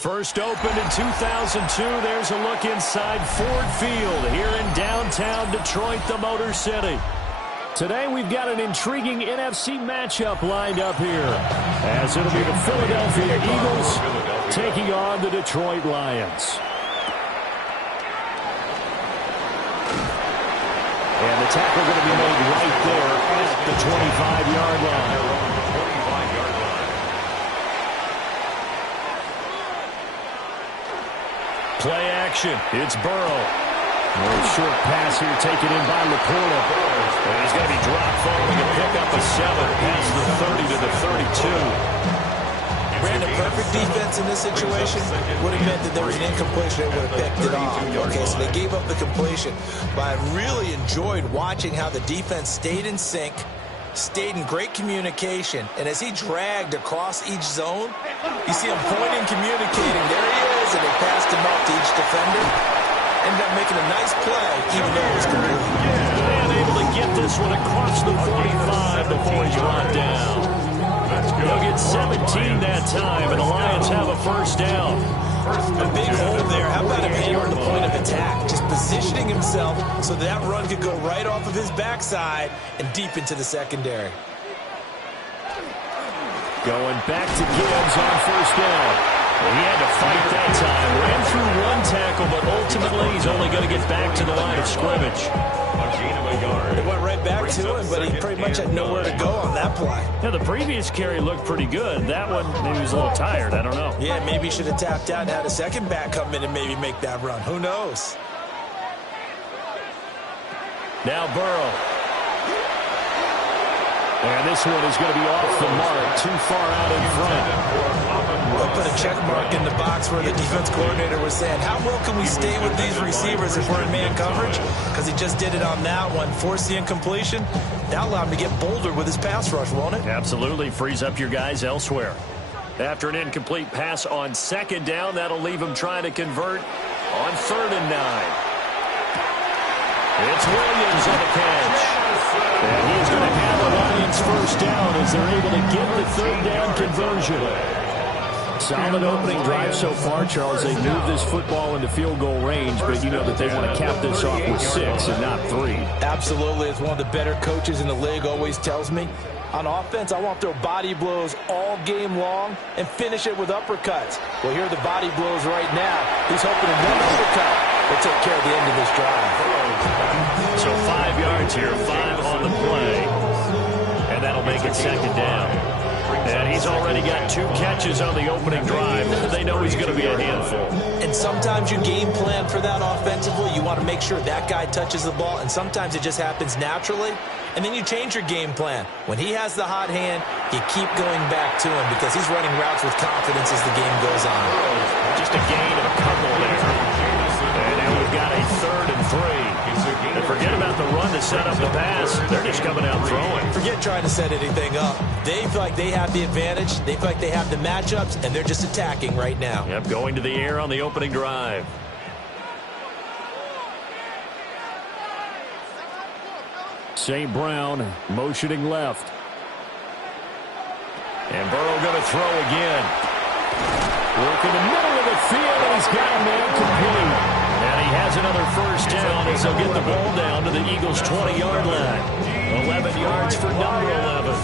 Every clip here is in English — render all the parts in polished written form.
First opened in 2002. There's a look inside Ford Field here in downtown Detroit, the Motor City. Today we've got an intriguing NFC matchup lined up here, as it'll be the Philadelphia Eagles taking on the Detroit Lions. And the tackle going to be made right there at the 25-yard line. Play action. It's Burrow. Very short pass here taken in by Laporta. And he's going to be dropped forward and pick up a 7 past the 30 to the 32. Brandon, perfect defense in this situation would have meant that there was an incompletion that would have picked it off. Okay, so they gave up the completion. But I really enjoyed watching how the defense stayed in sync, stayed in great communication, and as he dragged across each zone, you see him pointing, communicating. There he is, and they passed him off to each defender. Ended up making a nice play, even though it was complete. And able to get this one across the 45 before he's brought down. They'll get 17 that time, and the Lions have a first down. A big hole there. How about him handling the point of attack? Just positioning himself so that run could go right off of his backside and deep into the secondary. Going back to Gibbs on first down. Well, he had to fight that time. Ran through one tackle, but ultimately he's only going to get back to the line of scrimmage. It went right back to him, but he pretty much had nowhere to go on that play. Yeah, the previous carry looked pretty good. That one, maybe he was a little tired. I don't know. Yeah, maybe he should have tapped out and had a second back come in and maybe make that run. Who knows? Now Burrow. And this one is going to be off the mark, too far out in front. We'll put a check mark in the box where the defense coordinator was saying, how well can we stay with these receivers if we're in man coverage? Because he just did it on that one, forced the incompletion. That allowed him to get bolder with his pass rush, won't it? Absolutely, frees up your guys elsewhere. After an incomplete pass on second down, that'll leave him trying to convert on 3rd and 9. It's Williams on the catch. And he's going to have the Lions first down as they're able to get the 3rd down conversion. Solid opening drive so far, Charles. They moved this football into field goal range, but you know that they want to cap this off with 6 and not 3. Absolutely. It's one of the better coaches in the league always tells me. On offense, I want to throw body blows all game long and finish it with uppercuts. Well, here are the body blows right now. He's hoping in one uppercut will take care of the end of this drive. So 5 yards here, 5 on the play. And that'll make it 2nd down. And he's already got 2 catches on the opening drive. They know he's going to be a handful. And sometimes you game plan for that offensively. You want to make sure that guy touches the ball, and sometimes it just happens naturally. And then you change your game plan. When he has the hot hand, you keep going back to him because he's running routes with confidence as the game goes on. Just a gain of a couple there. And now we've got a 3rd and 3. And forget about the run to set up the pass. They're just coming out throwing. Forget trying to set anything up. They feel like they have the advantage. They feel like they have the matchups, and they're just attacking right now. Yep, going to the air on the opening drive. St. Brown motioning left. And Burrow going to throw again. Work in the middle of the field, and he's got a man complete. And he has another first down as they'll get the ball down to the Eagles' 20-yard line. 11 yards for number 11.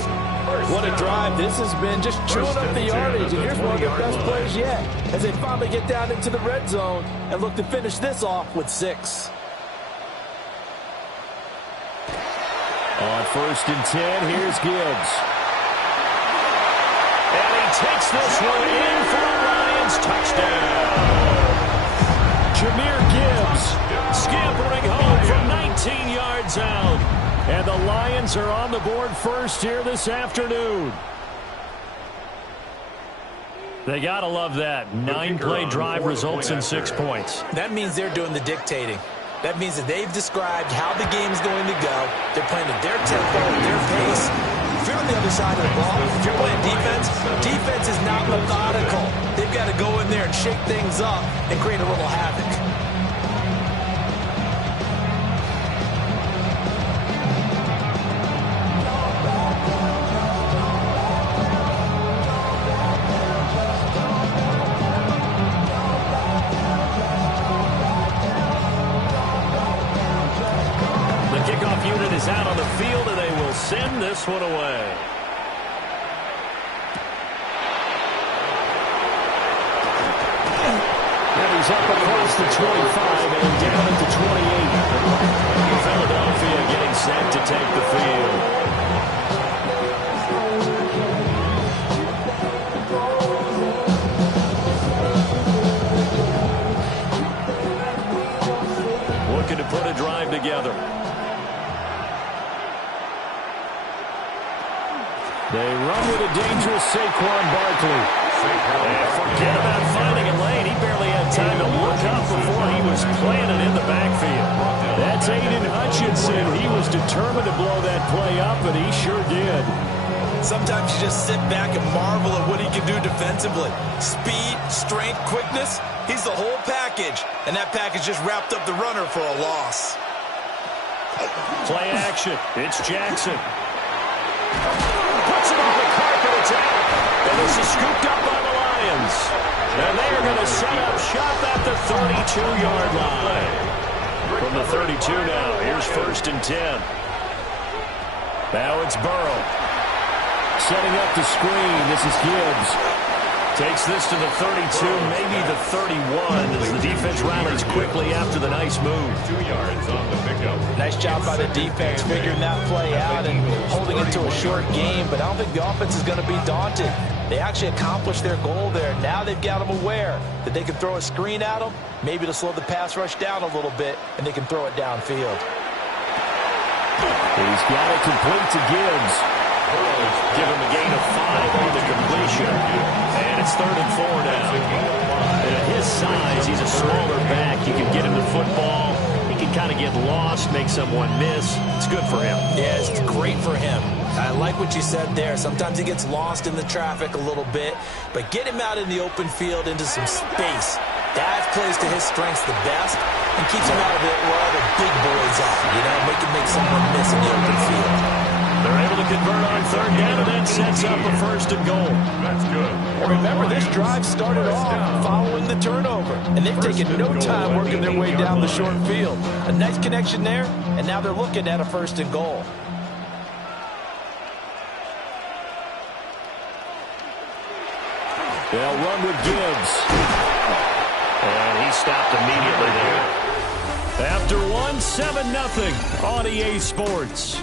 What a drive this has been, just chewing up the yardage. And here's one of their best plays yet as they finally get down into the red zone and look to finish this off with 6. On 1st and 10, here's Gibbs. And he takes this one in for a Lions touchdown. Jahmyr Gibbs scampering home from 19 yards out. And the Lions are on the board first here this afternoon. They got to love that. 9-play drive results in 6 points. That means they're doing the dictating. That means that they've described how the game's going to go. They're playing at their tempo, their pace. If you're on the other side of the ball, if you're playing defense, defense is not methodical. They've got to go in there and shake things up and create a little havoc. Unit is out on the field, and they will send this one away. And he's up across the 25 and down at the 28. Philadelphia getting set to take the field. Looking to put a drive together. They run with a dangerous Saquon Barkley. And forget about finding a lane. He barely had time to look up before he was planted in the backfield. That's Aiden Hutchinson. He was determined to blow that play up, and he sure did. Sometimes you just sit back and marvel at what he can do defensively. Speed, strength, quickness. He's the whole package, and that package just wrapped up the runner for a loss. Play action. It's Jackson. Puts it on the carpet, it's out. And this is scooped up by the Lions. And they are going to set up shop at the 32-yard line. From the 32 now, here's 1st and 10. Now it's Burrow. Setting up the screen, this is Gibbs. Takes this to the 32, maybe the 31, as the defense rallies quickly after the nice move. 2 yards on the pickup. Nice job by the defense figuring that play out and holding it to a short game, but I don't think the offense is going to be daunted. They actually accomplished their goal there. Now they've got them aware that they can throw a screen at them, maybe to slow the pass rush down a little bit, and they can throw it downfield. He's got it complete to Gibbs. Give him a gain of 5 on the completion. And it's 3rd and 4 now. And at his size, he's a smaller back. You can get him the football. He can kind of get lost, make someone miss. It's good for him. Yeah, it's great for him. I like what you said there. Sometimes he gets lost in the traffic a little bit, but get him out in the open field into some space. That plays to his strengths the best and keeps him out of it where other big boys are. You know, make someone miss in the open field. They're able to convert on 3rd down, and that sets up a 1st and goal. That's good. And remember, this drive started off following the turnover, and they've taken no time working their way down the short field. A nice connection there, and now they're looking at a 1st and goal. They'll run with Gibbs. And he stopped immediately there. After 1, 7-0 on EA Sports.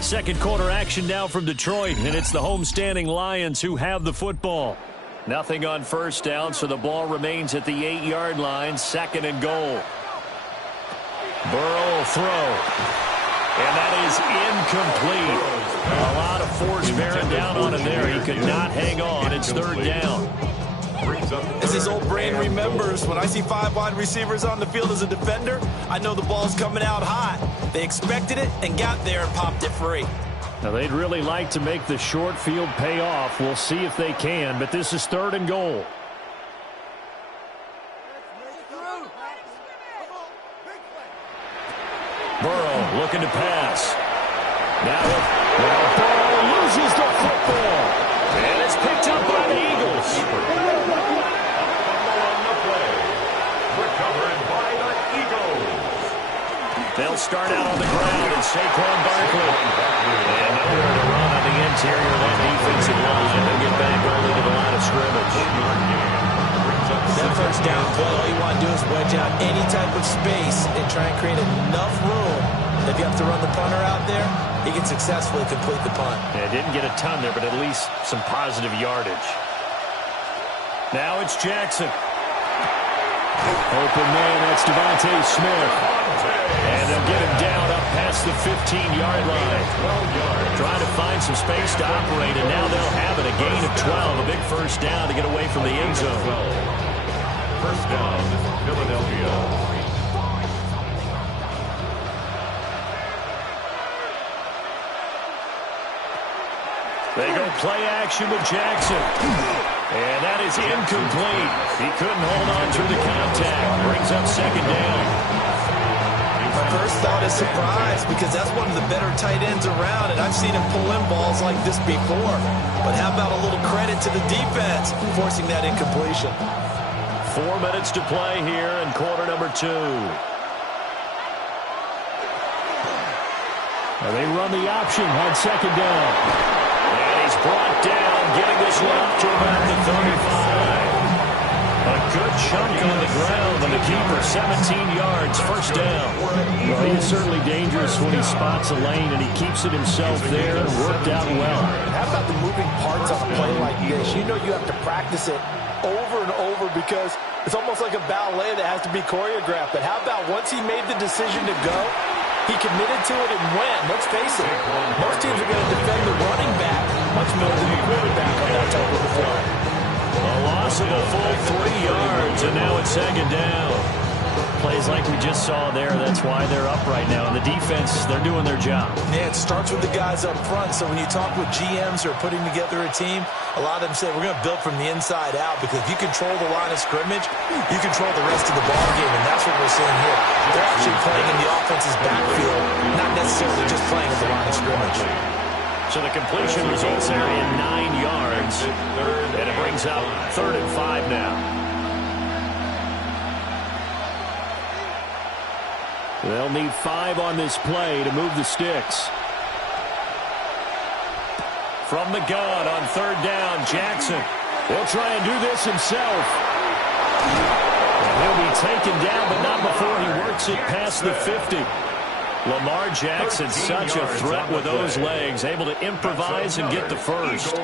Second quarter action now from Detroit, and it's the homestanding Lions who have the football. Nothing on 1st down, so the ball remains at the 8-yard line, 2nd and goal. Burrow will throw. And that is incomplete. A lot of force bearing down on him there. He could not hang on. It's 3rd down. As his old brain remembers, when I see 5 wide receivers on the field as a defender, I know the ball's coming out hot. They expected it and got there and popped it free. Now, they'd really like to make the short field pay off. We'll see if they can, but this is 3rd and goal. Burrow looking to pass. Now Burrow loses the football. And it's picked up by the Eagles. Recovered by the Eagles. They'll start out on the ground, and Saquon Barkley. And nowhere to run on the interior of that defensive line. They'll get back only to the line of scrimmage. That 1st down play, all you want to do is wedge out any type of space and try and create enough room. If you have to run the punter out there, he can successfully complete the punt. Yeah, didn't get a ton there, but at least some positive yardage. Now it's Jackson. Open man, that's Devontae Smith. And they'll get him down up past the 15-yard line. Trying to find some space to operate, and now they'll have it. A gain of 12, a big first down to get away from the end zone. First down, Philadelphia. They go play action with Jackson. And that is incomplete. He couldn't hold on through the contact. Brings up second down. My first thought is surprise because that's one of the better tight ends around, and I've seen him pull in balls like this before. But how about a little credit to the defense forcing that incompletion? 4 minutes to play here in quarter number 2. Now they run the option on second down. And he's brought down, getting this one up to about the 35. A good chunk on the ground, and the keeper 17 yards, first down. Well, he is certainly dangerous when he spots a lane, and he keeps it himself there and worked out well. How about the moving parts on a play like this? You know you have to practice it over and over because it's almost like a ballet that has to be choreographed. But how about once he made the decision to go, he committed to it and went. Let's face it, most teams are going to defend the running back much more than the quarterback on that type of a play. A loss of a full 3 yards, and now it's second down. Plays like we just saw there, that's why they're up right now. And the defense, they're doing their job. Yeah, it starts with the guys up front. So when you talk with GMs who are putting together a team, a lot of them say we're going to build from the inside out because if you control the line of scrimmage, you control the rest of the ball game, and that's what we're seeing here. They're actually playing in the offense's backfield, not necessarily just playing at the line of scrimmage. So the completion results there in 9 yards, and it brings up 3rd and 5 now. They'll need 5 on this play to move the sticks. From the gun on 3rd down, Jackson. He'll try and do this himself. And he'll be taken down, but not before he works it past the 50. Lamar Jackson, such a threat with those legs, able to improvise and get the first.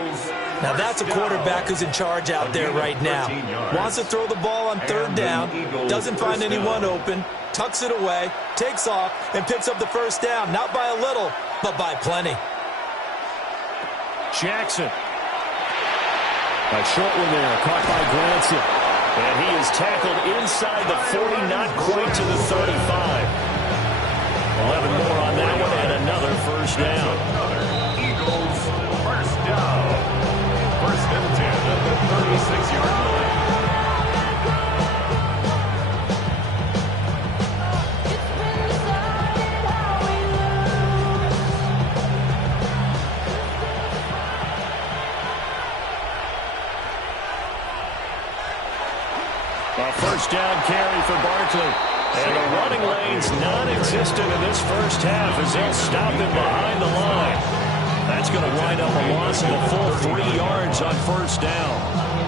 Now that's a quarterback who's in charge out there right now. Wants to throw the ball on 3rd down, doesn't find anyone open, tucks it away, takes off, and picks up the first down. Not by a little, but by plenty. Jackson. A short one there, caught by Granson. And he is tackled inside the 40, not quite to the 35. 11 more on that one, and another first down. Eagles, first down. First and 10 at the 36-yard line. A first down carry for Barkley. And the running lane's non-existent in this first half as they'll stop him behind the line. That's going to wind up a loss of a full 3 yards on first down.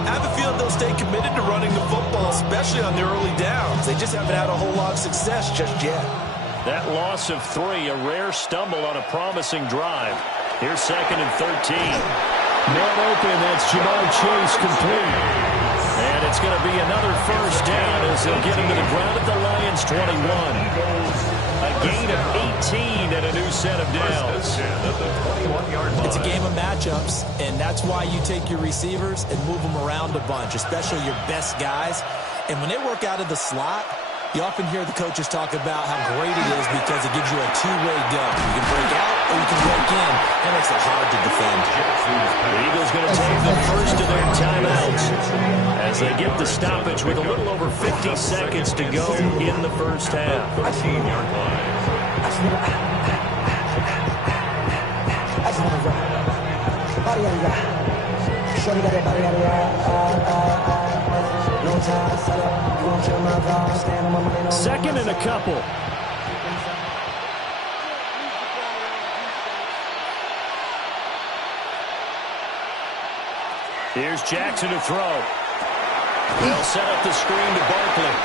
I have a feeling they'll stay committed to running the football, especially on the early downs. They just haven't had a whole lot of success just yet. That loss of 3, a rare stumble on a promising drive. Here's 2nd and 13. Man open, that's Jamar Chase complete. And it's going to be another first down as they'll get him to the ground at the Lions 21. A gain of 18 and a new set of downs. It's a game of matchups, and that's why you take your receivers and move them around a bunch, especially your best guys. And when they work out of the slot, you often hear the coaches talk about how great it is because it gives you a two-way go. You can break out or you can break in. That makes it hard to defend. The Eagles going to take the first of their timeouts as they get the stoppage with a little over 50 seconds to go in the first half. 15-yard line. Second and a couple. Here's Jackson to throw. They'll set up the screen to Barkley.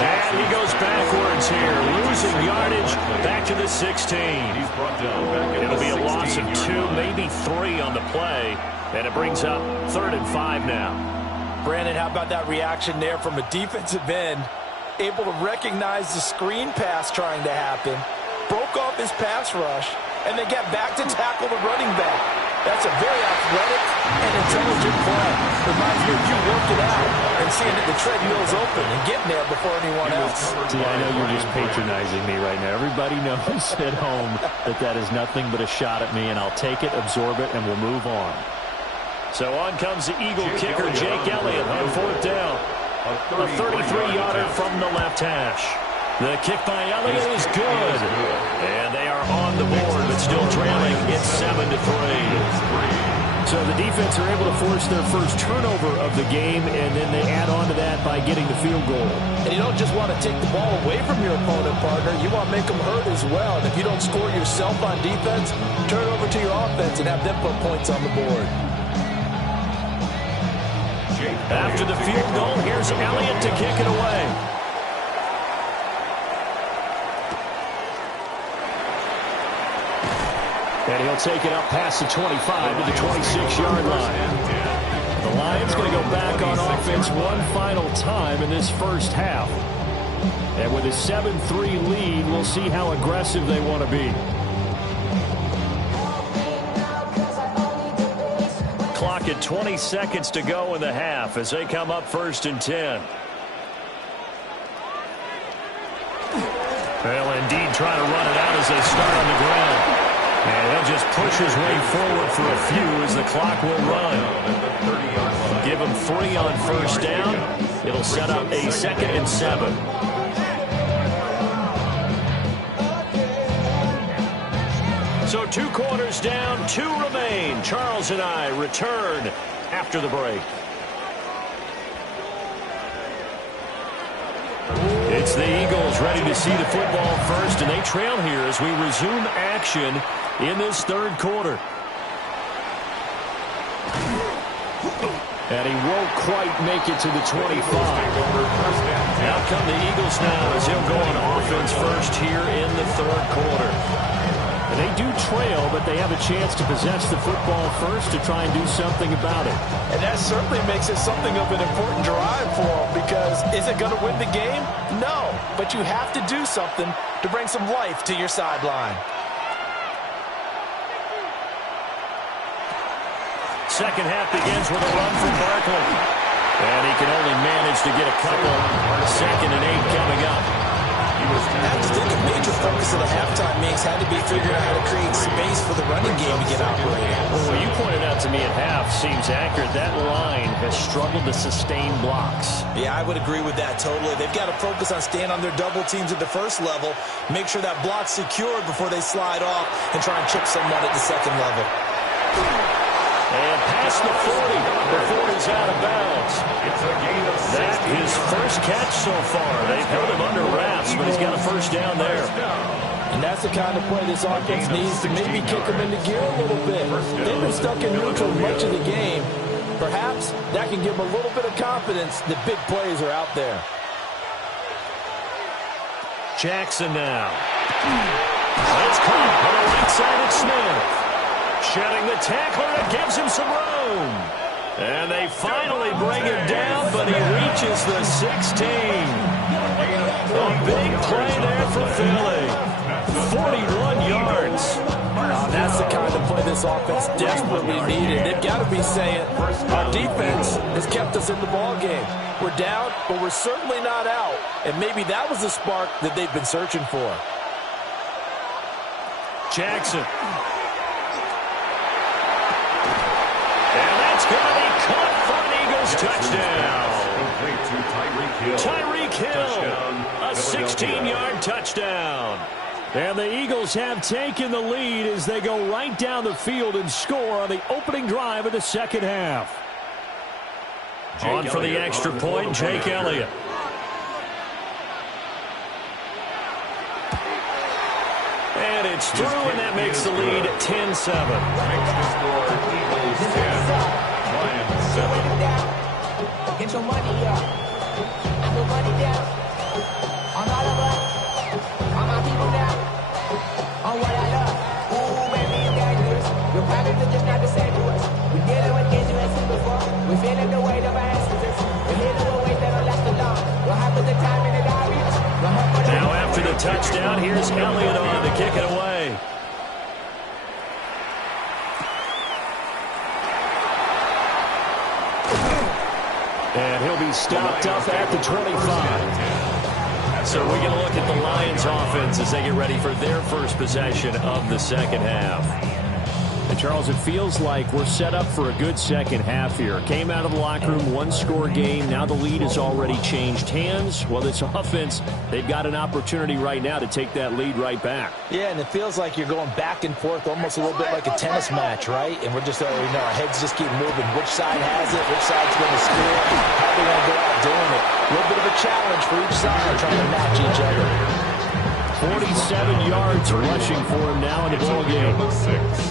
And he goes backwards here, losing yardage back to the 16. It'll be a loss of 2, maybe 3 on the play. And it brings up 3rd and 5 now. Brandon, how about that reaction there from a defensive end? Able to recognize the screen pass trying to happen, broke off his pass rush, and then get back to tackle the running back. That's a very athletic and intelligent play. Reminds me of you working out and seeing that the treadmill's open and getting there before anyone else. See, I know you're just patronizing me right now. Everybody knows at home that that is nothing but a shot at me, and I'll take it, absorb it, and we'll move on. So on comes the Eagle kicker, Jake Elliott, on fourth down. A 33-yarder from the left hash. The kick by Elliott is good. And they are on the board, but still trailing. It's 7-3. So the defense are able to force their first turnover of the game, and then they add on to that by getting the field goal. And you don't just want to take the ball away from your opponent, partner. You want to make them hurt as well. And if you don't score yourself on defense, turn over to your offense and have them put points on the board. After the field goal, here's Elliott to kick it away. And he'll take it up past the 25 to the 26-yard line. The Lions going to go back on offense one final time in this first half. And with a 7-3 lead, we'll see how aggressive they want to be. Clock at 20 seconds to go in the half as they come up 1st and 10. Well, indeed, trying to run it out as they start on the ground. And he'll just push his way forward for a few as the clock will run. Give him 3 on first down. It'll set up a 2nd and 7. So 2 quarters down, 2 remain. Charles and I return after the break. It's the Eagles ready to see the football first, and they trail here as we resume action in this 3rd quarter. And he won't quite make it to the 25. Out come the Eagles now as he'll go on offense first here in the 3rd quarter. And they do trail, but they have a chance to possess the football first to try and do something about it. And that certainly makes it something of an important drive for them, because is it going to win the game? No, but you have to do something to bring some life to your sideline. Second half begins with a run from Barkley. And he can only manage to get a couple. 2nd and 8 coming up. I have to think a major focus of the halftime mix had to be figuring out how to create space for the running game to get operating. Well, what you pointed out to me at half seems accurate. That line has struggled to sustain blocks. Yeah, I would agree with that totally. They've got to focus on staying on their double teams at the first level, make sure that block's secured before they slide off and try and chip someone at the 2nd level. And past the 40 before he's out of bounds. That his first catch so far. They've held him under wraps, but he's got a first down there. And that's the kind of play this offense needs to maybe kick them into gear a little bit. They've been stuck in neutral much of the game. Perhaps that can give them a little bit of confidence that big plays are out there. Jackson now. That's caught on the right side of Smith. Shedding the tackler, it gives him some room. And they finally bring him down, but he reaches the 16. A big play there for Philly. 41 yards. That's the kind of play this offense desperately needed. They've got to be saying, our defense has kept us in the ballgame. We're down, but we're certainly not out. And maybe that was the spark that they've been searching for. Jackson. And that's going to be caught for an Eagles touchdown. Tyreek Hill, a 16-yard touchdown. And the Eagles have taken the lead as they go right down the field and score on the opening drive of the 2nd half. On for the extra point, Jake Elliott. And it's through, and that makes the lead 10-7. Get your money up. I put money down. On all of us. On my people now. On what I love. Ooh, baby, it's dangerous. Your problems are just not the same to us. We dealing with injuries before. We feeling the weight of our ancestors. touchdown. Here's Elliott on to kick it away. And he'll be stopped up at the 25. So we're going to look at the Lions offense as they get ready for their first possession of the second half. And Charles, it feels like we're set up for a good second half here. Came out of the locker room, one-score game. Now the lead has already changed hands. Well, this offense, they've got an opportunity right now to take that lead right back. Yeah, and it feels like you're going back and forth, almost a little bit like a tennis match, right? And we're just, our heads just keep moving. Which side has it? Which side's going to score? How are they going to go out doing it? A little bit of a challenge for each side, trying to match each other. 47 yards rushing for him now in the ball game.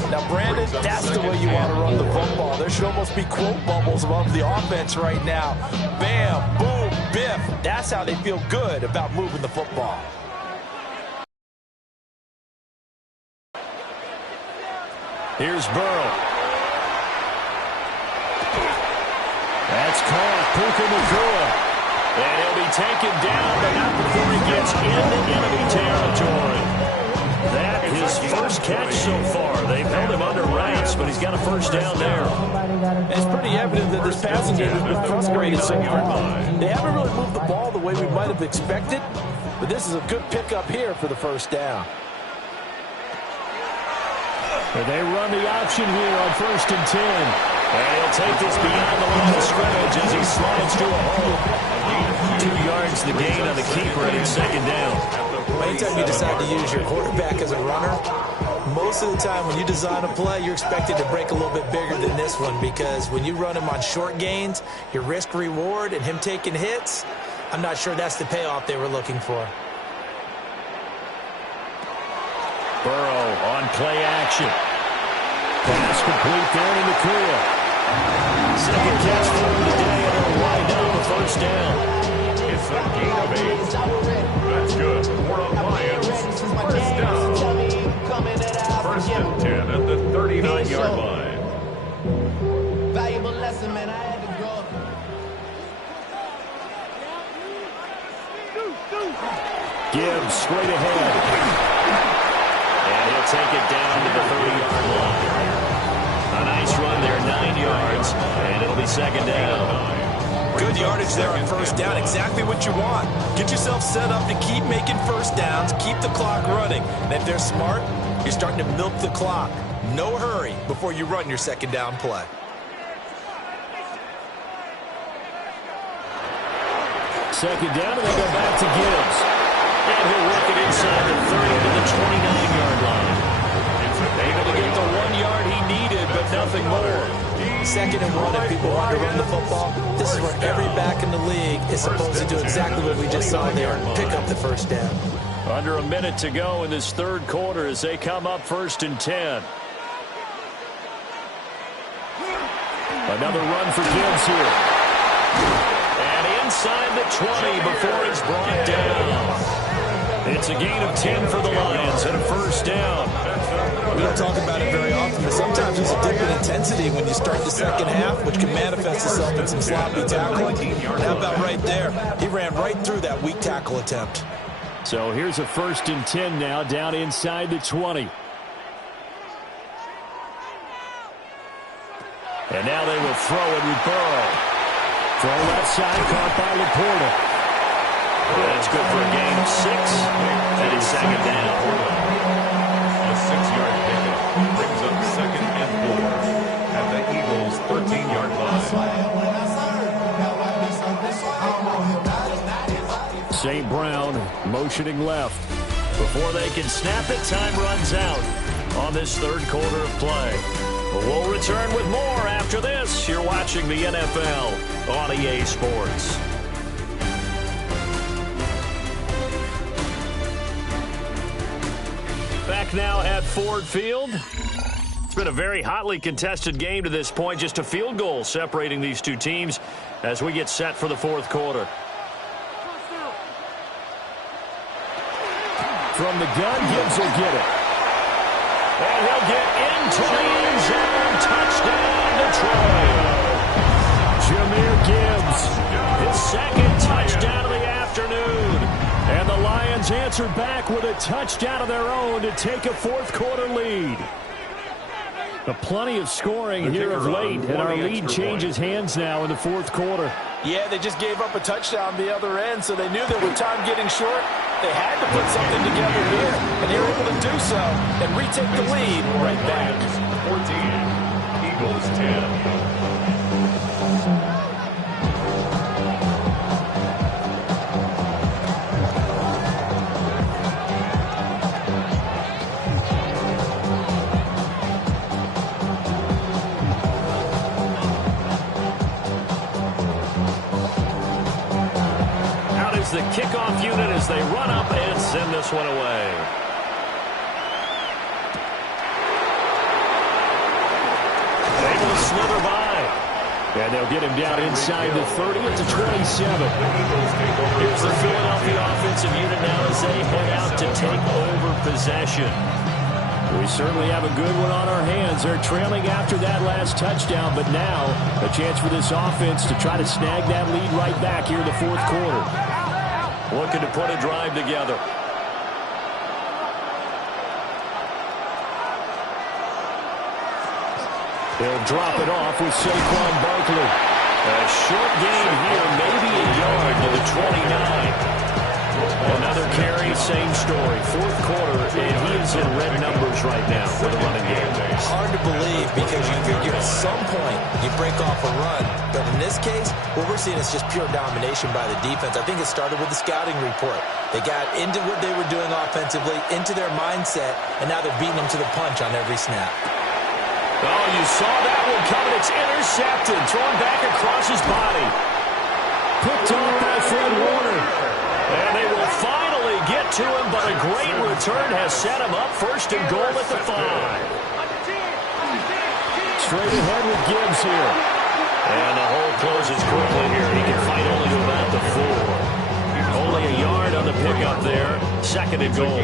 Now, Brandon, that's the way you want to run the football. There should almost be quote bubbles above the offense right now. Bam, boom, biff. That's how they feel good about moving the football. Here's Burrow. That's caught. Puka Nacua. And he'll be taken down, but not before he gets into enemy territory. That is his first catch so far. They've held him under wraps, but he's got a first down there. It's pretty evident that this passing game has been frustrated so far. They haven't really moved the ball the way we might have expected, but this is a good pickup here for the first down. And they run the option here on 1st and 10. And he'll take this beyond the line of scrimmage as he slides to a hole. 2 yards the gain on the keeper, and it's second down. Anytime you decide to use your quarterback as a runner, most of the time when you design a play, you're expected to break a little bit bigger than this one, because when you run him on short gains, your risk-reward and him taking hits, I'm not sure that's the payoff they were looking for. Burrow on play action. Pass complete there to Nacua. Second catch for him today, and he'll wind up a first down. It's a gain of 8. That's good. For the Lions, first down. 1st and 10 at the 39-yard line. Valuable lesson, man. I had to grow. Gibbs straight ahead. And he'll take it down to the 30-yard line. A nice run there, 9 yards, and it'll be second down. Good yardage there on first down, exactly what you want. Get yourself set up to keep making first downs, keep the clock running. And if they're smart, you're starting to milk the clock. No hurry before you run your second down play. Second down, and they go back to Gibbs. And he'll work it inside the 30 to the 29-yard line. Able to get the 1 yard he needed, but nothing more. Second and 1, if people want to run the football, this is where every back in the league is supposed to do exactly what we just saw there, pick up the first down. Under a minute to go in this third quarter as they come up 1st and 10. Another run for Gibbs here. And inside the 20 before it's brought down. It's a gain of 10 for the Lions and a first down. We don't talk about it very often, but sometimes there's a dip in intensity when you start the second half, which can manifest itself in some sloppy tackling. How about right there? He ran right through that weak tackle attempt. So here's a 1st and 10 now, down inside the 20. And now they will throw it with Burrow. Throw left side, caught by Laporta. That's good for a gain of 6. And it's second down. A 6-yard pickup brings up 2nd and 4 at the Eagles' 13-yard line. St. Brown motioning left. Before they can snap it, time runs out on this third quarter of play. We'll return with more after this. You're watching the NFL on EA Sports. Back now at Ford Field. It's been a very hotly contested game to this point. Just a field goal separating these two teams as we get set for the fourth quarter. From the gun, Gibbs will get it. And he'll get into the end zone. Touchdown, Detroit. Jahmyr Gibbs, his second touchdown of the afternoon. And the Lions in answer back with a touchdown of their own to take a fourth-quarter lead. Plenty of scoring here of late, and our lead changes hands now in the fourth quarter. Yeah, they just gave up a touchdown the other end, so they knew that with time getting short, they had to put something together here, and they were able to do so and retake the lead right back. 14, Eagles 10. The kickoff unit as they run up and send this one away. Able to slither by. And they'll get him down inside the 30 to 27. Here's the Philadelphia offensive unit now as they head out to take over possession. We certainly have a good one on our hands. They're trailing after that last touchdown, but now a chance for this offense to try to snag that lead right back here in the fourth quarter. Looking to put a drive together. He'll drop it off with Saquon Barkley. A short gain here, maybe a yard to the 29. Another carry, same story. Fourth quarter, and he is in red numbers right now for the running game. Hard to believe because you figure at some point you break off a run. But in this case, what we're seeing is just pure domination by the defense. I think it started with the scouting report. They got into what they were doing offensively, into their mindset, and now they're beating them to the punch on every snap. Oh, you saw that one coming. It's intercepted. Thrown back across his body. Picked off by Fred Warner. And they will finally get to him, but a great return has set him up first and goal at the 5. Straight ahead with Gibbs here. And the hole closes quickly here. He can fight only to about the 4. Only a yard on the pickup there. Second and goal.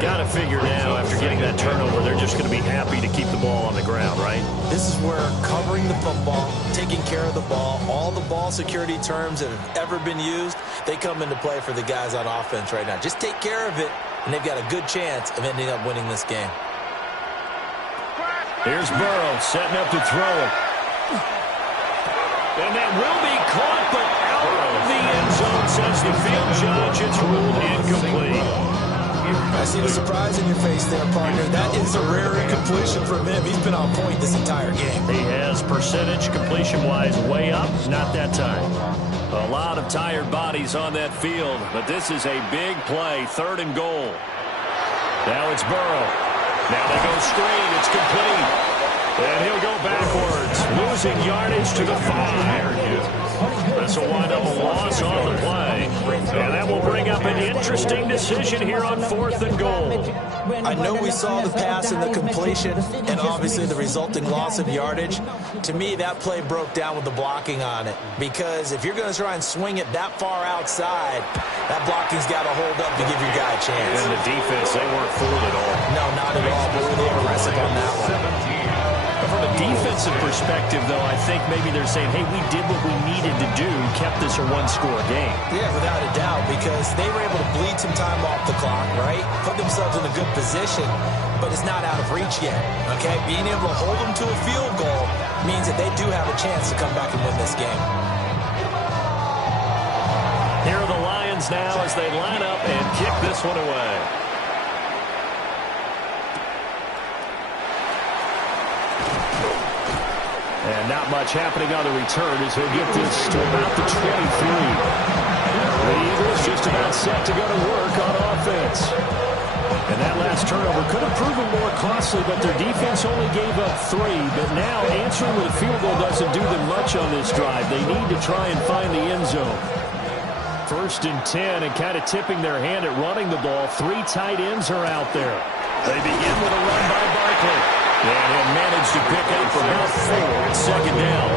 Got to figure now, after getting that turnover, they're just going to be happy to keep the ball on the ground, right? This is where covering the football, taking care of the ball, all the ball security terms that have ever been used, they come into play for the guys on offense right now. Just take care of it, and they've got a good chance of ending up winning this game. Here's Burrow setting up to throw it. And that will be caught, but out of the end zone, says the field judge. It's ruled incomplete. I see the surprise in your face there, partner. That is a rare incompletion from him. He's been on point this entire game. He has percentage completion-wise way up. Not that time. A lot of tired bodies on that field, but this is a big play. Third and goal. Now it's Burrow. Now they go straight. It's complete. And he'll go backwards, losing yardage to the 5. This will wind up a loss on the play. And that will bring up an interesting decision here on 4th and goal. I know we saw the pass and the completion and obviously the resulting loss of yardage. To me, that play broke down with the blocking on it. Because if you're going to try and swing it that far outside, that blocking's got to hold up to give your guy a chance. And the defense, they weren't fooled at all. No, not at all. But they were aggressive on that one. From a defensive perspective, though, I think maybe they're saying, hey, we did what we needed to do, kept this a one-score game. Yeah, without a doubt, because they were able to bleed some time off the clock, right? Put themselves in a good position, but it's not out of reach yet, okay? Being able to hold them to a field goal means that they do have a chance to come back and win this game. Here are the Lions now as they line up and kick this one away. And not much happening on the return as he'll get this to about the 23. The Eagles just about set to go to work on offense. And that last turnover could have proven more costly, but their defense only gave up 3. But now answering with a field goal doesn't do them much on this drive. They need to try and find the end zone. 1st and 10, and kind of tipping their hand at running the ball. 3 tight ends are out there. They begin with a run by Barkley. And he'll manage to pick up about 4. Second down.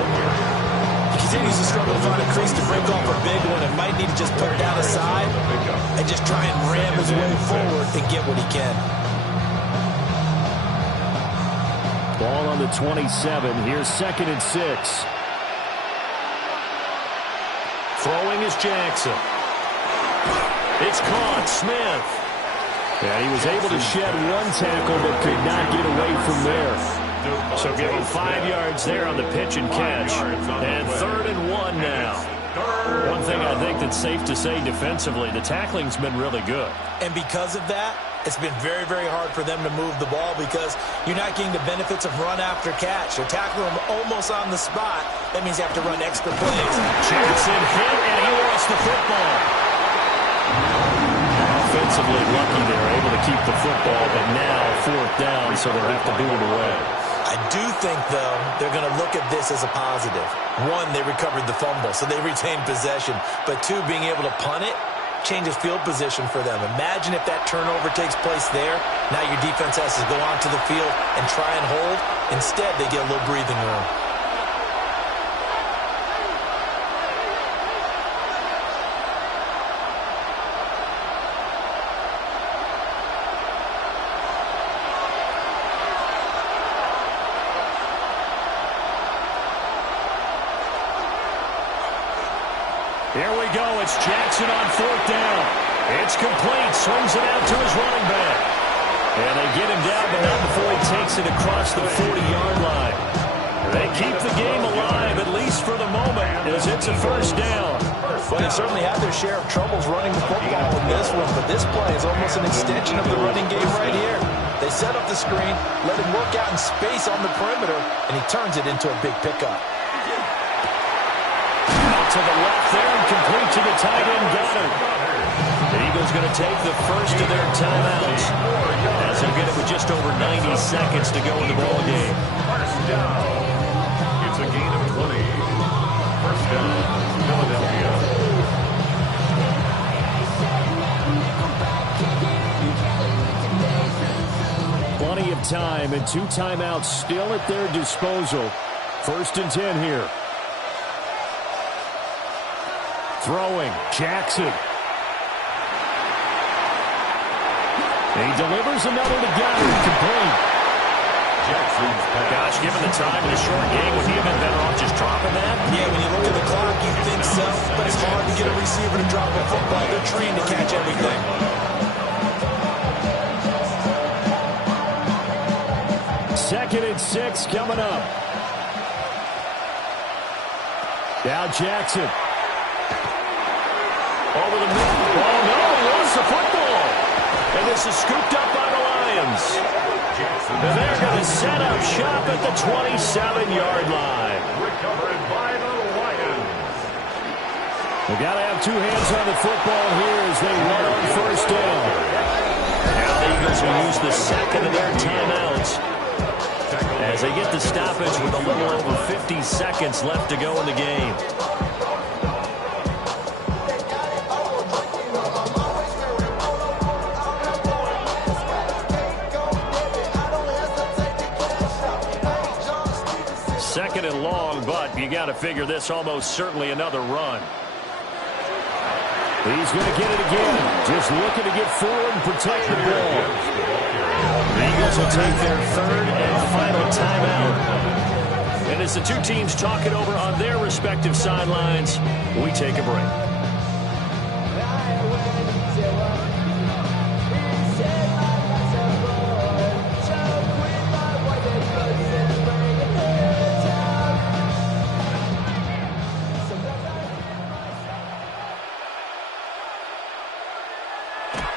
He continues to struggle to find a crease to break off a big one and might need to just put that aside and just try and ram his way forward and get what he can. Ball on the 27. Here's 2nd and 6. Throwing is Jackson. It's caught. Smith. Yeah, he was able to shed one tackle but could not get away from there. So give him 5 yards there on the pitch and catch. And 3rd and 1 now. One thing I think that's safe to say defensively, the tackling's been really good. And because of that, it's been very, very hard for them to move the ball because you're not getting the benefits of run after catch. They're tackling them almost on the spot. That means you have to run extra plays. Jackson hit, and he lost the football. Offensively lucky they were able to keep the football, but now 4th down, so they'll have to boot it away. I do think, though, they're going to look at this as a positive. 1, they recovered the fumble, so they retained possession. But 2, being able to punt it changes field position for them. Imagine if that turnover takes place there. Now your defense has to go onto the field and try and hold. Instead, they get a little breathing room. Here we go. It's Jackson on 4th down. It's complete. Swings it out to his running back. And they get him down, but not before he takes it across the 40-yard line. They keep the game alive, at least for the moment, as it's a 1st down. Well, they certainly had their share of troubles running the football in this one, but this play is almost an extension of the running game right here. They set up the screen, let him work out in space on the perimeter, and he turns it into a big pickup. To the left there and complete to the tight end, Goddard. The Eagles going to take the first of their timeouts as they'll get it with just over 90 seconds to go in the ball game. 1st down. It's a gain of 20. 1st down, Philadelphia. Plenty of time and 2 timeouts still at their disposal. 1st and 10 here. Throwing, Jackson. He delivers another to Goddard, complete. Jackson's pass. Gosh, given the time in a short game, would he have been better off just dropping that? Yeah, when you look at the clock, you think so, but it's hard to get a receiver to drop a football. They're trained to catch everything. 2nd and 6 coming up. Now Jackson. Over the middle. Oh, no, he lost the football. And this is scooped up by the Lions. And they're going to set up shop at the 27-yard line. Recovered by the Lions. They've got to have 2 hands on the football here as they run on 1st down. Now the Eagles will use the 2nd of their timeouts as they get the stoppage with a little over 50 seconds left to go in the game. Second and long, but you got to figure this almost certainly another run. He's going to get it again. Just looking to get forward and protect the ball. The Eagles will take their 3rd and final timeout. And as the 2 teams talk it over on their respective sidelines, we take a break.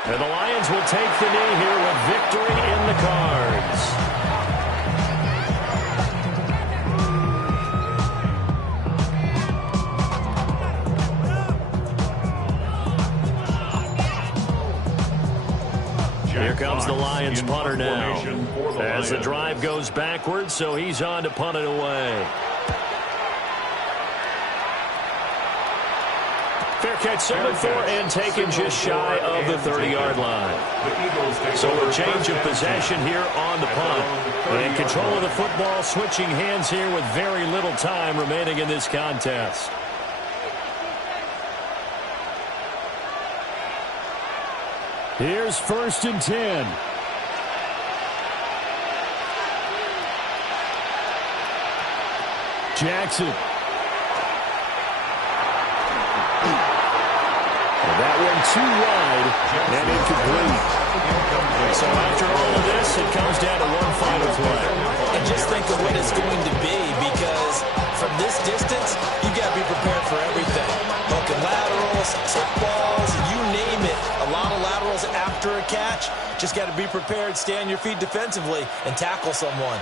And the Lions will take the knee here with victory in the cards. Here comes the Lions punter now. As the drive goes backwards, so he's on to punt it away. Fair catch, 7-4, and taken just shy of the 30-yard line. So a change of possession here on the punt. And control of the football, switching hands here with very little time remaining in this contest. Here's 1st and 10. Jackson. And that one too wide and incomplete. So after all of this, it comes down to one final play. And just think of what it's going to be, because from this distance, you've got to be prepared for everything. Hook and laterals, tip balls, you name it. A lot of laterals after a catch. Just got to be prepared, stay on your feet defensively, and tackle someone.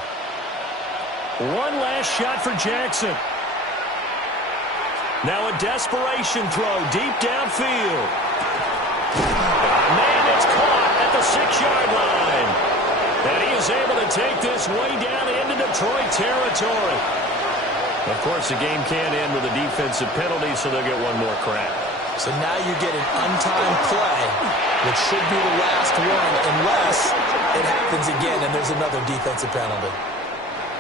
One last shot for Jackson. Now a desperation throw deep downfield. Man, it's caught at the 6-yard line. And he is able to take this way down into Detroit territory. Of course, the game can't end with a defensive penalty, so they'll get one more crack. So now you get an untimed play, which should be the last one, unless it happens again and there's another defensive penalty.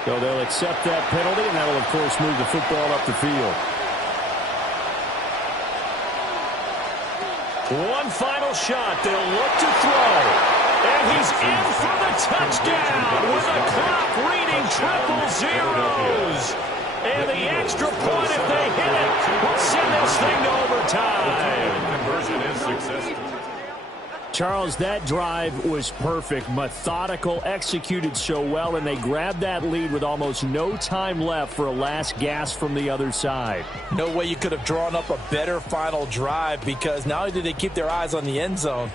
So they'll accept that penalty, and that'll, of course, move the football up the field. One final shot. They'll look to throw. And he's in for the touchdown with the clock reading triple zeros. And the extra point, if they hit it, will send this thing to overtime. Conversion is successful. Charles, that drive was perfect, methodical, executed so well, and they grabbed that lead with almost no time left for a last gasp from the other side. No way you could have drawn up a better final drive, because not only did they keep their eyes on the end zone,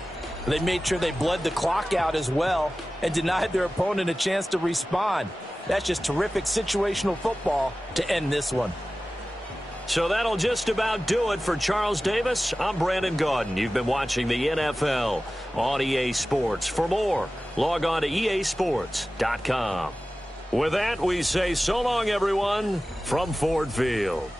they made sure they bled the clock out as well and denied their opponent a chance to respond. That's just terrific situational football to end this one. So that'll just about do it for Charles Davis. I'm Brandon Gaudin. You've been watching the NFL on EA Sports. For more, log on to easports.com. With that, we say so long, everyone, from Ford Field.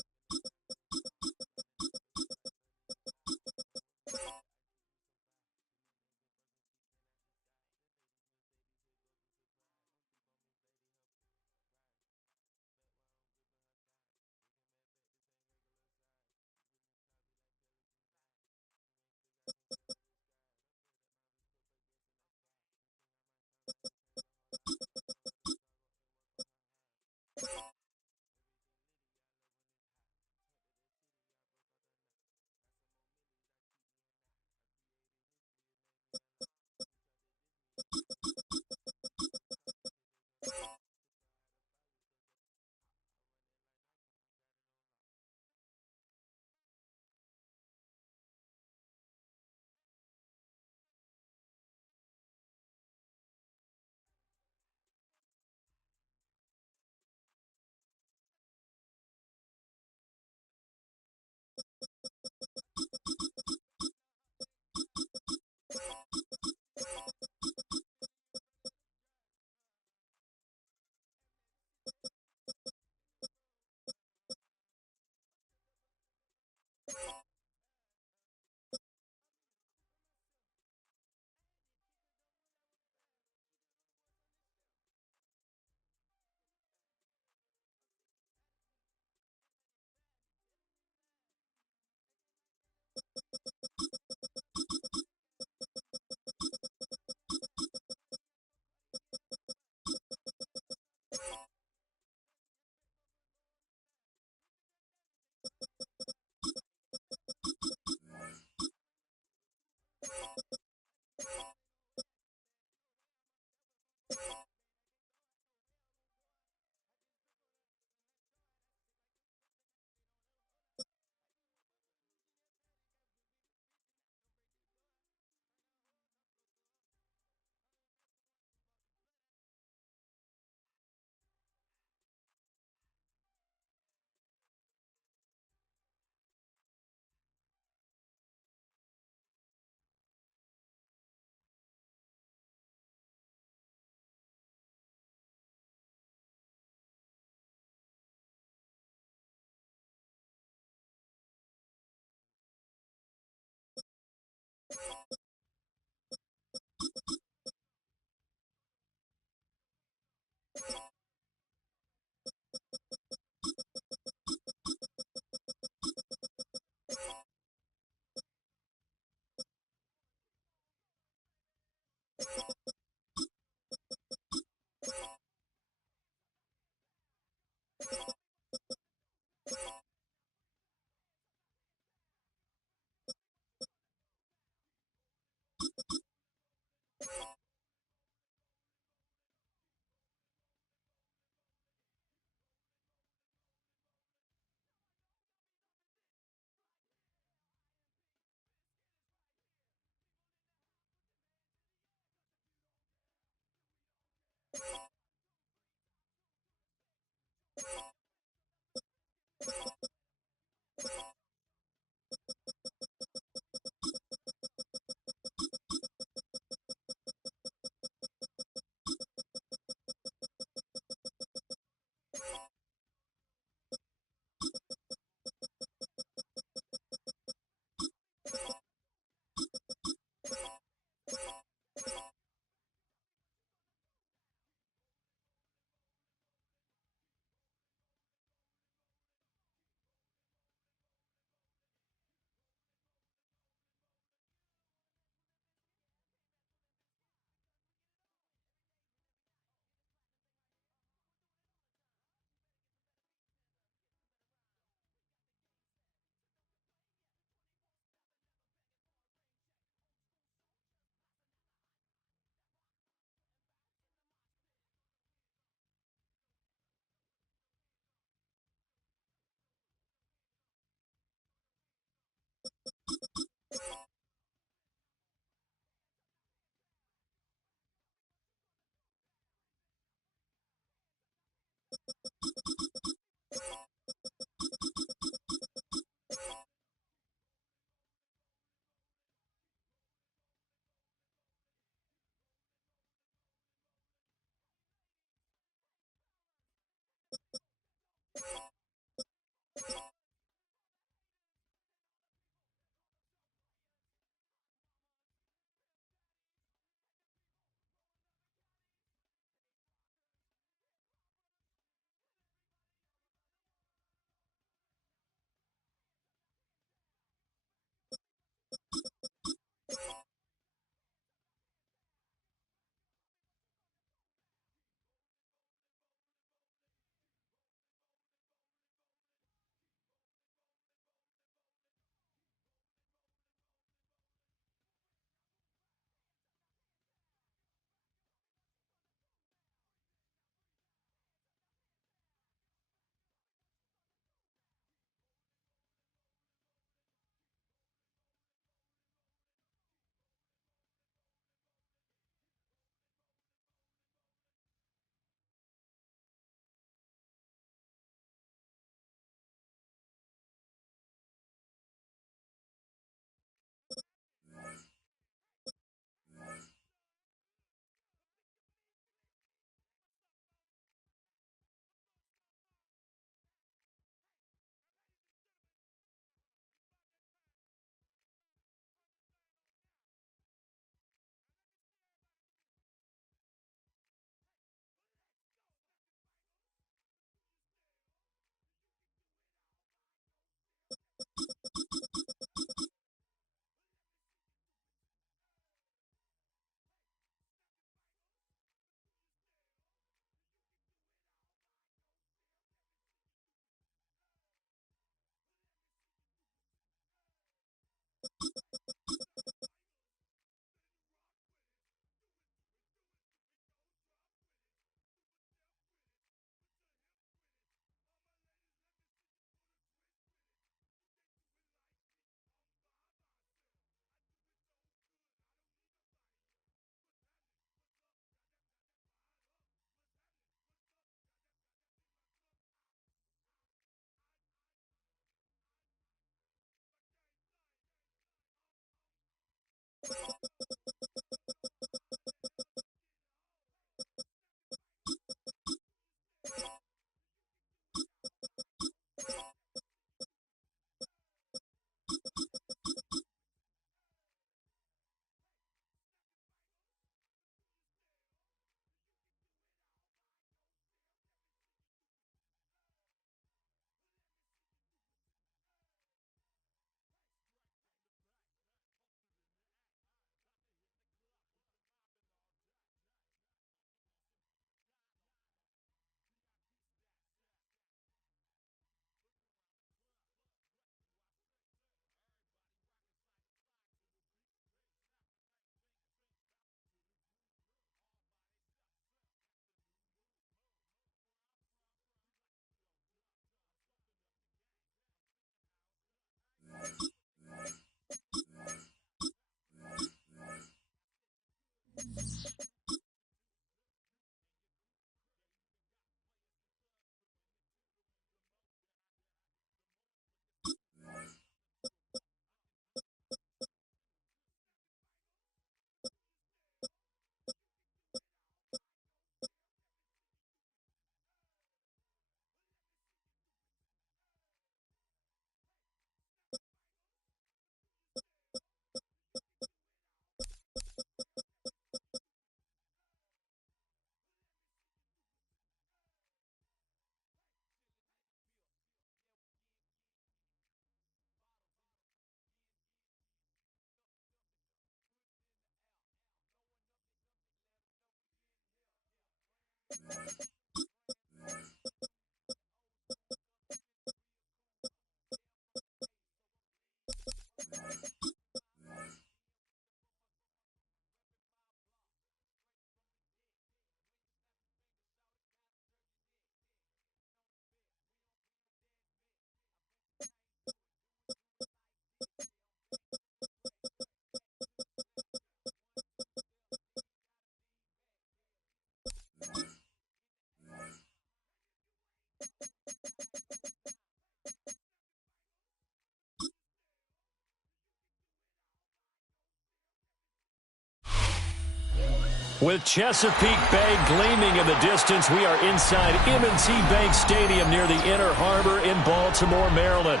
With Chesapeake Bay gleaming in the distance, we are inside M&T Bank Stadium near the Inner Harbor in Baltimore, Maryland.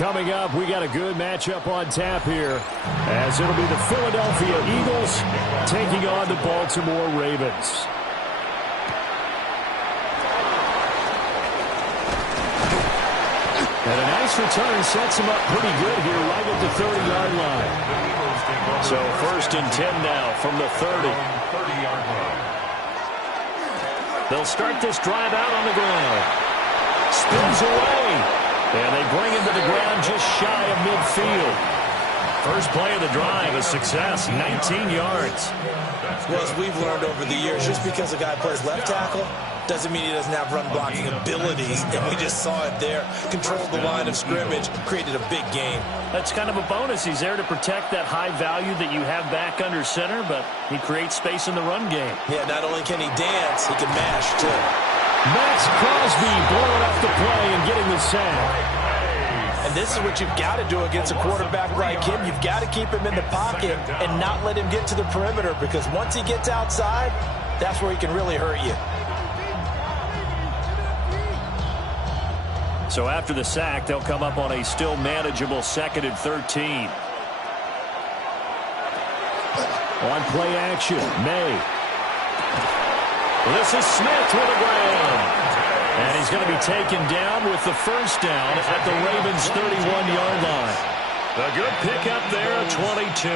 Coming up, we got a good matchup on tap here, as it'll be the Philadelphia Eagles taking on the Baltimore Ravens. And a nice return sets him up pretty good here right at the 30-yard line. So 1st and 10 now from the 30. They'll start this drive out on the ground. Spins away. And they bring him to the ground just shy of midfield. First play of the drive, a success, 19 yards. Well, as we've learned over the years, just because a guy plays left tackle doesn't mean he doesn't have run-blocking abilities, and we just saw it there. Controlled the line of scrimmage, created a big gain. That's kind of a bonus. He's there to protect that high value that you have back under center, but he creates space in the run game. Yeah, not only can he dance, he can mash, too. Max Crosby blowing up the play and getting the sack. And this is what you've got to do against a quarterback like him. You've got to keep him in the pocket and not let him get to the perimeter, because once he gets outside, that's where he can really hurt you. So after the sack, they'll come up on a still manageable 2nd and 13. On play action, May. This is Smith with a grab. And he's going to be taken down with the first down at the Ravens' 31-yard line. A good pickup there at 22.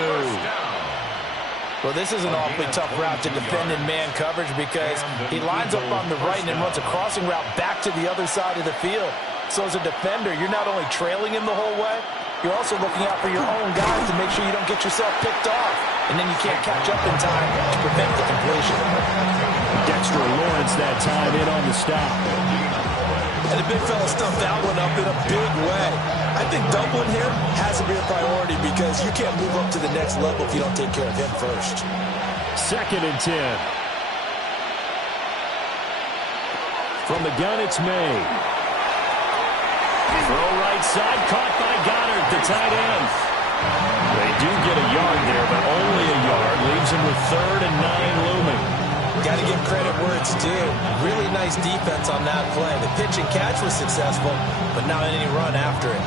Well, this is an awfully tough route to defend in man coverage, because he lines up on the right and then runs a crossing route back to the other side of the field. So as a defender, you're not only trailing him the whole way, you're also looking out for your own guys to make sure you don't get yourself picked off. And then you can't catch up in time to prevent the completion. Dexter Lawrence that time in on the stop. And the big fella stuffed that one up in a big way. I think doubling him has to be a priority, because you can't move up to the next level if you don't take care of him first. 2nd and 10. From the gun, it's May. Throw right side, caught by Goddard, the tight end. They do get a yard there, but only a yard. Leaves him with 3rd and 9 looming. Got to give credit where it's due. Really nice defense on that play. The pitch and catch was successful, but not any run after it.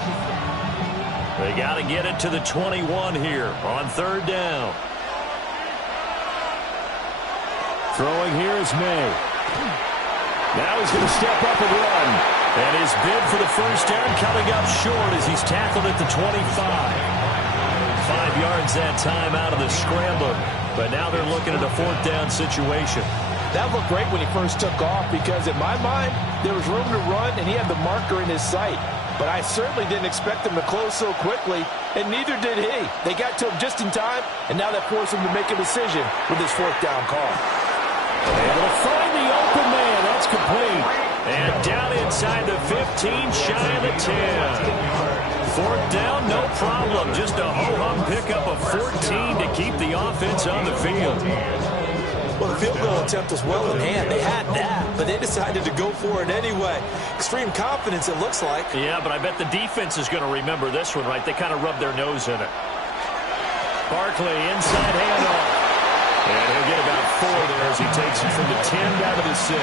They got to get it to the 21 here on 3rd down. Throwing here is May. Now he's going to step up and run. And his bid for the first down coming up short as he's tackled at the 25. 5 yards that time out of the scramble. But now they're looking at a 4th down situation. That looked great when he first took off, because in my mind, there was room to run and he had the marker in his sight. But I certainly didn't expect him to close so quickly, and neither did he. They got to him just in time, and now that forced him to make a decision with his 4th down call. Able to find the open man. That's complete. And down inside the 15, shy of the 10. 4th down, no problem. Just a ho-hum pickup of 14 to keep the offense on the field. Well, the field goal attempt was well in hand. They had that, but they decided to go for it anyway. Extreme confidence, it looks like. Yeah, but I bet the defense is going to remember this one, right? They kind of rubbed their nose in it. Barkley, inside handoff. And he'll get about 4 there as he takes it from the 10 down to the 6.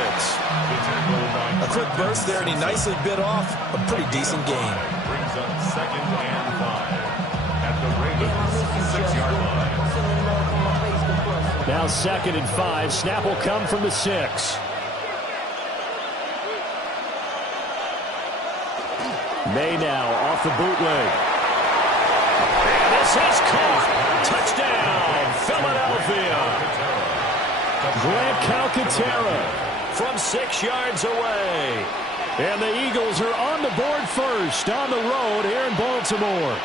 A quick burst there, and he nicely bit off a pretty decent gain. Brings up 2nd and 5 at the Ravens' 6-yard line. Now 2nd and 5. Snap will come from the 6. May now off the bootleg. And this is caught. Touchdown, Philadelphia. Grant Calcaterra from 6 yards away. And the Eagles are on the board first on the road here in Baltimore.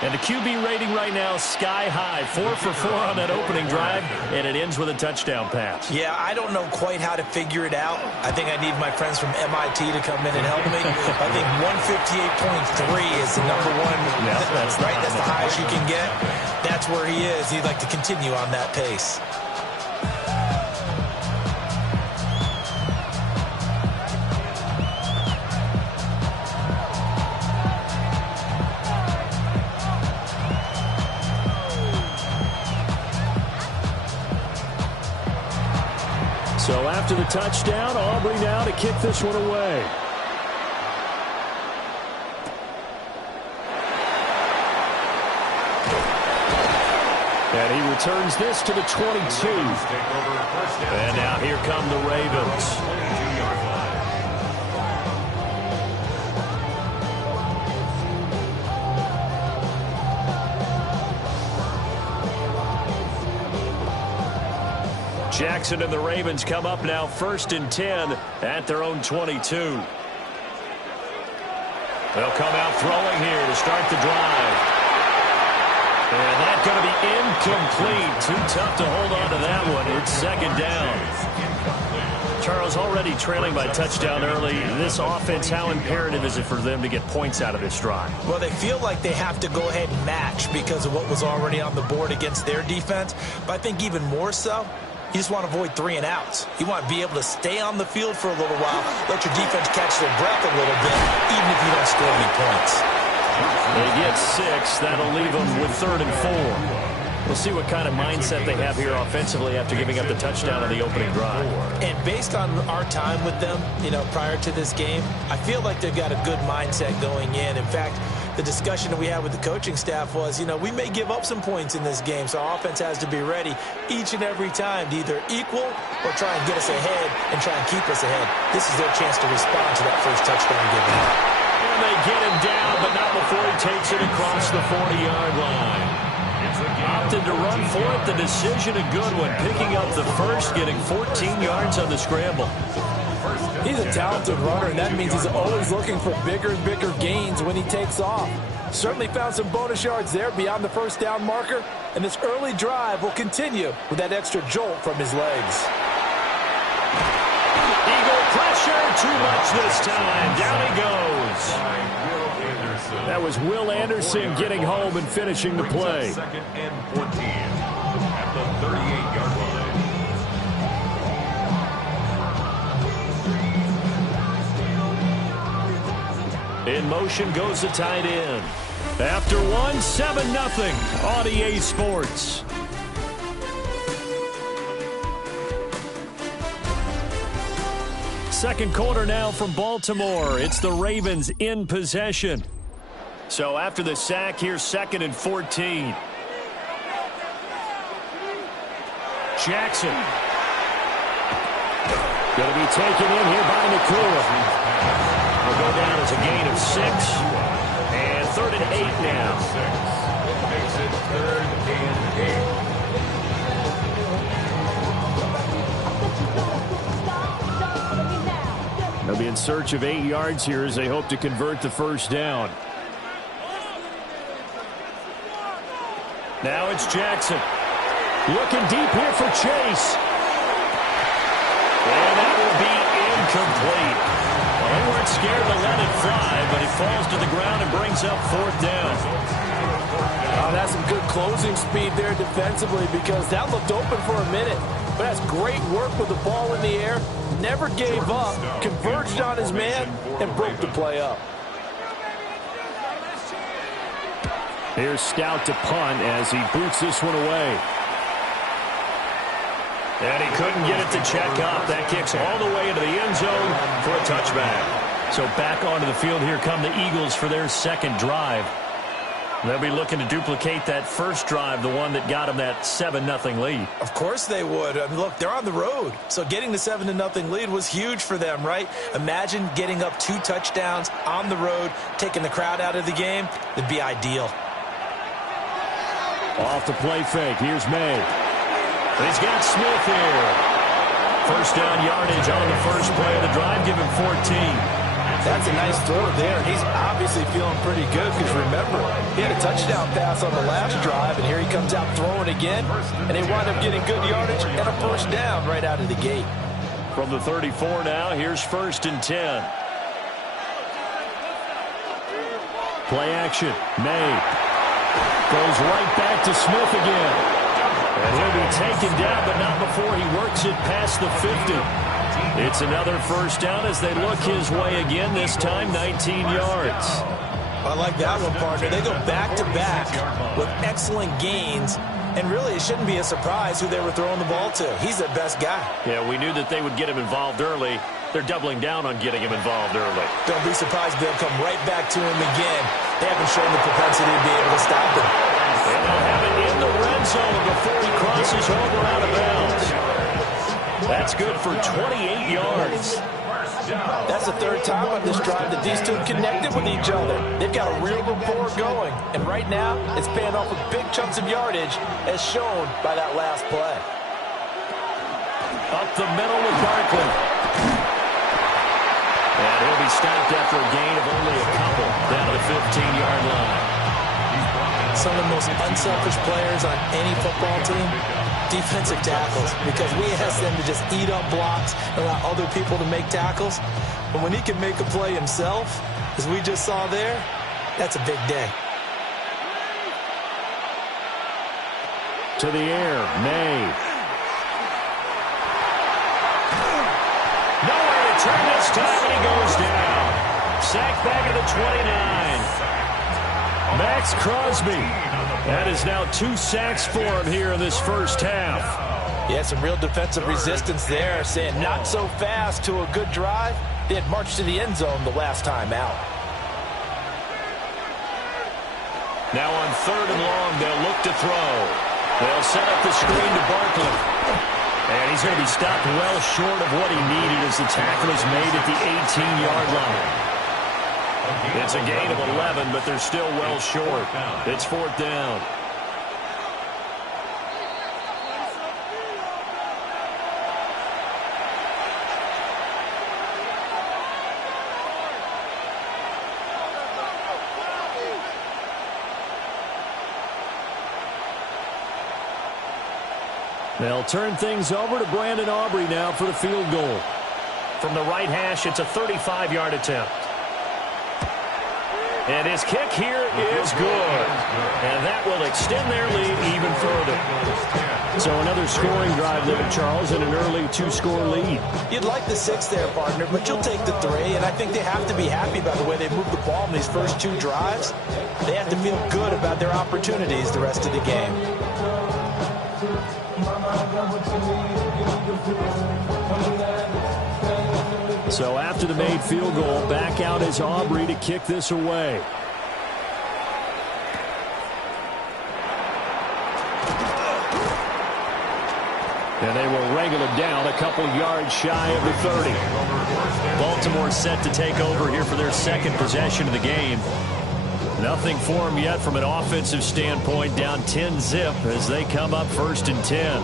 And the QB rating right now sky high. 4 for 4 on that opening drive, and it ends with a touchdown pass. Yeah, I don't know quite how to figure it out. I think I need my friends from MIT to come in and help me. I think 158.3 is the number one. Yeah, that's right. That's the highest you can get. That's where he is. He'd like to continue on that pace. So after the touchdown, Aubrey now to kick this one away. And he returns this to the 22. And now here come the Ravens. Jackson and the Ravens come up now 1st and 10 at their own 22. They'll come out throwing here to start the drive. And that's going to be incomplete. Too tough to hold on to that one. It's 2nd down. Charles, already trailing by touchdown early. This offense, how imperative is it for them to get points out of this drive? Well, they feel like they have to go ahead and match because of what was already on the board against their defense. But I think even more so, you just want to avoid 3 and outs. You want to be able to stay on the field for a little while, let your defense catch their breath a little bit, even if you don't score any points. They get 6. That'll leave them with 3rd and 4. We'll see what kind of mindset they have here offensively after giving up the touchdown on the opening drive. And based on our time with them, prior to this game, I feel like they've got a good mindset going in. In fact, the discussion that we had with the coaching staff was, we may give up some points in this game, so our offense has to be ready each and every time to either equal or try and get us ahead and try and keep us ahead. This is their chance to respond to that first touchdown given up. And they get him down, but not before he takes it across the 40-yard line. Opted to run for it. The decision a good one. Picking up the first, getting 14 yards on the scramble. He's a talented runner, and that means he's always looking for bigger and bigger gains when he takes off. Certainly found some bonus yards there beyond the first down marker, and this early drive will continue with that extra jolt from his legs. Eagle pressure, too much this time. Down he goes. That was Will Anderson getting home and finishing the play. 2nd and 14 at the 38-yard line. In motion goes the tight end. After one, 7-0 on EA Sports. Second quarter now from Baltimore. It's the Ravens in possession. So after the sack, here's 2nd and 14. Jackson. Going to be taken in here by Nakua. Will go down as a gain of 6. And 3rd and 8 now. Makes it 3rd and 8. They'll be in search of 8 yards here as they hope to convert the first down. Now it's Jackson. Looking deep here for Chase. And that will be incomplete. Well, they weren't scared to let it fly, but it falls to the ground and brings up 4th down. Oh, that's some good closing speed there defensively because that looked open for a minute. But that's great work with the ball in the air. Never gave up, converged on his man, and broke the play up. Here's Stout to punt as he boots this one away. And he couldn't get it to check up. That kicks all the way into the end zone for a touchback. So back onto the field here come the Eagles for their second drive. They'll be looking to duplicate that first drive, the one that got them that 7-0 lead. Of course they would. I mean, look, they're on the road. So getting the 7-0 lead was huge for them, right? Imagine getting up 2 touchdowns on the road, taking the crowd out of the game. It'd be ideal. Off the play fake. Here's May. He's got Smith here. First down yardage on the first play of the drive. Give him 14. That's a nice throw there. He's obviously feeling pretty good because, remember, he had a touchdown pass on the last drive, and here he comes out throwing again, and they wind up getting good yardage and a first down right out of the gate. From the 34 now, here's 1st and 10. Play action. May goes right back to Smith again. And he'll be taken down, but not before he works it past the 50. It's another first down as they look his way again, this time 19 yards. I like that one, partner. They go back-to-back with excellent gains, and really it shouldn't be a surprise who they were throwing the ball to. He's their best guy. Yeah, we knew that they would get him involved early. They're doubling down on getting him involved early. Don't be surprised they'll come right back to him again. They haven't shown the propensity to be able to stop him. And they'll have it in the red zone before he crosses over out of bounds. That's good for 28 yards. That's the third time on this drive that these two connected with each other. They've got a real rapport going, and right now it's paying off with big chunks of yardage, as shown by that last play. Up the middle with Barkley. And he'll be stopped after a gain of only a couple down to the 15-yard line. Some of the most unselfish players on any football team, defensive tackles, because we ask them to just eat up blocks and allow other people to make tackles. But when he can make a play himself, as we just saw there, that's a big day. To the air, May. Nowhere to turn this time, and he goes down. Sacked back at the 29. Max Crosby. That is now 2 sacks for him here in this first half. Yeah, some real defensive resistance there, saying not so fast to a good drive. They had marched to the end zone the last time out. Now on 3rd and long, they'll look to throw. They'll set up the screen to Barkley. And he's going to be stopped well short of what he needed as the tackle is made at the 18-yard line. It's a gain of 11, but they're still well short. It's 4th down. They'll turn things over to Brandon Aubrey now for the field goal. From the right hash, it's a 35-yard attempt. And his kick here is good. And that will extend their lead even further. So another scoring drive there, Charles, and an early 2-score lead. You'd like the 6 there, partner, but you'll take the 3, and I think they have to be happy about the way they moved the ball in these first 2 drives. They have to feel good about their opportunities the rest of the game. So after the made field goal, back out is Aubrey to kick this away. And they will wrangle it down a couple yards shy of the 30. Baltimore set to take over here for their second possession of the game. Nothing for them yet from an offensive standpoint, down 10-zip as they come up 1st and 10.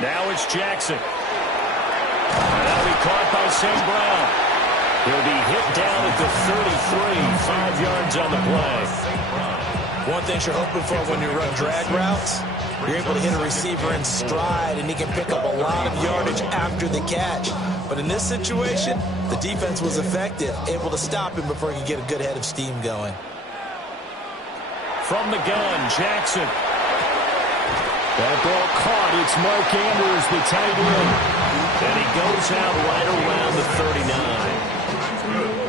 Now it's Jackson. That'll be caught by St. Brown. He'll be hit down at the 33, 5 yards on the play. One thing you're hoping for when you run drag routes, you're able to hit a receiver in stride, and he can pick up a lot of yardage after the catch. But in this situation, the defense was effective, able to stop him before he could get a good head of steam going. From the gun, Jackson. That ball caught. It's Mark Andrews, the tight end. And he goes out right around the 39.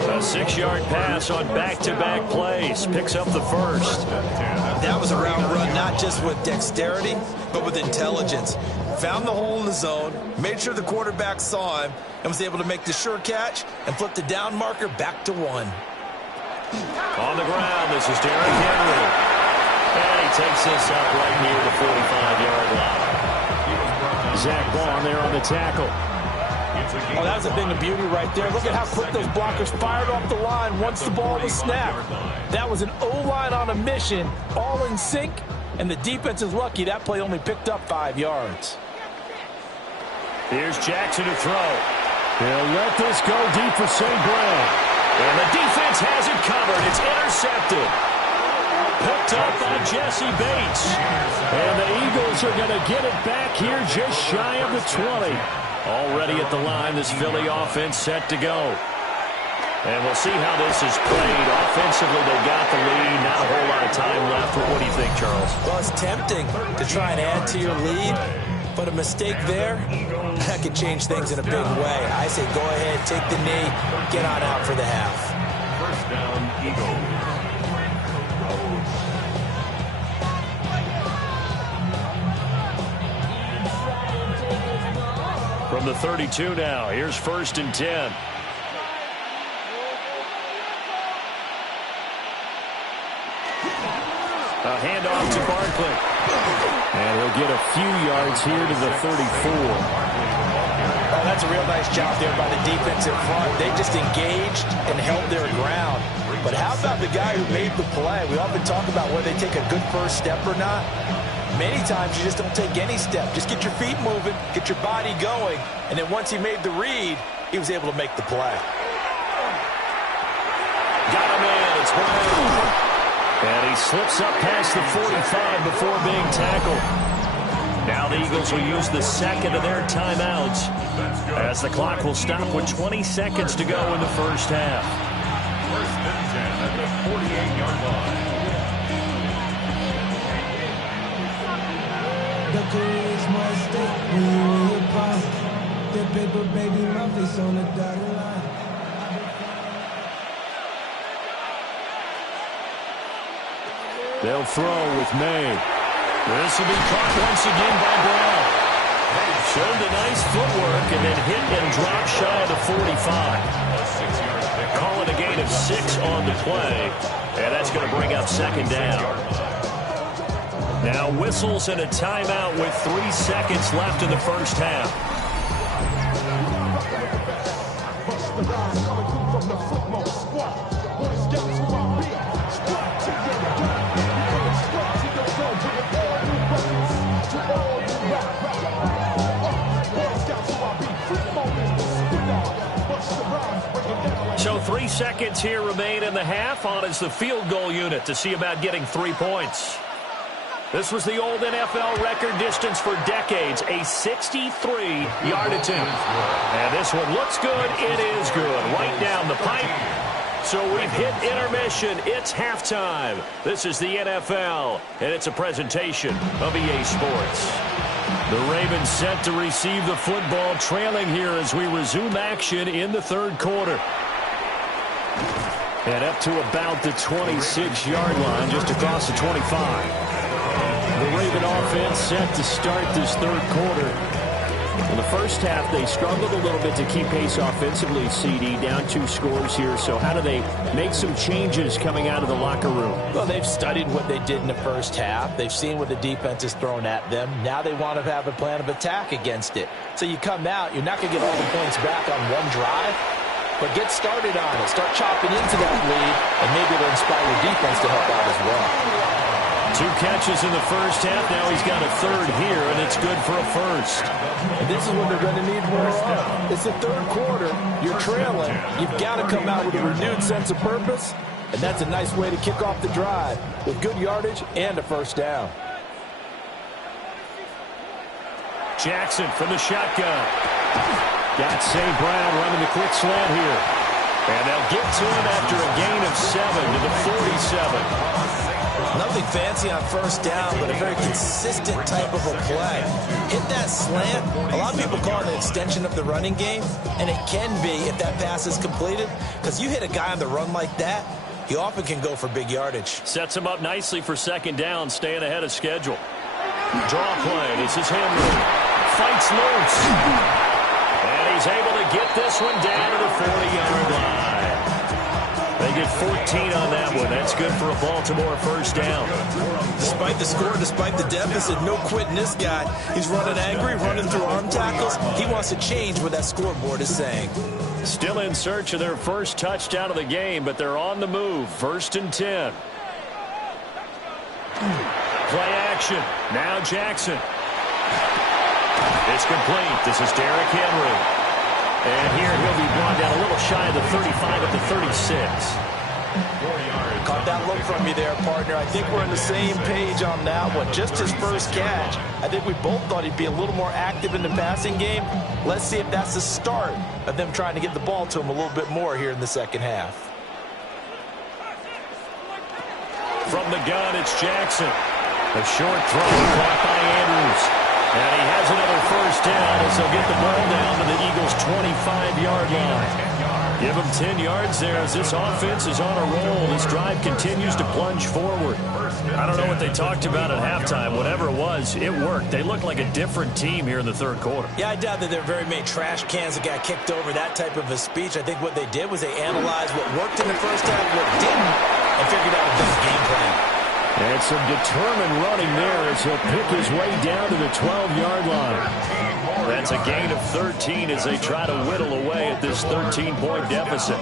A 6-yard pass on back-to-back plays. Picks up the first. That was a route run not just with dexterity, but with intelligence. Found the hole in the zone, made sure the quarterback saw him, and was able to make the sure catch and flip the down marker back to 1. On the ground, this is Derrick Henry. And he takes this up right near the 45-yard line. Zach Baun there on the tackle. Oh, that was a thing of beauty right there. Look at how quick those blockers fired off the line once the ball was snapped. That was an O-line on a mission, all in sync, and the defense is lucky that play only picked up 5 yards. Here's Jackson to throw. He'll let this go deep for St. Brown. And the defense has it covered. It's intercepted. Picked up by Jesse Bates. And the Eagles are going to get it back here just shy of the 20. Already at the line, this Philly offense set to go. And we'll see how this is played. Offensively, they got the lead. Not a whole lot of time left. What do you think, Charles? Well, it's tempting to try and add to your lead, but a mistake there, that could change things in a big way. I say go ahead, take the knee, get on out for the half. First down, Eagles. From the 32 now, here's 1st and 10. A handoff to Barkley. And he'll get a few yards here to the 34. Oh, that's a real nice job there by the defense in front. They just engaged and held their ground. But how about the guy who made the play? We often talk about whether they take a good first step or not. Many times you just don't take any step. Just get your feet moving, get your body going, and then once he made the read, he was able to make the play. Got him in. It's Brown. And he slips up past the 45 before being tackled. Now the Eagles will use the second of their timeouts as the clock will stop with 20 seconds to go in the first half. 1st and 10 at the 48-yard line. The charisma state when you in past. The paper baby, my face on the dotted line. They'll throw with May. This will be caught once again by Brown. Showed the nice footwork and then hit and dropped shy of the 45. Call it a gain of 6 on the play. And that's going to bring up 2nd down. Now whistles and a timeout with 3 seconds left in the first half. So 3 seconds here remain in the half. On is the field goal unit to see about getting 3 points. This was the old NFL record distance for decades, a 63-yard attempt. And this one looks good. It is good. Right down the pipe. So we've hit intermission. It's halftime. This is the NFL, and it's a presentation of EA Sports. The Ravens set to receive the football, trailing here as we resume action in the 3rd quarter. And up to about the 26-yard line, just across the 25. The Raven offense set to start this 3rd quarter. In the first half, they struggled a little bit to keep pace offensively, CD, down 2 scores here. So how do they make some changes coming out of the locker room? Well, they've studied what they did in the first half. They've seen what the defense has thrown at them. Now they want to have a plan of attack against it. So you come out, you're not going to get all the points back on one drive, but get started on it. Start chopping into that lead, and maybe it'll inspire your defense to help out as well. 2 catches in the first half. Now he's got a 3rd here, and it's good for a 1st. And this is when they're going to need more of. It's the 3rd quarter. You're trailing. You've got to come out with a renewed sense of purpose, and that's a nice way to kick off the drive with good yardage and a 1st down. Jackson from the shotgun. Got St. Brown running the quick slant here. And they'll get to him after a gain of 7 to the 47. Nothing fancy on 1st down, but a very consistent type of a play. Hit that slant. A lot of people call it an extension of the running game, and it can be if that pass is completed, because you hit a guy on the run like that, he often can go for big yardage. Sets him up nicely for 2nd down, staying ahead of schedule. Draw play. This is Henry. Fights loose. And he's able to get this one down to the 40-yard line. They get 14 on that one. That's good for a Baltimore first down. Despite the score, despite the deficit, no quitting this guy. He's running angry, running through arm tackles. He wants to change what that scoreboard is saying. Still in search of their first touchdown of the game, but they're on the move. 1st and 10. Play action. Now Jackson. It's complete. This is Derrick Henry. And here he'll be brought down a little shy of the 35 at the 36. Caught that look from you there, partner. I think we're on the same page on that one. Just his first catch. I think we both thought he'd be a little more active in the passing game. Let's see if that's the start of them trying to get the ball to him a little bit more here in the second half. From the gun, it's Jackson. A short throw caught by Andrews. And he has another first down as he'll get the ball down to the Eagles' 25-yard line. Give him 10 yards there as this offense is on a roll. This drive continues to plunge forward. I don't know what they talked about at halftime. Whatever it was, it worked. They looked like a different team here in the third quarter. Yeah, I doubt that there are very many trash cans that got kicked over, that type of a speech. I think what they did was they analyzed what worked in the first half, what didn't, and figured out a better game plan. And some determined running there as he'll pick his way down to the 12-yard line. That's a gain of 13 as they try to whittle away at this 13-point deficit.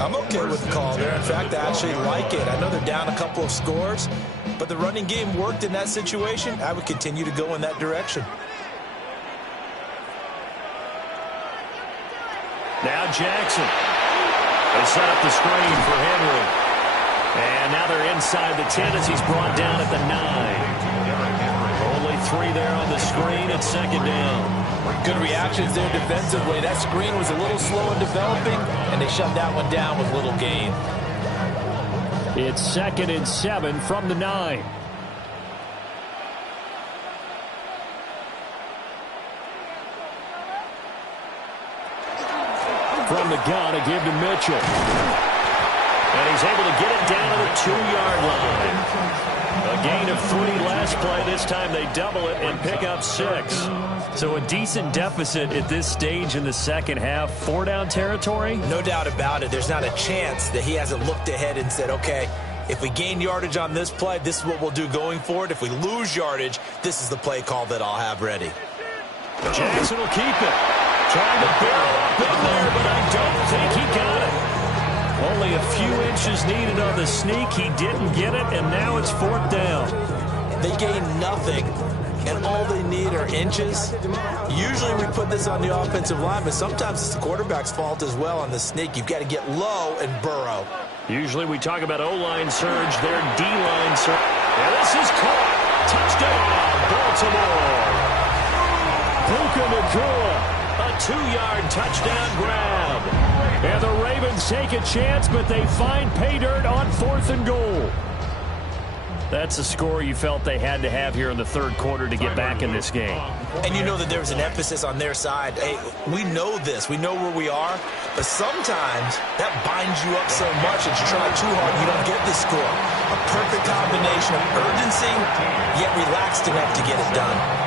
I'm okay with the call there. In fact, I actually like it. I know they're down a couple of scores, but the running game worked in that situation. I would continue to go in that direction. Now Jackson. They set up the screen for Henry. And now they're inside the 10 as he's brought down at the 9. Only 3 there on the screen at second down. Good reactions there defensively. That screen was a little slow in developing, and they shut that one down with little gain. It's 2nd and 7 from the 9. From the gun, a give to Mitchell. And he's able to get it down to the 2-yard line. A gain of 3 last play. This time they double it and pick up 6. So a decent deficit at this stage in the second half. 4-down territory? No doubt about it. There's not a chance that he hasn't looked ahead and said, okay, if we gain yardage on this play, this is what we'll do going forward. If we lose yardage, this is the play call that I'll have ready. Jackson will keep it. Trying to barrel up in there, but I don't think he got it. Only a few inches needed on the sneak. He didn't get it, and now it's 4th down. They gain nothing, and all they need are inches. Usually we put this on the offensive line, but sometimes it's the quarterback's fault as well on the sneak. You've got to get low and burrow. Usually we talk about O-line surge, their D-line surge. And this is caught. Touchdown, Baltimore. Puka Nacua, a 2-yard touchdown grab. And the Ravens take a chance, but they find pay dirt on 4th and goal. That's a score you felt they had to have here in the third quarter to get back in this game. And you know that there was an emphasis on their side. Hey, we know this. We know where we are. But sometimes that binds you up so much that you try too hard, you don't get the score. A perfect combination of urgency, yet relaxed enough to get it done.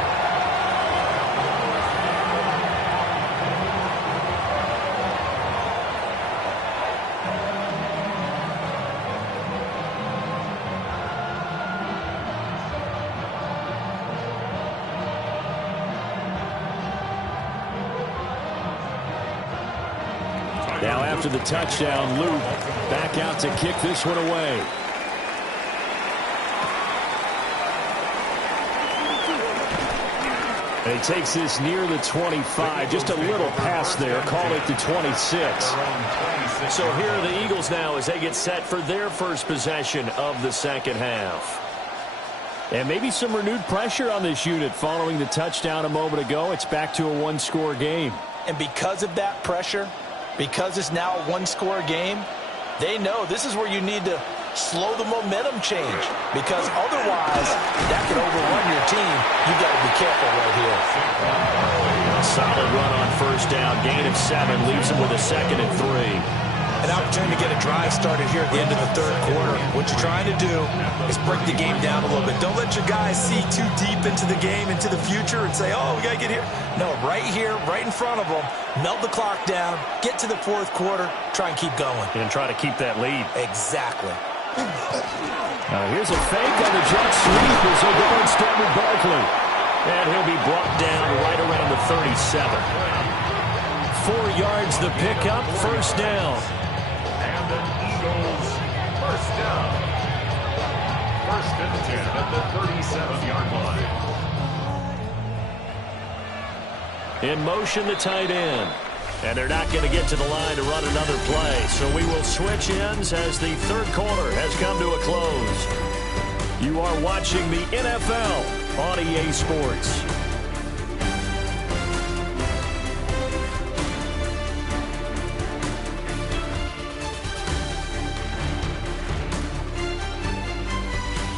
Now after the touchdown, Luke back out to kick this one away. And he takes this near the 25, just a little past there, call it the 26. So here are the Eagles now as they get set for their first possession of the second half. And maybe some renewed pressure on this unit following the touchdown a moment ago. It's back to a one-score game. And because of that pressure, because it's now a one-score game, they know this is where you need to slow the momentum change, because otherwise that could overrun your team. You've got to be careful right here. Solid run on first down. Gain of 7 leaves him with a 2nd and 3. An opportunity to get a drive started here at the end of the third quarter. What you're trying to do is break the game down a little bit. Don't let your guys see too deep into the game, into the future, and say, oh, we got to get here. No, right here, right in front of them, melt the clock down, get to the fourth quarter, try and keep going. And try to keep that lead. Exactly. Here's a fake on the jet sweep as they go instead with Barkley. And he'll be brought down right around the 37. 4 yards the pickup, first down. And an Eagles first down. First and 10 at the 37-yard line. In motion, the tight end. And they're not going to get to the line to run another play. So we will switch ends as the third quarter has come to a close. You are watching the NFL on EA Sports.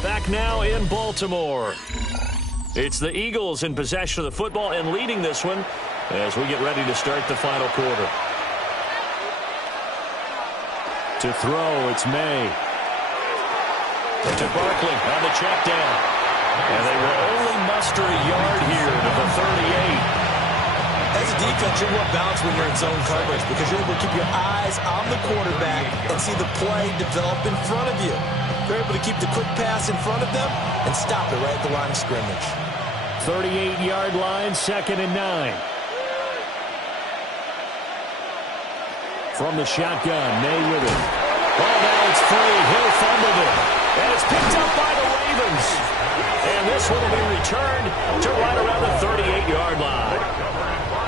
Back now in Baltimore. It's the Eagles in possession of the football and leading this one as we get ready to start the final quarter. To throw, it's May. To Barkley on the check down. And they will only muster a yard here to the 38. As a defense, you're well balanced when you're in zone coverage because you're able to keep your eyes on the quarterback and see the play develop in front of you. They're able to keep the quick pass in front of them and stop it right at the line of scrimmage. 38-yard line, 2nd and 9. From the shotgun, May with it. Oh, now it's free. Hill fumbled it. And it's picked up by the Ravens. And this one will be returned to right around the 38-yard line.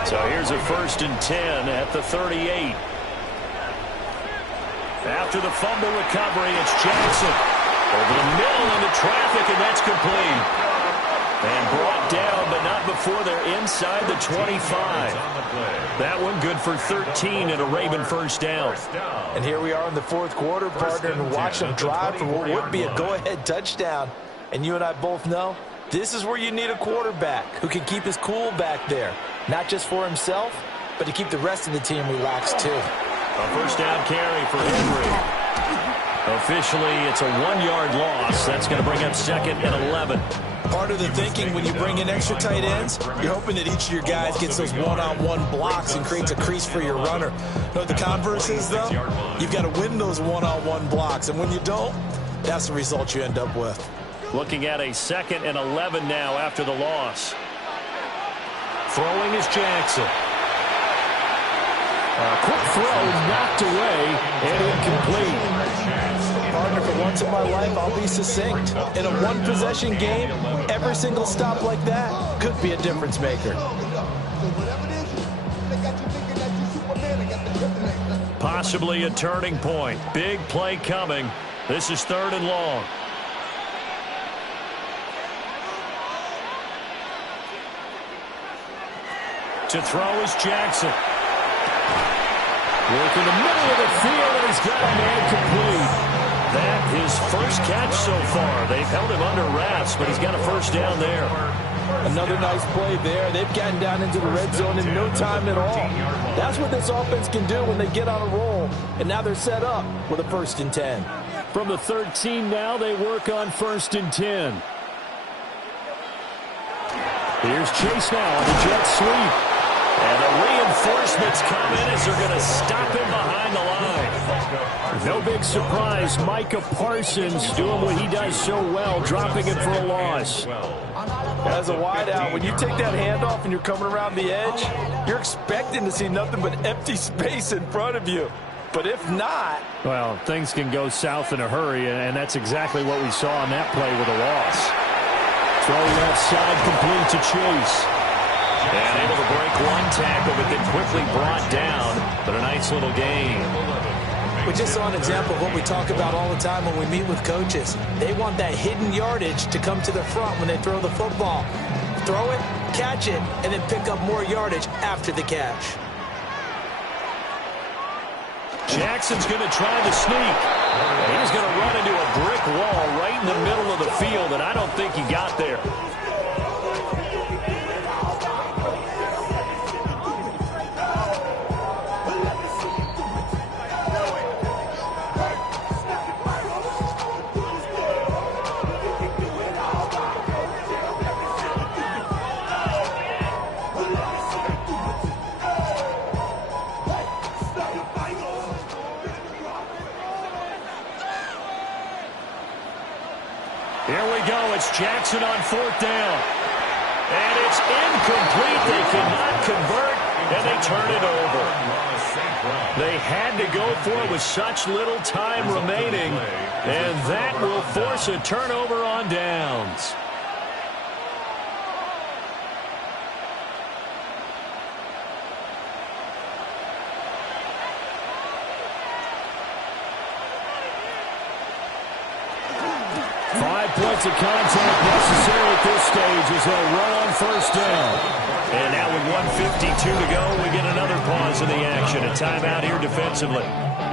So here's a 1st and 10 at the 38. After the fumble recovery, it's Jackson. Over the middle into traffic, and that's complete. And brought down, but not before they're inside the 25. That one good for 13 and a Raven first down. And here we are in the fourth quarter, partner, and watch them drive for what would be a go-ahead touchdown. And you and I both know this is where you need a quarterback who can keep his cool back there. Not just for himself, but to keep the rest of the team relaxed too. A first down carry for Henry. Officially, it's a 1-yard loss. That's going to bring up 2nd and 11. Part of the thinking when you bring in extra tight ends, you're hoping that each of your guys gets those one-on-one blocks and creates a crease for your runner. You know what the converse is, though? You've got to win those one-on-one blocks, and when you don't, that's the result you end up with. Looking at a 2nd and 11 now after the loss. Throwing is Jackson. A quick throw knocked away and incomplete. Partner, for once in my life, I'll be succinct. In a one-possession game, every single stop like that could be a difference maker. Possibly a turning point. Big play coming. This is 3rd and long. To throw is Jackson. Work in the middle of the field, and he's got a man complete. That his first catch so far. They've held him under wraps, but he's got a first down there. Another nice play there. They've gotten down into the red zone in no time at all. That's what this offense can do when they get on a roll. And now they're set up with a 1st and 10. From the 13 now, they work on 1st and 10. Here's Chase now on the jet sweep. And the reinforcements come in as they're going to stop him behind the line. No big surprise, Micah Parsons doing what he does so well, dropping him for a loss. As a wideout, when you take that handoff and you're coming around the edge, you're expecting to see nothing but empty space in front of you. But if not... Well, things can go south in a hurry, and that's exactly what we saw on that play with a loss. Throw left side complete to Chase. And able to break one tackle, but then quickly brought down. But a nice little gain. We just saw an example of what we talk about all the time when we meet with coaches. They want that hidden yardage to come to the front when they throw the football. Throw it, catch it, and then pick up more yardage after the catch. Jackson's going to try to sneak. And he's going to run into a brick wall right in the middle of the field, and I don't think he got there. It's Jackson on 4th down. And it's incomplete. They cannot convert, and they turn it over. They had to go for it with such little time remaining, and that will force a turnover on downs. Points of contact necessary at this stage as they'll run on 1st down. And now with 1:52 to go, we get another pause in the action. A timeout here defensively.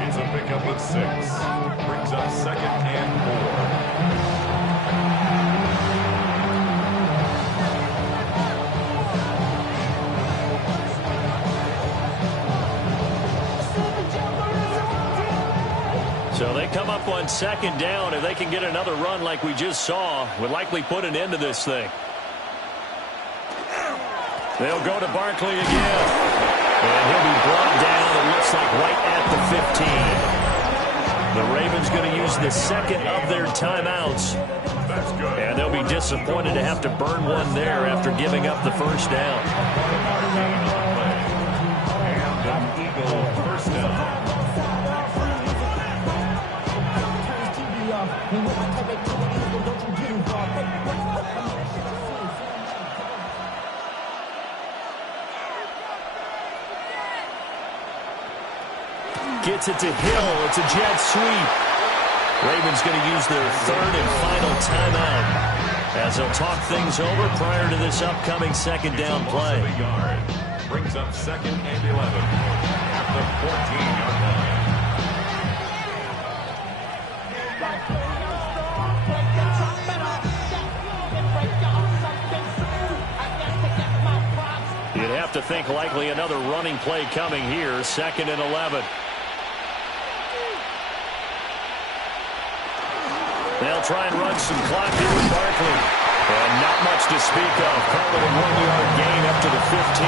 It's a pickup of 6. Brings up 2nd and 4. So they come up on 2nd down. If they can get another run like we just saw, would likely put an end to this thing. They'll go to Barkley again. And he'll be brought down, it looks like, right at the 15. The Ravens going to use the 2nd of their timeouts. That's good. And they'll be disappointed to have to burn one there after giving up the 1st down. And an Eagle 1st down. Gets it to Hill. It's a jet sweep. Ravens going to use their 3rd and final timeout as they'll talk things over prior to this upcoming 2nd down play. Brings up 2nd and 11 at the 14-yard line. You'd have to think likely another running play coming here. 2nd and 11. They'll try and run some clock here with Barkley. And not much to speak of. Call it a 1-yard gain up to the 15.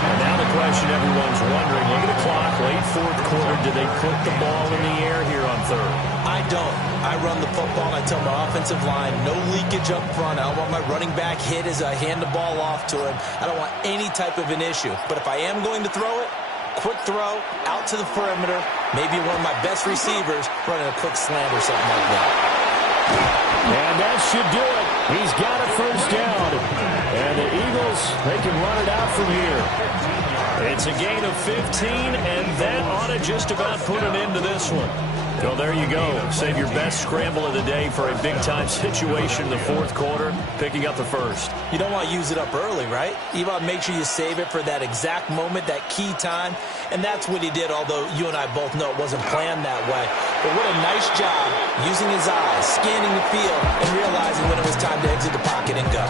And now the question everyone's wondering, look at the clock, late 4th quarter, do they put the ball in the air here on 3rd? I don't. I run the football and I tell my offensive line, no leakage up front. I don't want my running back hit as I hand the ball off to him. I don't want any type of an issue. But if I am going to throw it, quick throw, out to the perimeter, maybe one of my best receivers running a quick slant or something like that. And that should do it. He's got a 1st down. And the Eagles, they can run it out from here. It's a gain of 15, and that ought to just about put an end to this one. So there you go. Save your best scramble of the day for a big-time situation in the 4th quarter, picking up the 1st. You don't want to use it up early, right? You want to make sure you save it for that exact moment, that key time. And that's what he did, although you and I both know it wasn't planned that way. But what a nice job using his eyes, scanning the field, and realizing when it was time to exit the pocket and go.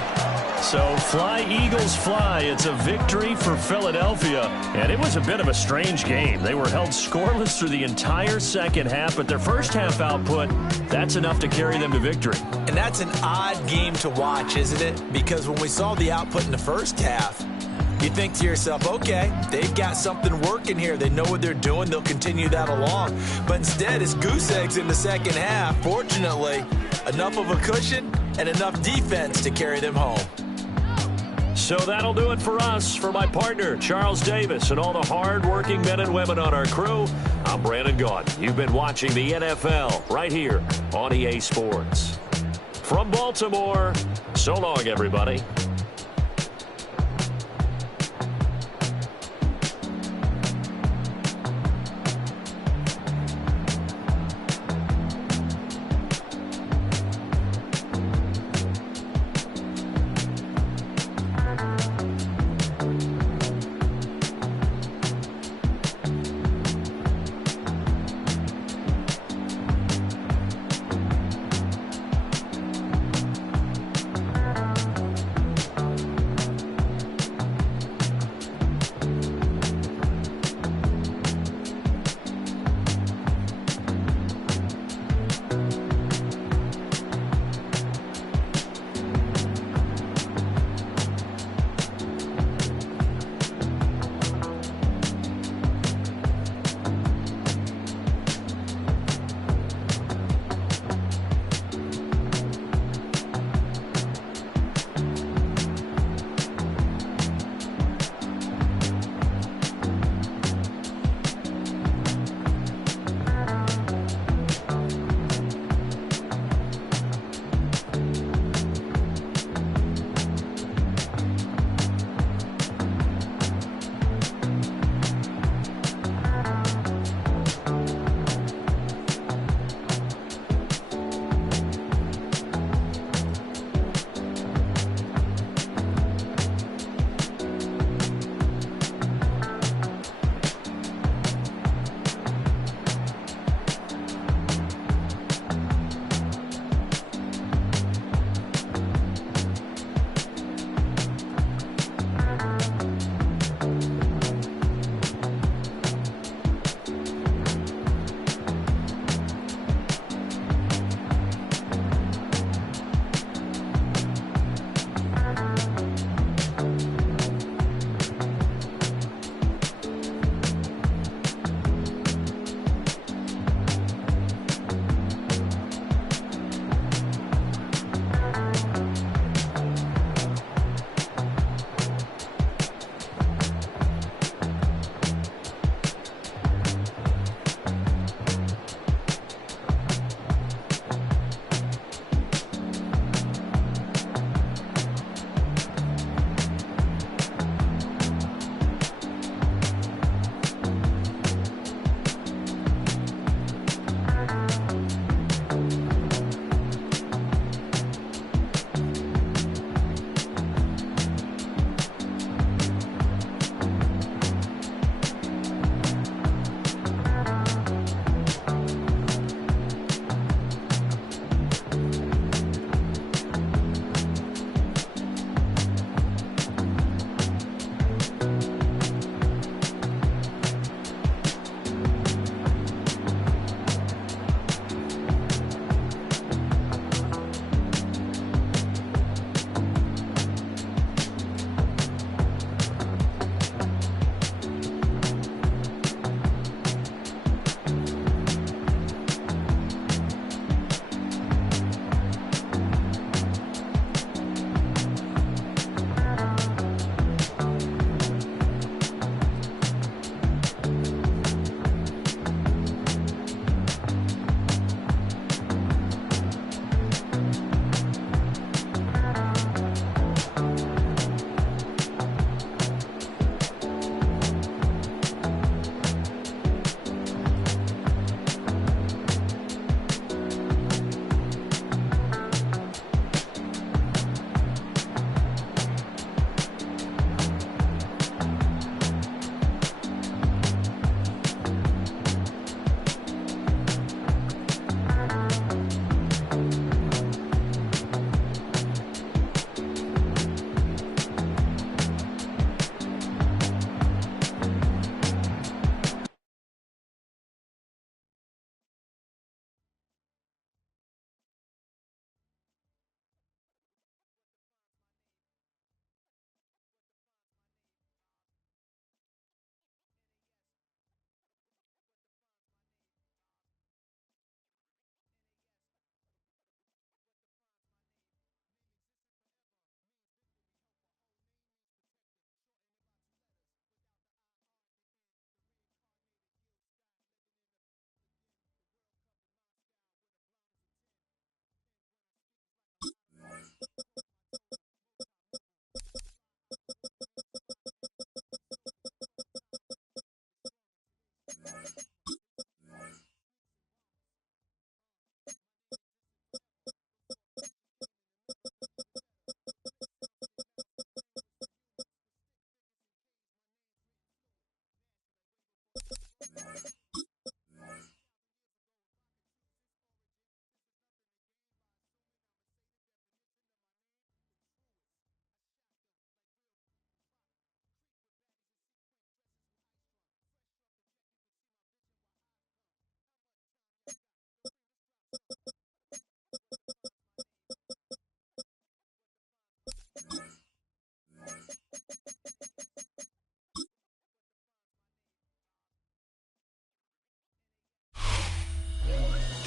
So fly, Eagles, fly. It's a victory for Philadelphia. And it was a bit of a strange game. They were held scoreless through the entire 2nd half, but their 1st half output, that's enough to carry them to victory. And that's an odd game to watch, isn't it? Because when we saw the output in the 1st half, you think to yourself, okay, they've got something working here. They know what they're doing. They'll continue that along. But instead, it's goose eggs in the 2nd half. Fortunately, enough of a cushion and enough defense to carry them home. So that'll do it for us. For my partner, Charles Davis, and all the hard-working men and women on our crew, I'm Brandon Gaudin. You've been watching the NFL right here on EA Sports. From Baltimore, so long, everybody.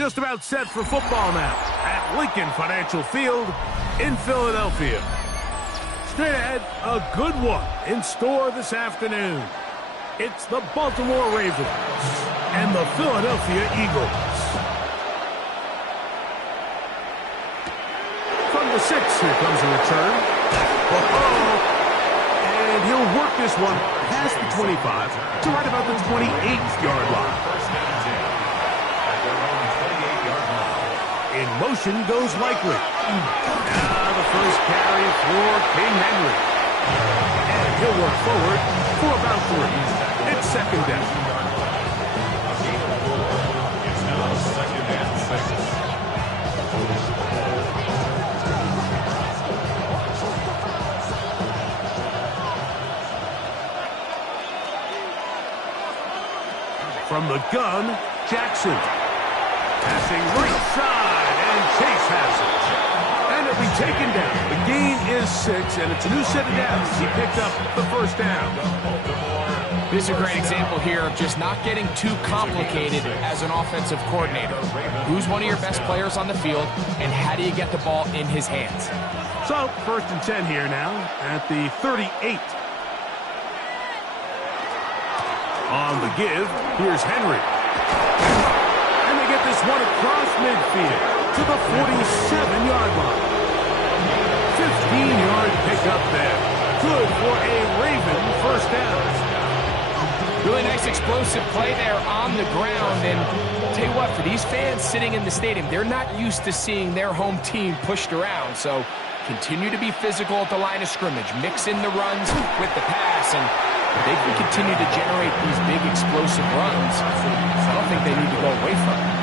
just about set for football now at Lincoln Financial Field in Philadelphia. Straight ahead, a good one in store this afternoon. It's the Baltimore Ravens and the Philadelphia Eagles. From the 6, here comes a return. And he'll work this one past the 25 to right about the 28-yard line. In motion goes Likely. Now the first carry for King Henry. And he'll work forward for about 3. It's second down. It's now second and 6. From the gun, Jackson. Passing right side, and Chase has it. And it'll be taken down. The gain is 6, and it's a new set of downs. He picked up the first down. This is a great example here of just not getting too complicated as an offensive coordinator. Who's one of your best players on the field, and how do you get the ball in his hands? So, first and 10 here now at the 38. On the give, here's Henry. And they get this one across midfield to the 47-yard line. 15-yard pickup there. Good for a Raven first down. Really nice explosive play there on the ground. And I'll tell you what, for these fans sitting in the stadium, they're not used to seeing their home team pushed around. So continue to be physical at the line of scrimmage. Mix in the runs with the pass, and they can continue to generate these big explosive runs. I don't think they need to go away from it.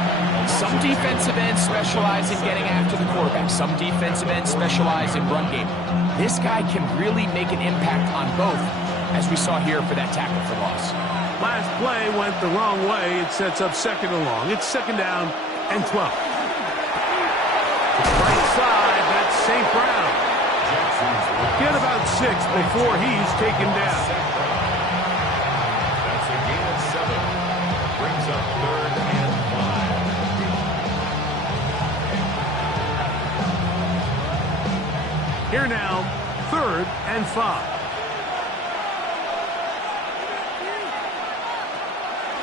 Some defensive ends specialize in getting after the quarterback. Some defensive ends specialize in run game. This guy can really make an impact on both, as we saw here for that tackle for loss. Last play went the wrong way. It sets up second and long. It's second down and 12. Right side, that's St. Brown. Get about 6 before he's taken down. Here now, 3rd and 5.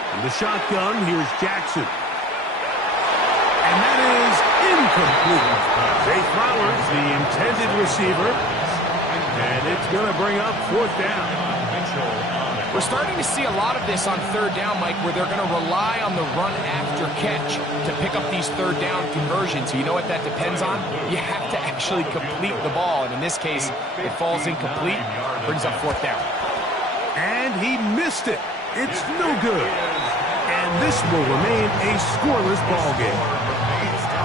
From the shotgun, here's Jackson. And that is incomplete. Zay Flowers, the intended receiver. And it's going to bring up 4th down. We're starting to see a lot of this on 3rd down, Mike, where they're going to rely on the run after catch to pick up these 3rd down conversions. So you know what that depends on? You have to actually complete the ball. And in this case, it falls incomplete, brings up 4th down. And he missed it. It's no good. And this will remain a scoreless ball game.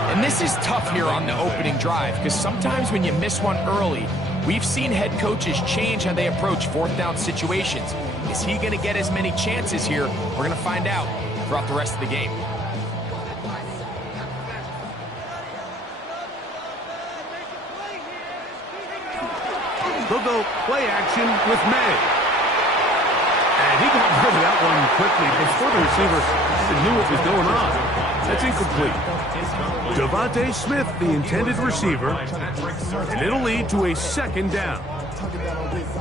And this is tough here on the opening drive, because sometimes when you miss one early, we've seen head coaches change how they approach 4th down situations. Is he going to get as many chances here? We're going to find out throughout the rest of the game. They'll go play action with May. And he got rid of that one quickly before the receiver knew what was going on. That's incomplete. Devontae Smith, the intended receiver, and it'll lead to a 2nd down.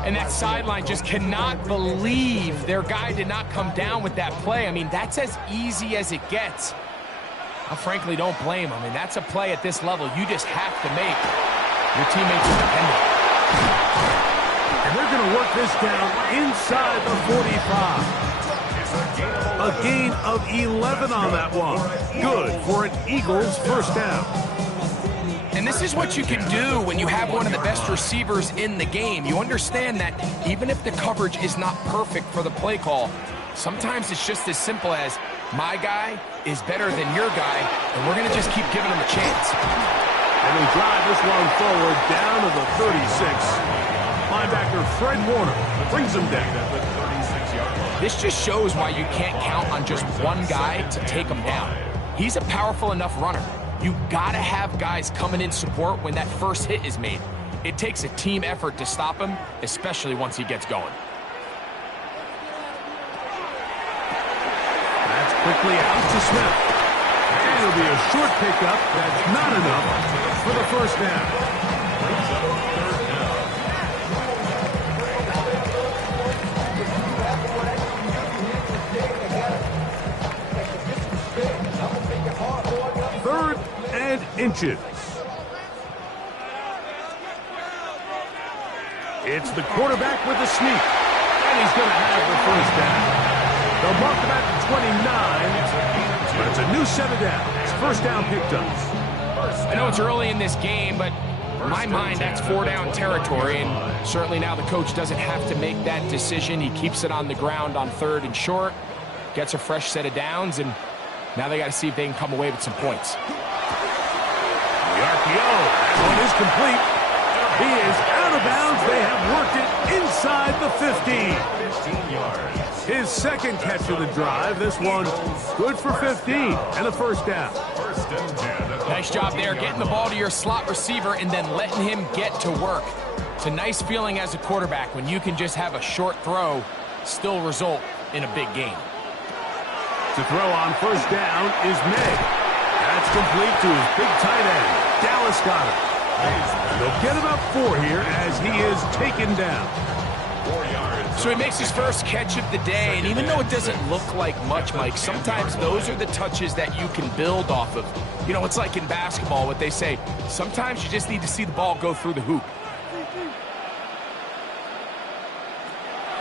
And that sideline just cannot believe their guy did not come down with that play. I mean, that's as easy as it gets. I frankly don't blame him. I mean, that's a play at this level you just have to make. Your teammates are dependent. And they're going to work this down inside the 45. A gain of 11 on that one. Good for an Eagles first down. And this is what you can do when you have one of the best receivers in the game. You understand that even if the coverage is not perfect for the play call, sometimes it's just as simple as, my guy is better than your guy, and we're going to just keep giving him a chance. And they drive this one forward down to the 36. Linebacker Fred Warner brings him down. This just shows why you can't count on just one guy to take him down. He's a powerful enough runner. You gotta have guys coming in support when that first hit is made. It takes a team effort to stop him, especially once he gets going. That's quickly out to Smith. And it'll be a short pickup. That's not enough for the first down. Third and inches. It's the quarterback with the sneak. And he's going to have the first down. They'll mark him at the 29. But it's a new set of downs. First down picked up. I know it's early in this game, but in my mind, that's 4-down territory. And certainly now the coach doesn't have to make that decision. He keeps it on the ground on 3rd and short, gets a fresh set of downs, and now they got to see if they can come away with some points. The RPO. That one is complete. He is out of bounds. They have worked it inside the 15 yards. His second catch of the drive. This one good for 15 and a first down. Nice job there, getting the ball to your slot receiver and then letting him get to work. It's a nice feeling as a quarterback when you can just have a short throw still result in a big game. To throw on first down is May. That's complete to his big tight end, Dallas Goedert. They'll get about 4 here as he is taken down. So he makes his first catch of the day, and even though it doesn't look like much, Mike, sometimes those are the touches that you can build off of. You know, it's like in basketball, what they say, sometimes you just need to see the ball go through the hoop.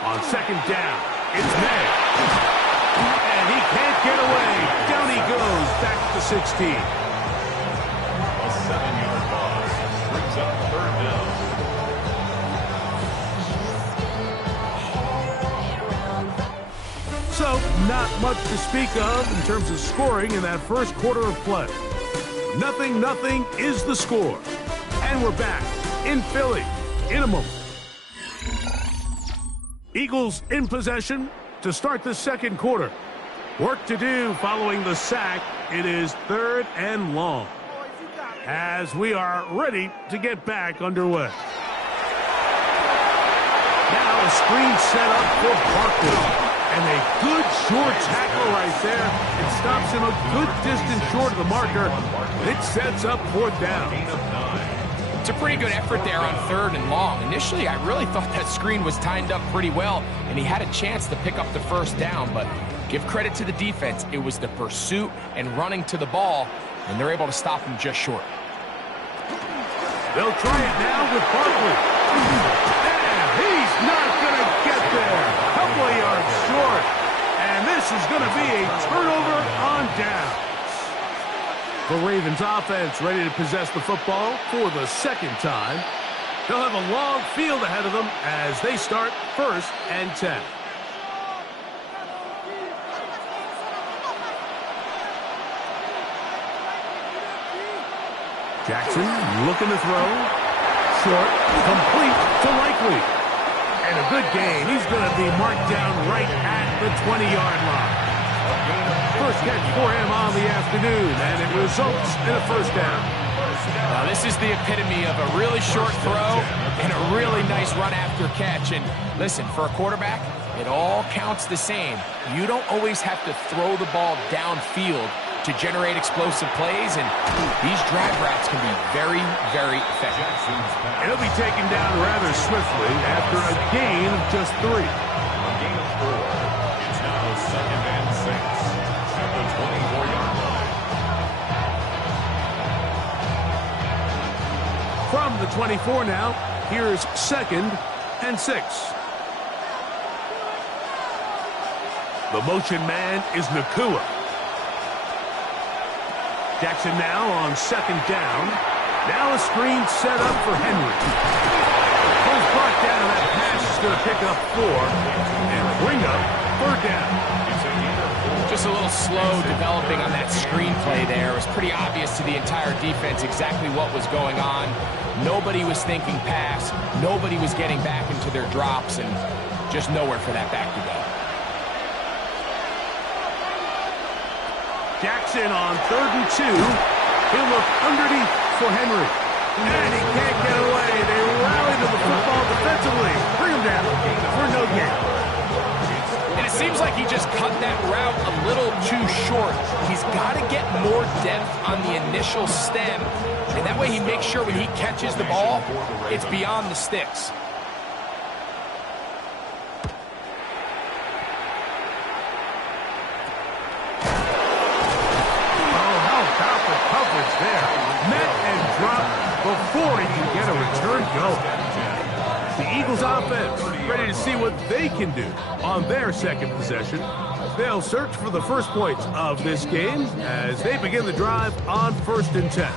On second down, it's May. And he can't get away. Down he goes, back to 16. A 7-yard loss brings up 3rd down. So, not much to speak of in terms of scoring in that first quarter of play. 0-0 is the score. And we're back in Philly in a moment. Eagles in possession to start the second quarter. Work to do following the sack. It is 3rd and long. As we are ready to get back underway. Now a screen set up for Barkley. And a good short tackle right there. It stops him a good distance short of the marker. It sets up 4th down. It's a pretty good effort there on 3rd and long. Initially, I really thought that screen was timed up pretty well, and he had a chance to pick up the first down, but give credit to the defense. It was the pursuit and running to the ball, and they're able to stop him just short. They'll try it now with Barkley. And he's not going to get there. Couple of yards short. And this is going to be a turnover on downs. The Ravens offense ready to possess the football for the second time. They'll have a long field ahead of them as they start 1st and 10. Jackson looking to throw. Short, complete to Likely. And a good gain. He's going to be marked down right at the 20-yard line. First catch for him on the afternoon, and it results in a first down. This is the epitome of a really short throw and a really nice run after catch. And listen, for a quarterback, it all counts the same. You don't always have to throw the ball downfield to generate explosive plays, and these drag routes can be very, very effective. And he'll be taken down rather swiftly after a gain of just 3. A gain of 4. It's now 2nd and 6 at the 24-yard line. From the 24 now, here's 2nd and 6. The motion man is Nacua. Jackson now on 2nd down. Now a screen set up for Henry. Pulls brought down. That pass is going to pick up 4 and bring up 3rd down. Just a little slow developing on that screenplay there. It was pretty obvious to the entire defense exactly what was going on. Nobody was thinking pass. Nobody was getting back into their drops, and just nowhere for that back to go. Jackson on 3rd and 2. He'll look underneath for Henry. And he can't get away. They rally to the football defensively. Bring him down for no gain. And it seems like he just cut that route a little too short. He's got to get more depth on the initial stem, and that way he makes sure when he catches the ball, it's beyond the sticks. There, met and dropped before he can get a return go. The Eagles offense ready to see what they can do on their second possession. They'll search for the first points of this game as they begin the drive on 1st and 10.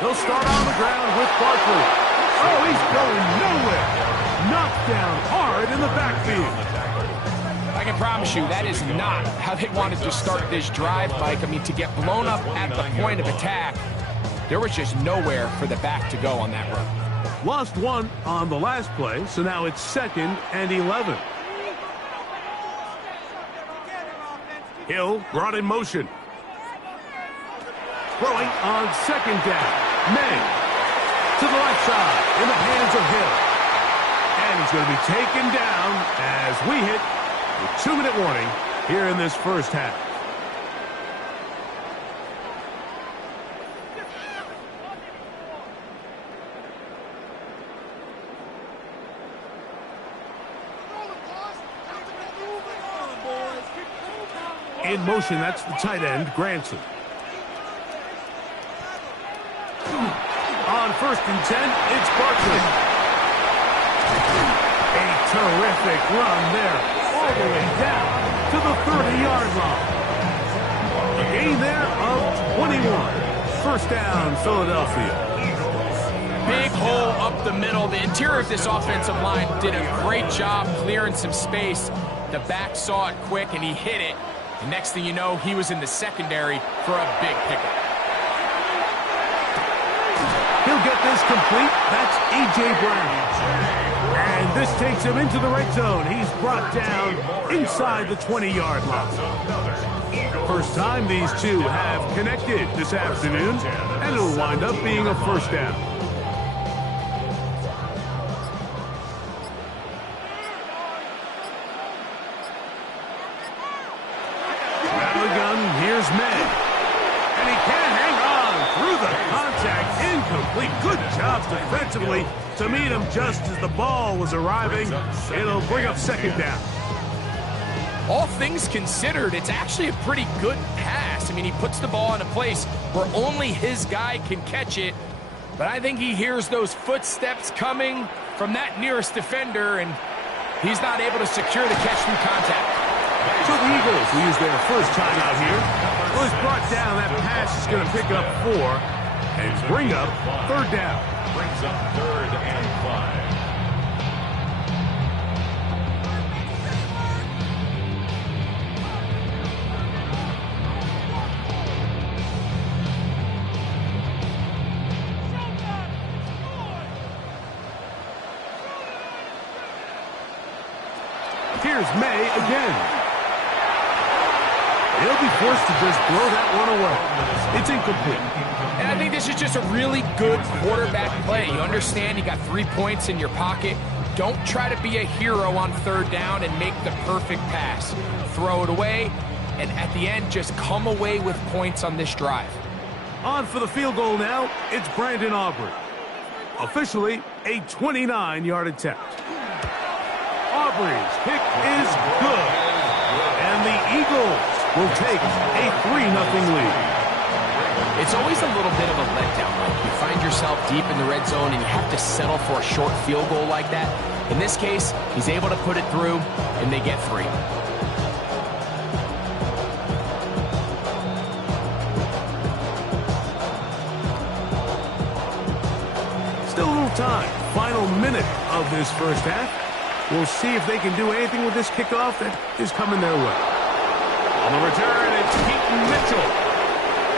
They'll start on the ground with Barkley. Oh, he's going nowhere. Knocked down hard in the backfield. I can promise you that is not how they wanted to start this drive, Mike. I mean, to get blown up at the point of attack, there was just nowhere for the back to go on that run. Lost one on the last play, so now it's 2nd and 11. Hill brought in motion. Throwing on 2nd down. May to the left side in the hands of Hill. And he's going to be taken down as we hit the 2-minute warning here in this first half. In motion, that's the tight end, Granson. On 1st and 10, it's Barkley. A terrific run there, all the way down to the 30-yard line. A gain there of 21. 1st down, Philadelphia. Big hole up the middle. The interior of this offensive line did a great job clearing some space. The back saw it quick, and he hit it. And next thing you know, he was in the secondary for a big pickup. He'll get this complete. That's A.J. Brown. And this takes him into the red zone. He's brought down inside the 20-yard line. First time these two have connected this afternoon, and it'll wind up being a 1st down. Out of the gun, here's May. And he can't hang on through the contact. Incomplete. Good job defensively to meet him just as the ball was arriving. It'll bring up 2nd down. All things considered, it's actually a pretty good pass. I mean, he puts the ball in a place where only his guy can catch it. But I think he hears those footsteps coming from that nearest defender, and he's not able to secure the catch through contact. So the Eagles will use their first time out here. Well, he's brought down. That pass is going to pick up 4 and bring up 3rd down. Brings up 3rd and 5. Here's May again. He'll be forced to just blow that one away. It's incomplete. And I think this is just a really good quarterback play. You understand you got 3 points in your pocket. Don't try to be a hero on 3rd down and make the perfect pass. Throw it away, and at the end, just come away with points on this drive. On for the field goal now, it's Brandon Aubrey. Officially, a 29-yard attempt. Aubrey's kick is good. And the Eagles will take a 3-0 lead. It's always a little bit of a letdown. Like you find yourself deep in the red zone and you have to settle for a short field goal like that. In this case, he's able to put it through, and they get 3. Still a little time. Final minute of this first half. We'll see if they can do anything with this kickoff that is coming their way. On the return, it's Keaton Mitchell.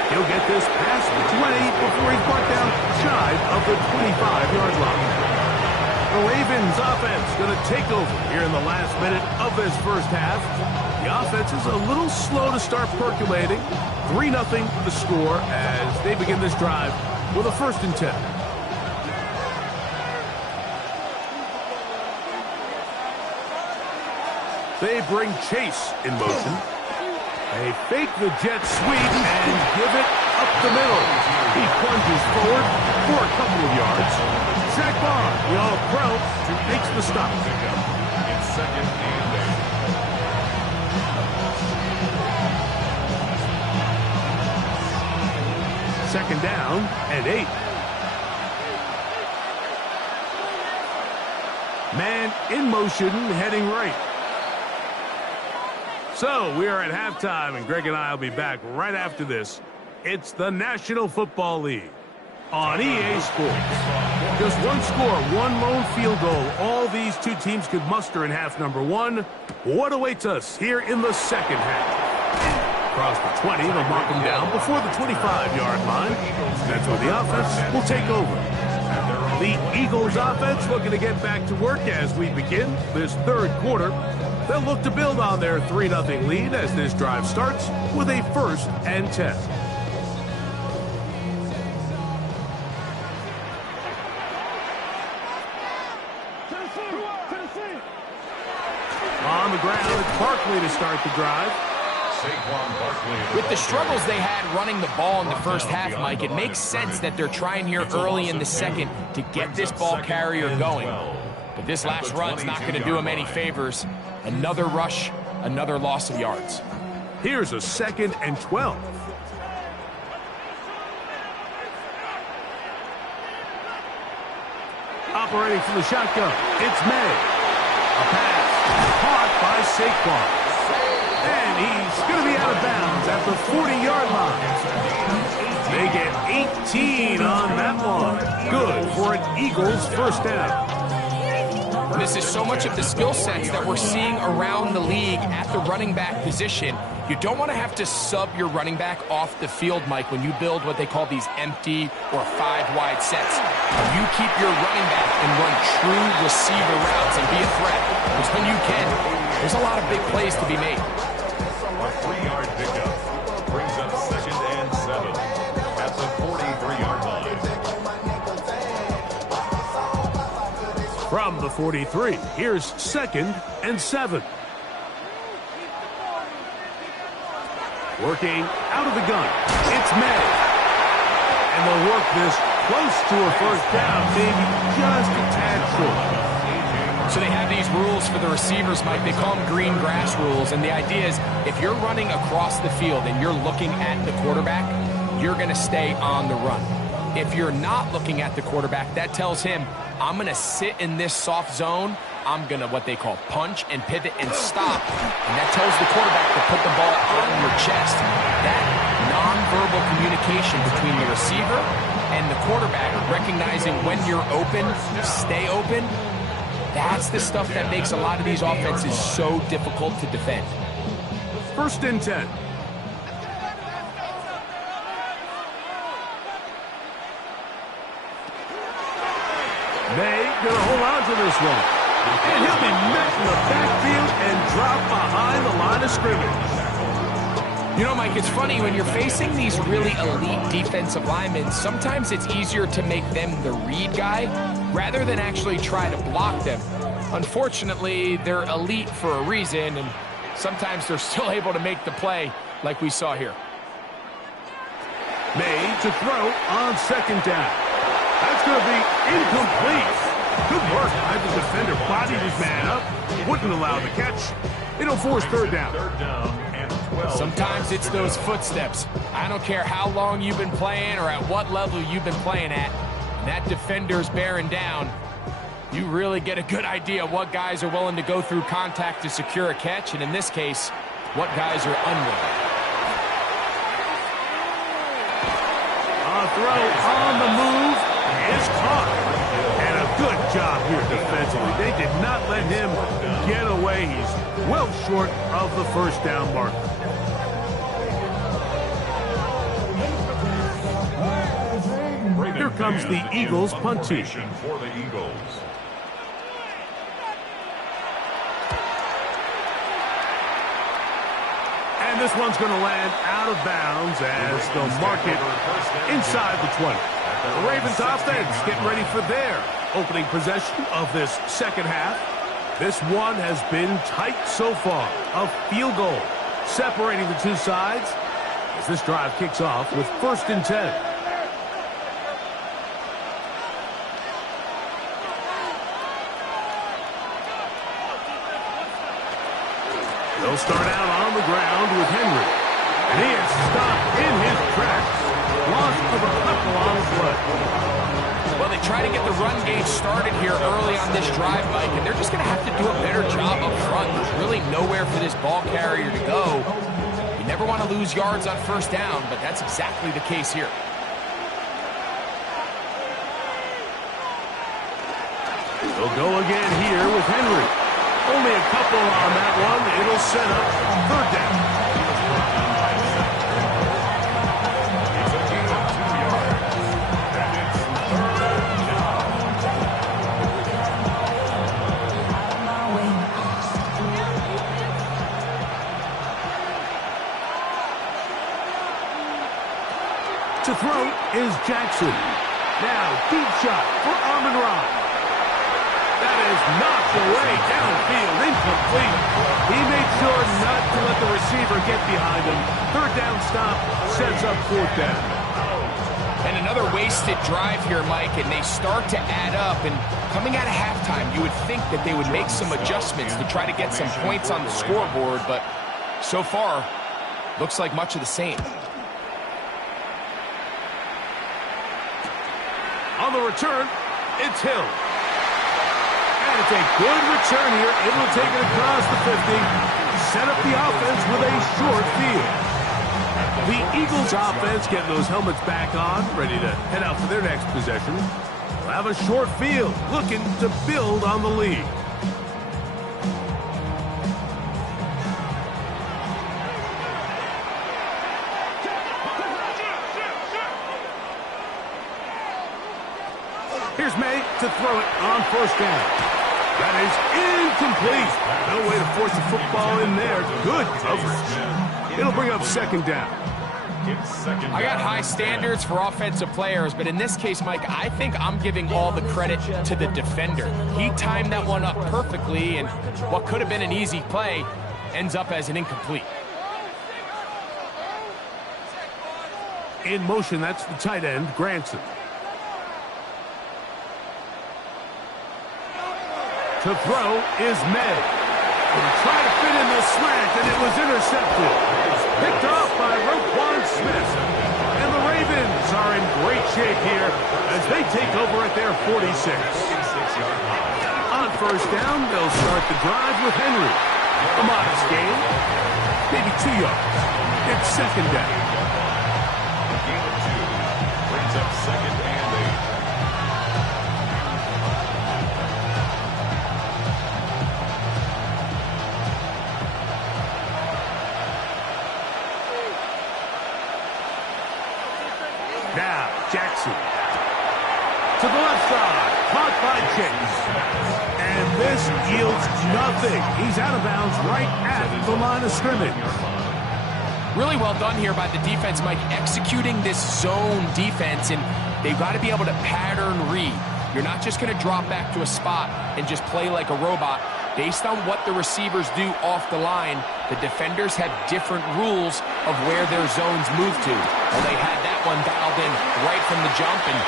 He'll get this past the 20 before he's brought down shy of the 25-yard line. The Ravens offense going to take over here in the last minute of this first half. The offense is a little slow to start percolating. 3-0 the score as they begin this drive with a 1st and 10. They bring Chase in motion. They fake the jet sweep and give it up the middle. He plunges forward for a couple of yards. Zach Bond, the All-Pro, makes the stop. In 2nd and 8. 2nd down and 8. Man in motion, heading right. So, we are at halftime, and Greg and I will be back right after this. It's the National Football League on EA Sports. Just one score, one lone field goal. All these two teams could muster in half number 1. What awaits us here in the second half? Across the 20, they'll mark them down before the 25-yard line. That's where the offense will take over. The Eagles offense looking to get back to work as we begin this third quarter. They'll look to build on their 3-0 lead as this drive starts with a 1st and 10. On the ground, it's Barkley to start the drive. With the struggles they had running the ball in the first half, Mike, it makes sense that they're trying here early in the second to get this ball carrier going. But this last run's not going to do him any favors. Another rush, another loss of yards. Here's a 2nd and 12. Operating from the shotgun, it's May. A pass caught by Saquon. And he's going to be out of bounds at the 40-yard line. They get 18 on that one. Good for an Eagles 1st down. This is so much of the skill sets that we're seeing around the league at the running back position. You don't want to have to sub your running back off the field, Mike, when you build what they call these empty or 5-wide sets. You keep your running back and run true receiver routes and be a threat. Because when you can, there's a lot of big plays to be made. A 3-yard pickup brings up 2nd and 7 at the 43-yard line. From the 43, here's 2nd and 7. Working out of the gun, it's May. And they'll work this close to a 1st down, maybe just a tad short. So they have these rules for the receivers, Mike. They call them green grass rules. And the idea is if you're running across the field and you're looking at the quarterback, you're going to stay on the run. If you're not looking at the quarterback, that tells him, I'm going to sit in this soft zone. I'm going to what they call punch and pivot and stop. And that tells the quarterback to put the ball on your chest. That nonverbal communication between the receiver and the quarterback, recognizing when you're open, stay open, that's the stuff that makes a lot of these offenses so difficult to defend. 1st and 10. May gonna hold on to this one. And he'll be met in the backfield and dropped behind the line of scrimmage. You know, Mike, it's funny, when you're facing these really elite defensive linemen, sometimes it's easier to make them the read guy rather than actually try to block them. Unfortunately, they're elite for a reason, and sometimes they're still able to make the play like we saw here. May to throw on 2nd down. That's going to be incomplete. Good work by the defender. Bodied his man up. Wouldn't allow the catch. It'll force 3rd down. 3rd down and 12. Sometimes it's those footsteps. I don't care how long you've been playing or at what level you've been playing at. That defender's bearing down. You really get a good idea of what guys are willing to go through contact to secure a catch, and in this case, what guys are unwilling. A throw on the move is caught. And a good job here defensively. They did not let him get away. He's well short of the 1st down mark. Here comes the Eagles punt team. For the Eagles. And this one's going to land out of bounds as they'll mark it inside the 20. The Ravens offense getting ready for their opening possession of this second half. This one has been tight so far. A field goal separating the two sides as this drive kicks off with 1st and 10. They'll start out on the ground with Henry. And he is stopped in his tracks. Loss of a couple on the play. Well, they try to get the run game started here early on this drive, Mike, and they're just going to have to do a better job up front. There's really nowhere for this ball carrier to go. You never want to lose yards on 1st down, but that's exactly the case here. They'll go again here with Henry. Only a couple on that one. It'll set up 3rd down. To throw is Jackson. Now, deep shot for Amon-Ra. That is knocked away downfield, incomplete. He made sure not to let the receiver get behind him. 3rd down stop sets up 4th down. And another wasted drive here, Mike, and they start to add up. And coming out of halftime, you would think that they would make some adjustments to try to get some points on the scoreboard, but so far, looks like much of the same. On the return, it's Hill. And it's a good return here, able to take it across the 50. Set up the offense with a short field. The Eagles offense getting those helmets back on, ready to head out for their next possession. They'll have a short field, looking to build on the lead. Here's May to throw it on 1st down. That is incomplete. No way to force the football in there. Good coverage. It'll bring up 2nd down. I got high standards for offensive players, but in this case, Mike, I think I'm giving all the credit to the defender. He timed that one up perfectly, and what could have been an easy play ends up as an incomplete. In motion, that's the tight end, Granson. To throw is May. He tried to fit in the slant, and it was intercepted. Picked off by Roquan Smith. And the Ravens are in great shape here as they take over at their 46. On 1st down, they'll start the drive with Henry. A modest gain, maybe 2 yards. It's 2nd down. Gain of 2 brings up 2nd and 8. Now, Jackson. To the left side. Caught by Chase. And this yields nothing. He's out of bounds right at the line of scrimmage. Really well done here by the defense, Mike, executing this zone defense, and they've got to be able to pattern read. You're not just going to drop back to a spot and just play like a robot. Based on what the receivers do off the line, the defenders have different rules of where their zones move to. Well, they had that one dialed in right from the jump, and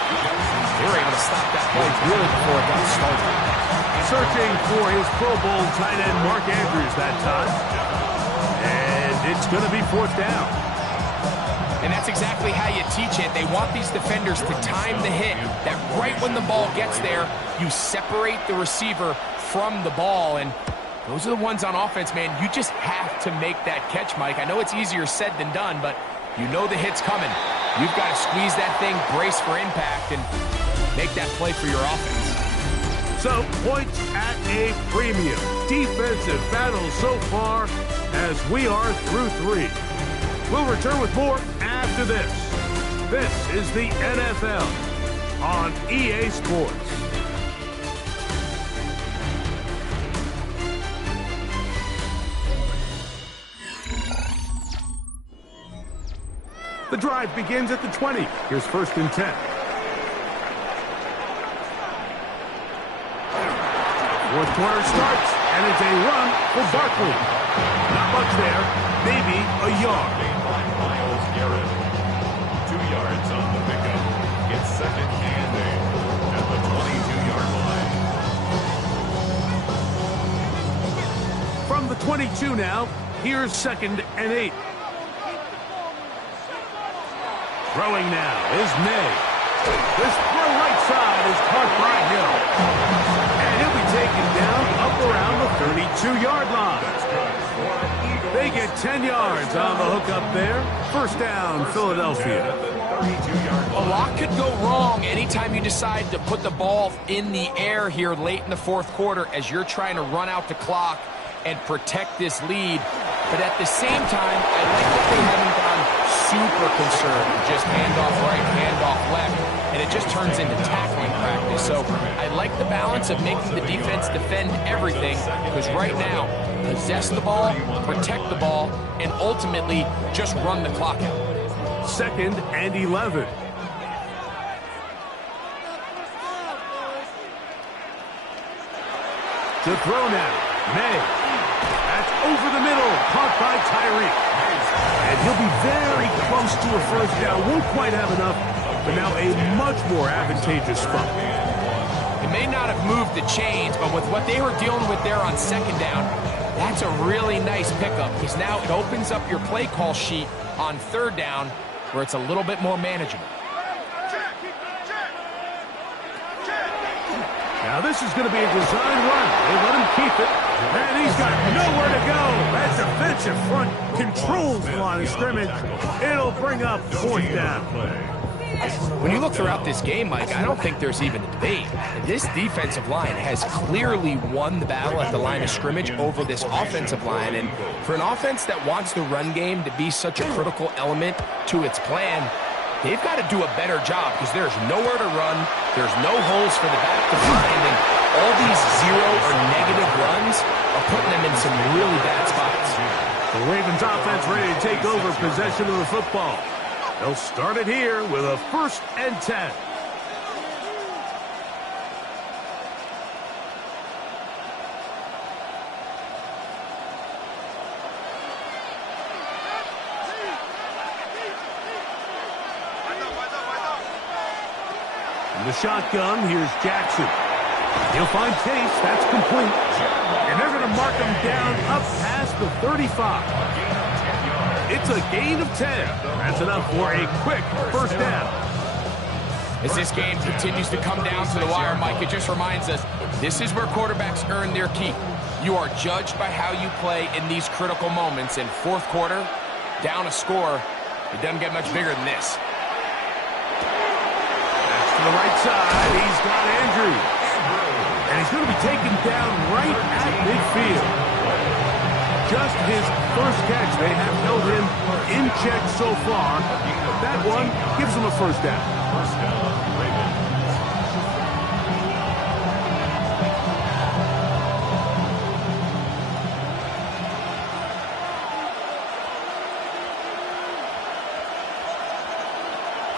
they were able to stop that play really before it got started. Searching for his Pro Bowl tight end, Mark Andrews, that time. And it's going to be 4th down. And that's exactly how you teach it. They want these defenders to time the hit, that right when the ball gets there, you separate the receiver from the ball, and those are the ones on offense, man. You just have to make that catch, Mike. I know it's easier said than done, but you know the hit's coming. You've got to squeeze that thing, brace for impact, and make that play for your offense. So, points at a premium. Defensive battle so far as we are through 3. We'll return with more after this. This is the NFL on EA Sports. The drive begins at the 20. Here's 1st and 10. 4th quarter starts. And it's a run for Barkley. Not much there, maybe a yard. Made by Myles Garrett. 2 yards on the pickup. It's second and 8 at the 22-yard line. From the 22 now, here's second and 8. Throwing now is May. This throw right side is caught by Hill. And he'll be taken down up around the 32-yard line. They get 10 yards on the hook up there. First down, Philadelphia. A lot could go wrong anytime you decide to put the ball in the air here late in the fourth quarter as you're trying to run out the clock and protect this lead. But at the same time, I like that they haven't gone super concerned. Just handoff right, handoff left, and it just turns into tackling practice. So I like the balance of making the defense defend everything, because right now, possess the ball, protect the ball, and ultimately just run the clock out. Second and 11. To throw now, May. That's over the middle, caught by Tyreek. And he'll be very close to a first down. Won't quite have enough, but now a much more advantageous spot. It may not have moved the chains, but with what they were dealing with there on second down, that's a really nice pickup, because now it opens up your play call sheet on third down where it's a little bit more manageable. Now this is going to be a design run. They let him keep it, and he's got nowhere to go. That defensive front controls the line of scrimmage. It'll bring up fourth down. When you look throughout this game, Mike, I don't think there's even a debate. This defensive line has clearly won the battle at the line of scrimmage over this offensive line. And for an offense that wants the run game to be such a critical element to its plan, they've got to do a better job, because there's nowhere to run, there's no holes for the back to find, and all these zero or negative runs are putting them in some really bad spots. The Ravens offense ready to take over possession of the football. They'll start it here with a 1st and 10. In the shotgun, here's Jackson. He'll find Chase. That's complete. And they're going to mark him down up past the 35. It's a gain of 10. That's enough for a quick first down. As this game continues to come down to the wire, Mike, it just reminds us, this is where quarterbacks earn their keep. You are judged by how you play in these critical moments. In fourth quarter, down a score, it doesn't get much bigger than this. That's to the right side. He's got Andrews. And he's going to be taken down right at midfield. Just his first catch. They have held him in check so far. That one gives him a first down. First down, Ravens.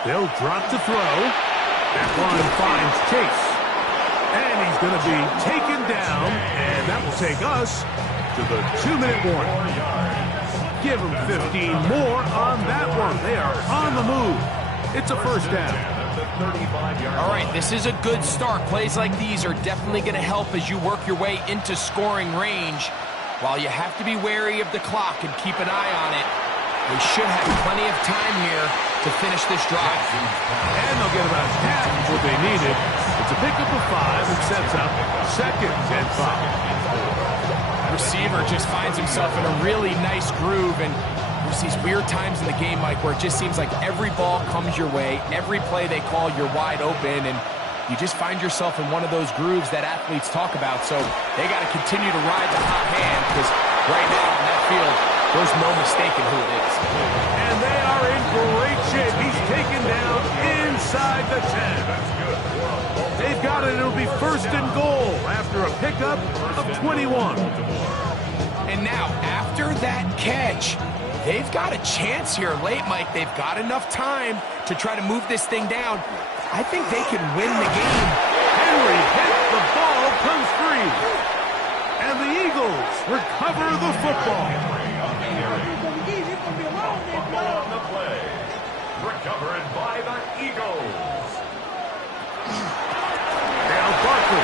They'll drop to throw. That one finds Chase. And he's going to be taken down. And that will take us to the 2-minute warning. Give them 15 more on that one. They are on the move. It's a first down. All right, this is a good start. Plays like these are definitely going to help as you work your way into scoring range. While you have to be wary of the clock and keep an eye on it, they should have plenty of time here to finish this drive. And they'll get about half of what they needed. It's a pickup of 5 and sets up second and 5. Receiver just finds himself in a really nice groove, and there's these weird times in the game, Mike, where it just seems like every ball comes your way, every play they call, you're wide open, and you just find yourself in one of those grooves that athletes talk about. So they got to continue to ride the hot hand, because right now on that field, there's no mistaking who it is. And they are in great shape. He's taken down inside the 10. They've got it. It'll be first and goal after a pickup of 21. And now, after that catch, they've got a chance here late, Mike. They've got enough time to try to move this thing down. I think they can win the game. Henry hit, the ball comes free. And And the Eagles recover the football. Fumble on the play. Recovered by the Eagles. Now Barkley.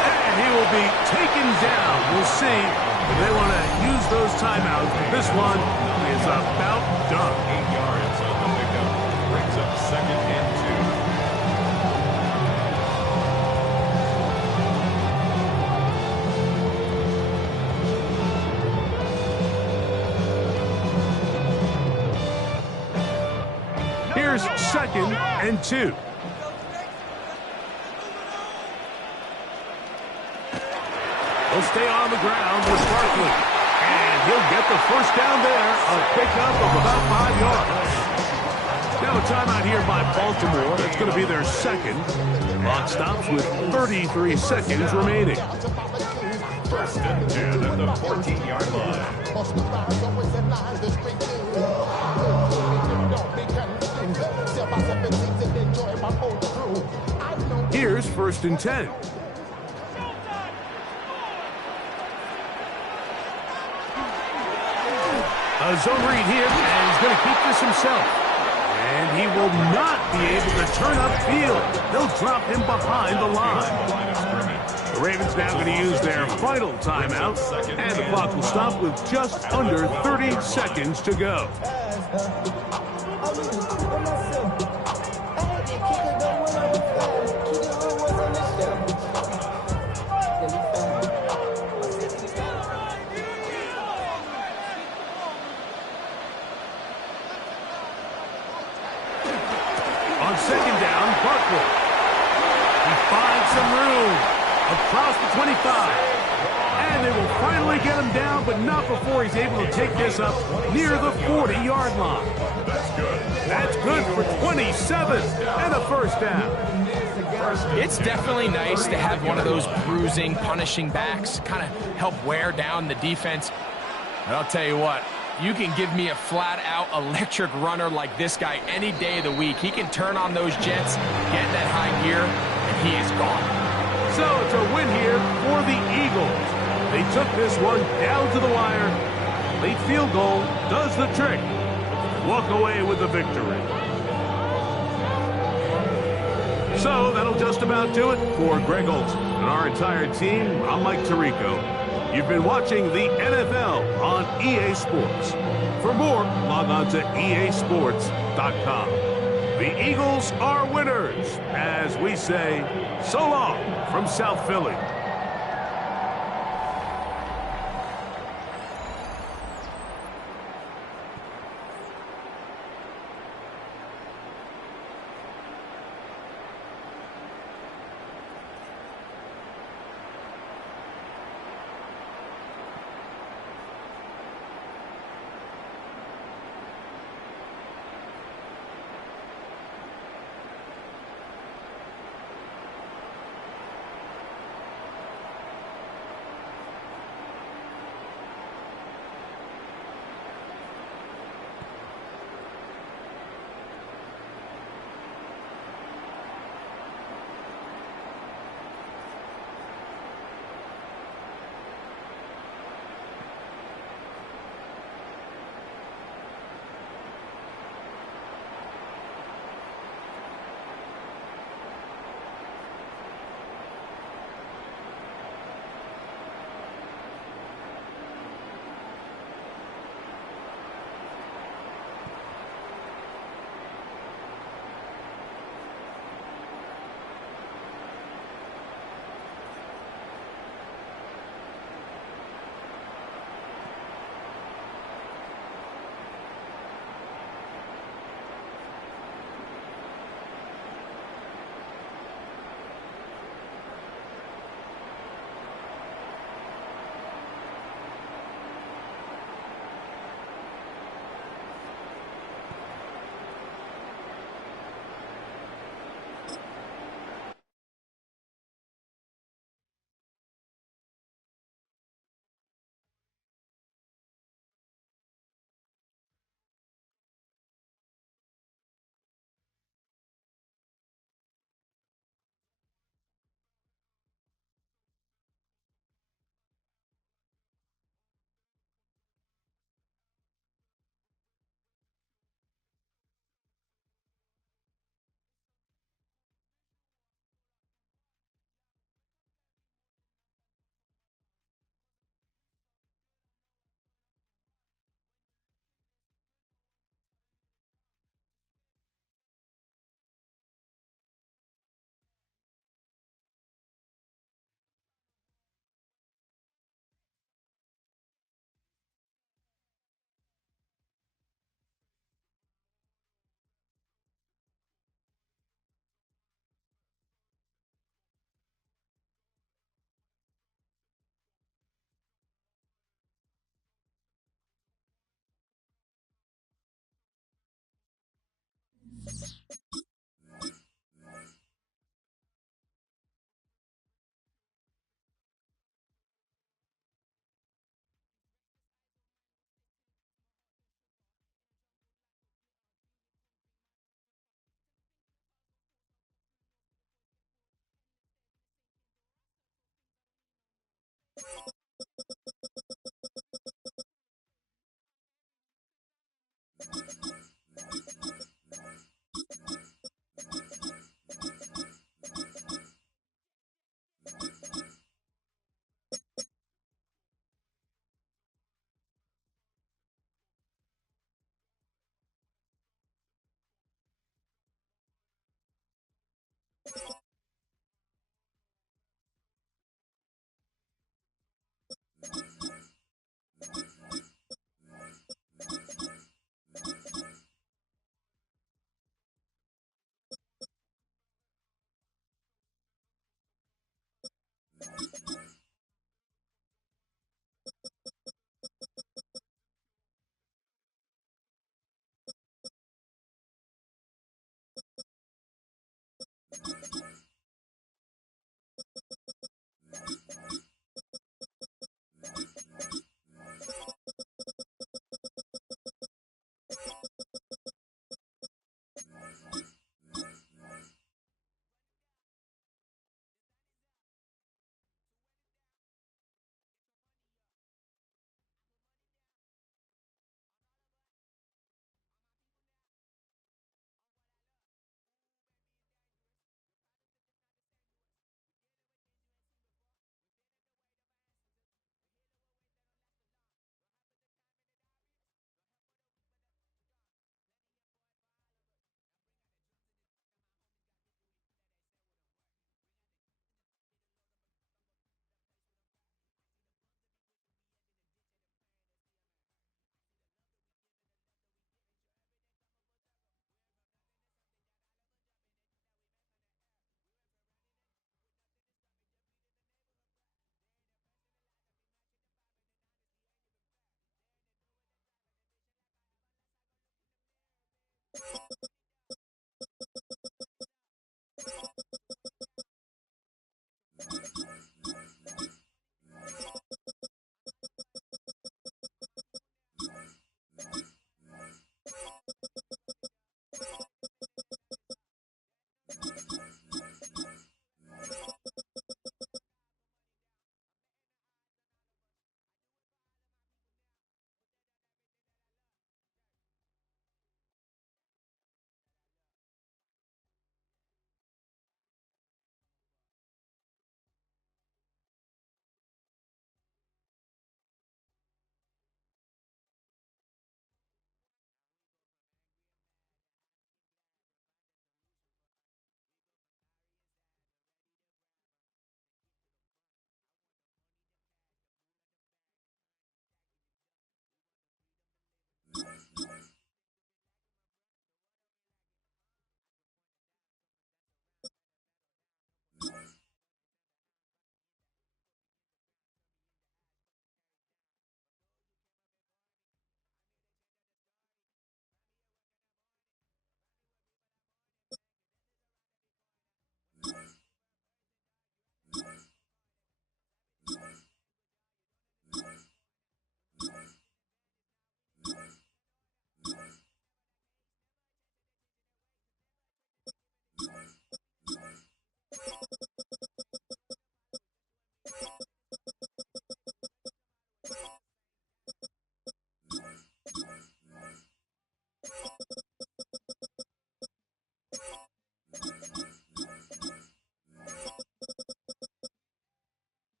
And he will be taken down. We'll see if they want to use those timeouts. But this one is about done. 8 yards on the pickup. Brings up 2nd and 2. Here's 2nd and 2. He'll stay on the ground with Barkley. And he'll get the first down there. A pickup of about 5 yards. Now a timeout here by Baltimore. That's going to be their second. Clock stops with 33 seconds remaining. 1st and 10 at the 14-yard line. Here's 1st and 10. A zone read here, and he's going to keep this himself. And he will not be able to turn upfield. They'll drop him behind the line. The Ravens now going to use their final timeout, and the clock will stop with just under 30 seconds to go. On 2nd down, Barkley. He finds some room across the 25. And they will finally get him down, but not before he's able to take this up near the 40-yard line. That's good for 27 and a first down. It's definitely nice to have one of those bruising, punishing backs, kind of help wear down the defense. But I'll tell you what, you can give me a flat-out electric runner like this guy any day of the week. He can turn on those jets, get in that high gear, and he is gone. So it's a win here for the Eagles. They took this one down to the wire. Late field goal does the trick. Walk away with the victory. So that'll just about do it for Greg Olsen and our entire team. I'm Mike Tirico. You've been watching the NFL on EA Sports. For more, log on to easports.com. The Eagles are winners, as we say, so long from South Philly.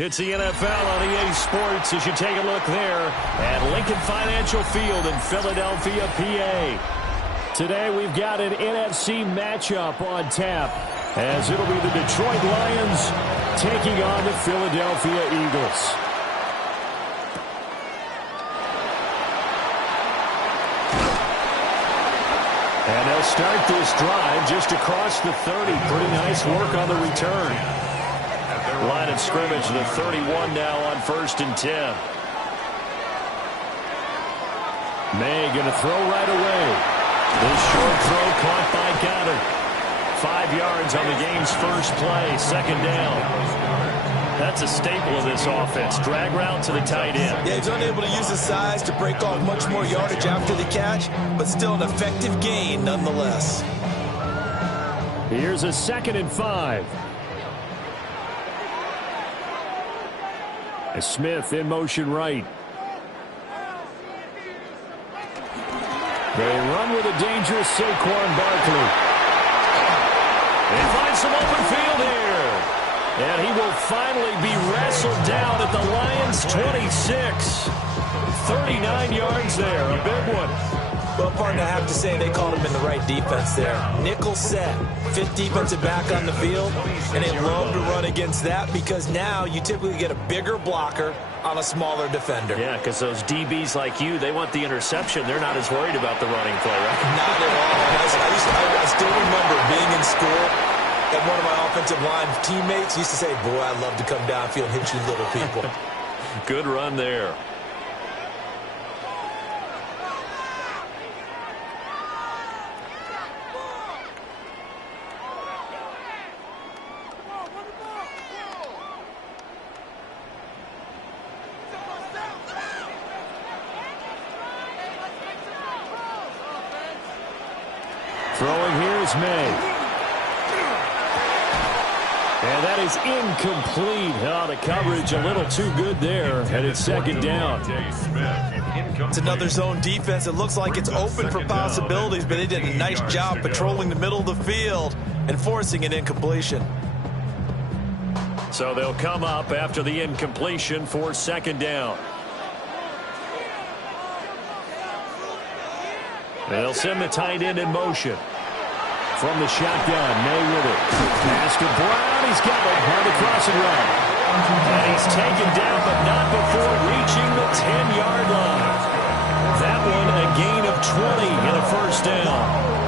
It's the NFL on EA Sports as you take a look there at Lincoln Financial Field in Philadelphia, PA. Today we've got an NFC matchup on tap as it'll be the Detroit Lions taking on the Philadelphia Eagles. And they'll start this drive just across the 30. Pretty nice work on the return. Line of scrimmage, the 31 now on 1st and 10. May going to throw right away. This short throw caught by Goddard. 5 yards on the game's first play, 2nd down. That's a staple of this offense. Drag route to the tight end. Yeah, he's unable to use his size to break off much more yardage after the catch, but still an effective gain nonetheless. Here's a 2nd and 5. As Smith in motion right. They run with a dangerous Saquon Barkley. They find some open field here. And he will finally be wrestled down at the Lions' 26. 39 yards there, a big one. Well, partner, I have to say they called him in the right defense there. Nickel set, 5th defensive back on the field, and they love to run against that because now you typically get a bigger blocker on a smaller defender. Yeah, because those DBs like you, they want the interception. They're not as worried about the running play, right? Not at all. I still remember being in school, and one of my offensive line teammates used to say, boy, I'd love to come downfield and hit you little people. Good run there. Throwing here is May. And that is incomplete. Oh, the coverage a little too good there. And it's 2nd down. It's another zone defense. It looks like it's open for possibilities, but they did a nice job patrolling the middle of the field and forcing an incompletion. So they'll come up after the incompletion for 2nd down. They'll send the tight end in motion. From the shotgun, May with it. Pass to Brown. He's got it. Hard to cross and run. And he's taken down, but not before reaching the 10-yard line. That one a gain of 20 and a 1st down.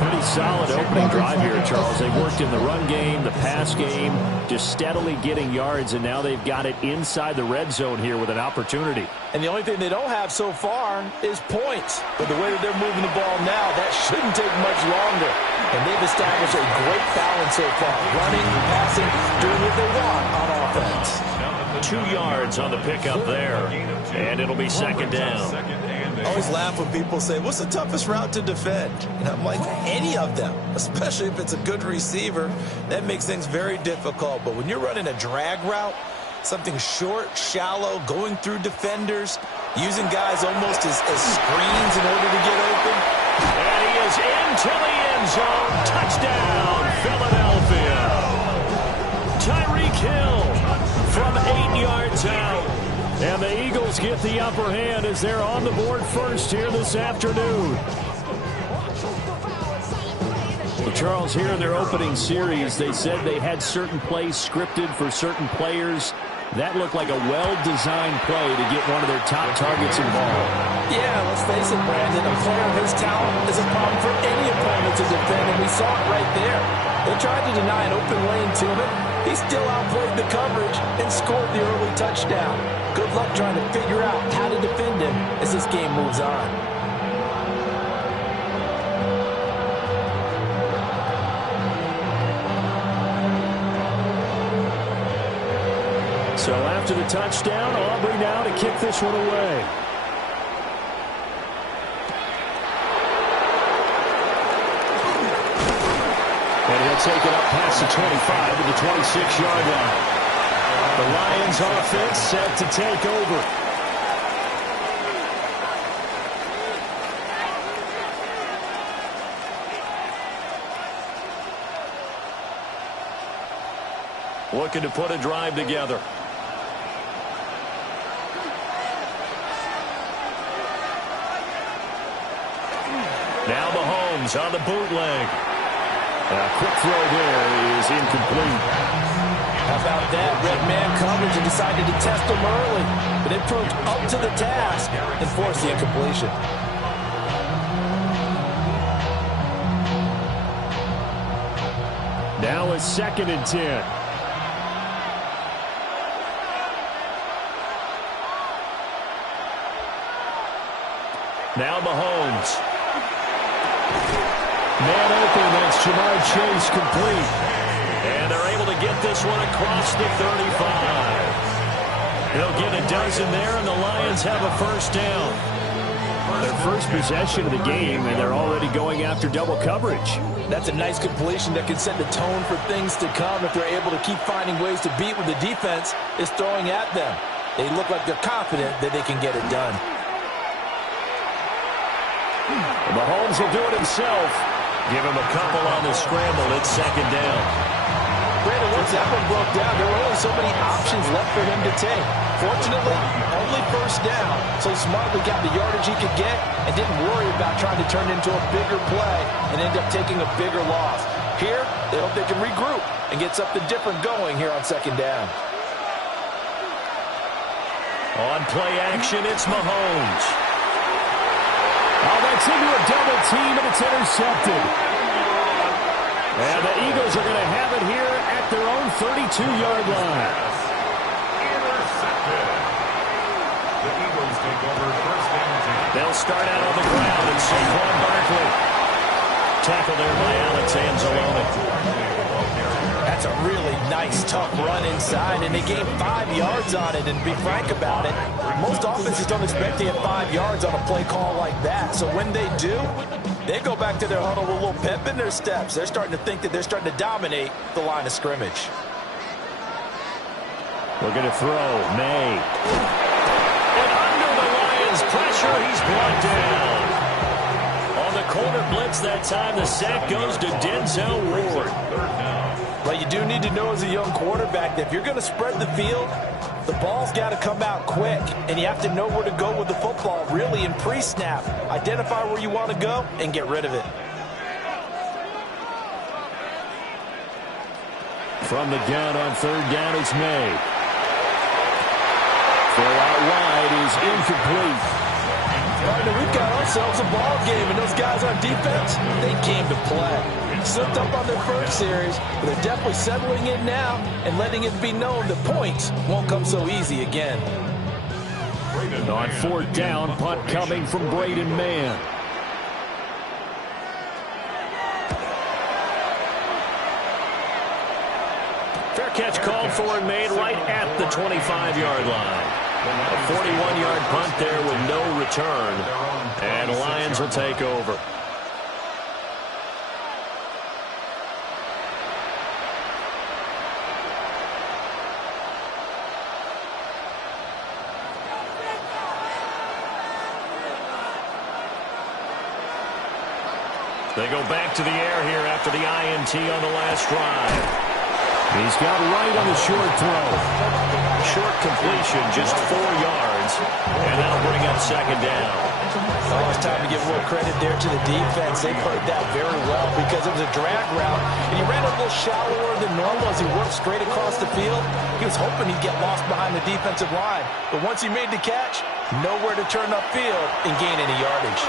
Pretty solid opening drive here, Charles. They worked in the run game, the pass game, just steadily getting yards, and now they've got it inside the red zone here with an opportunity. And the only thing they don't have so far is points. But the way that they're moving the ball now, that shouldn't take much longer. And they've established a great balance so far. Running, passing, doing what they want on offense. 2 yards on the pickup there. And it'll be 2nd down. I always laugh when people say, what's the toughest route to defend? And I'm like, any of them, especially if it's a good receiver. That makes things very difficult. But when you're running a drag route, something short, shallow, going through defenders, using guys almost as screens in order to get open. And he is into the end zone. Touchdown, Philadelphia. Tyreek Hill from 8 yards out. And the Eagles get the upper hand as they're on the board first here this afternoon. Well, Charles, here in their opening series, they said they had certain plays scripted for certain players. That looked like a well-designed play to get one of their top targets involved. Yeah, let's face it, Brandon. A player of his talent is a problem for any opponent to defend, and we saw it right there. They tried to deny an open lane to him. He still outplayed the coverage and scored the early touchdown. Good luck trying to figure out how to defend him as this game moves on. So after the touchdown, Aubrey now to kick this one away. And he'll take it up past the 25 to the 26-yard line. The Lions offense set to take over. Looking to put a drive together. Mahomes on the bootleg. A quick throw there is incomplete. How about that? Red man coverage and decided to test him early. But it proved up to the task and forced the incompletion. Now a 2nd and 10. Now Mahomes. Man open, that's Jamar Chase complete. And they're able to get this one across the 35. They'll get a dozen there, and the Lions have a first down. Their first possession of the game, and they're already going after double coverage. That's a nice completion that can set the tone for things to come if they're able to keep finding ways to beat what the defense is throwing at them. They look like they're confident that they can get it done. Mahomes will do it himself. Give him a couple on the scramble. It's 2nd down. Brandon, once that one broke down, there were only so many options left for him to take. Fortunately, only first down, so he smartly got the yardage he could get and didn't worry about trying to turn it into a bigger play and end up taking a bigger loss. Here, they hope they can regroup and get something different going here on 2nd down. On play action, it's Mahomes. Oh, that's into a double team, and it's intercepted. And the Eagles are going to have it here at their own 32-yard line. Intercepted. The Eagles take over first down. They'll start out on the ground, and Saquon Barkley. Tackle there by Alex Anzalone. That's a really nice, tough run inside, and they gained 5 yards on it. And to be frank about it, most offenses don't expect to get 5 yards on a play call like that. So when they do, they go back to their huddle with a little pep in their steps. They're starting to think that they're starting to dominate the line of scrimmage. We're going to throw. May. And under the Lions' pressure, he's brought down. On the corner blitz that time, the sack goes to Denzel Ward. But you do need to know as a young quarterback that if you're going to spread the field, the ball's got to come out quick, and you have to know where to go with the football, really, in pre-snap. Identify where you want to go and get rid of it. From the gun on 3rd down, it's May. Throw out wide is incomplete. Partner, we've got ourselves a ball game, and those guys on defense, they came to play. Slipped up on their first series, but they're definitely settling in now and letting it be known that points won't come so easy again. On 4th down, punt coming from Braden Mann. Fair catch called for and made right at the 25-yard line. A 41-yard punt there with no return, and Lions will take over. They go back to the air here after the INT on the last drive. He's got right on the short throw. Short completion, just 4 yards, and that'll bring up 2nd down. Oh, it's time to give a little credit there to the defense. They played that very well because it was a drag route, and he ran a little shallower than normal as he worked straight across the field. He was hoping he'd get lost behind the defensive line, but once he made the catch, nowhere to turn upfield and gain any yardage.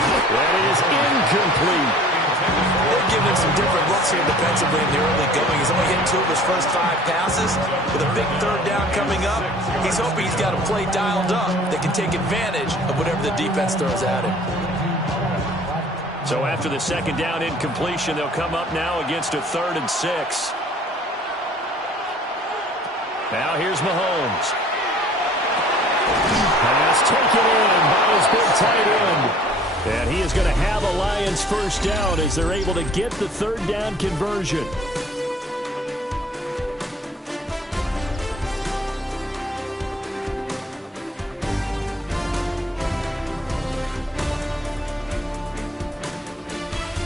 That is incomplete. They're giving him some different looks here defensively in the early going. He's only hit 2 of his first 5 passes. With a big 3rd down coming up, he's hoping he's got a play dialed up that can take advantage of whatever the defense throws at him. So after the 2nd down incompletion, they'll come up now against a 3rd and 6. Now here's Mahomes. Pass taken in by his big tight end. And he is going to have a Lions first down as they're able to get the 3rd down conversion.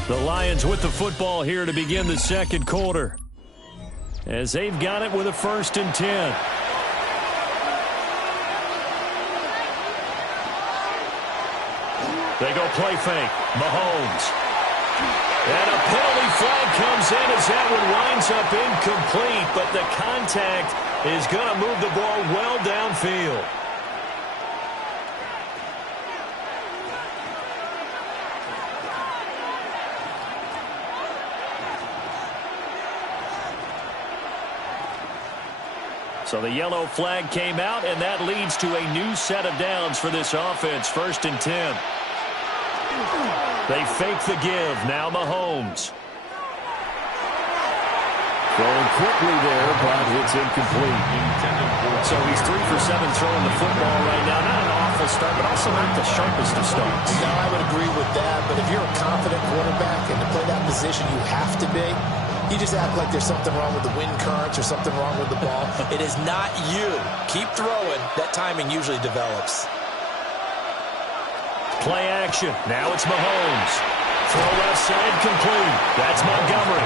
The Lions with the football here to begin the 2nd quarter, as they've got it with a 1st and 10. They go play fake. Mahomes. And a penalty flag comes in as that one winds up incomplete, but the contact is going to move the ball well downfield. So the yellow flag came out, and that leads to a new set of downs for this offense. 1st and 10. They fake the give. Now Mahomes. Throwing quickly there, but it's incomplete. So he's 3 for 7 throwing the football right now. Not an awful start, but also not the sharpest of starts. No, I would agree with that. But if you're a confident quarterback and to play that position, you have to be. You just act like there's something wrong with the wind currents or something wrong with the ball. It is not you. Keep throwing. That timing usually develops. Play action. Now it's Mahomes. Throw left side complete. That's Montgomery.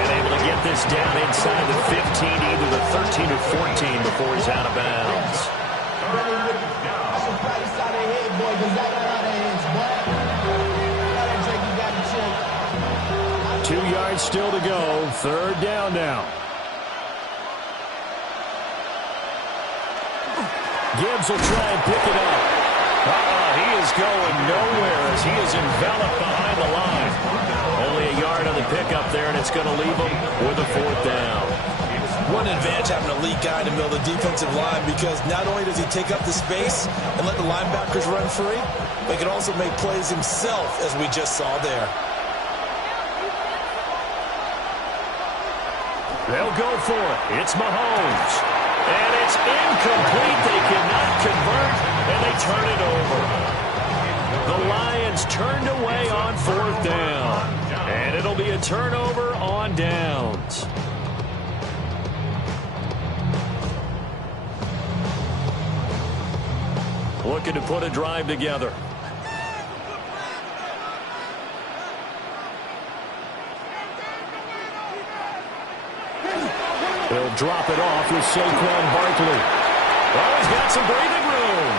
And able to get this down inside the 15, either the 13 or 14 before he's out of bounds. 2 yards still to go. 3rd down now. Gibbs will try and pick it up. He is going nowhere as he is enveloped behind the line. Only a yard on the pickup there, and it's going to leave him with a 4th down. One advantage having a elite guy in the middle of the defensive line, because not only does he take up the space and let the linebackers run free, but he can also make plays himself, as we just saw there. They'll go for it. It's Mahomes. And it's incomplete. They cannot convert, and they turn it over. The Lions turned away on 4th down. And it'll be a turnover on downs. Looking to put a drive together. He'll drop it off with Saquon Barkley. Well, he's got some breathing room.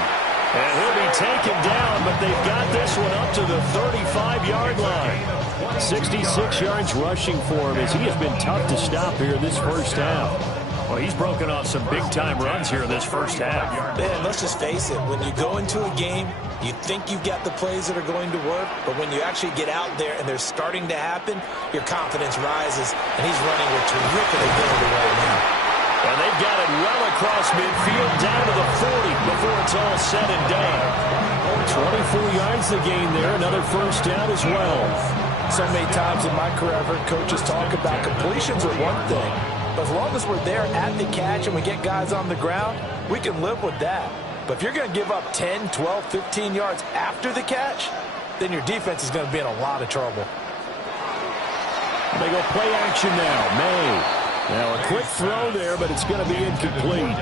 And he'll be taken down, but they've got this one up to the 35-yard line. 66 yards rushing for him as he has been tough to stop here this first half. Well, he's broken off some big-time runs here in this first half. Man, let's just face it. When you go into a game, you think you've got the plays that are going to work, but when you actually get out there and they're starting to happen, your confidence rises, and he's running with terrific ability right now. And they've got it well across midfield, down to the 40 before it's all said and done. 24 yards to gain there, another first down as well. So many times in my career, I've heard coaches talk about completions are one thing, but as long as we're there at the catch and we get guys on the ground, we can live with that. But if you're going to give up 10, 12, 15 yards after the catch, then your defense is going to be in a lot of trouble. They go play action now. May. Now a quick throw there, but it's going to be incomplete.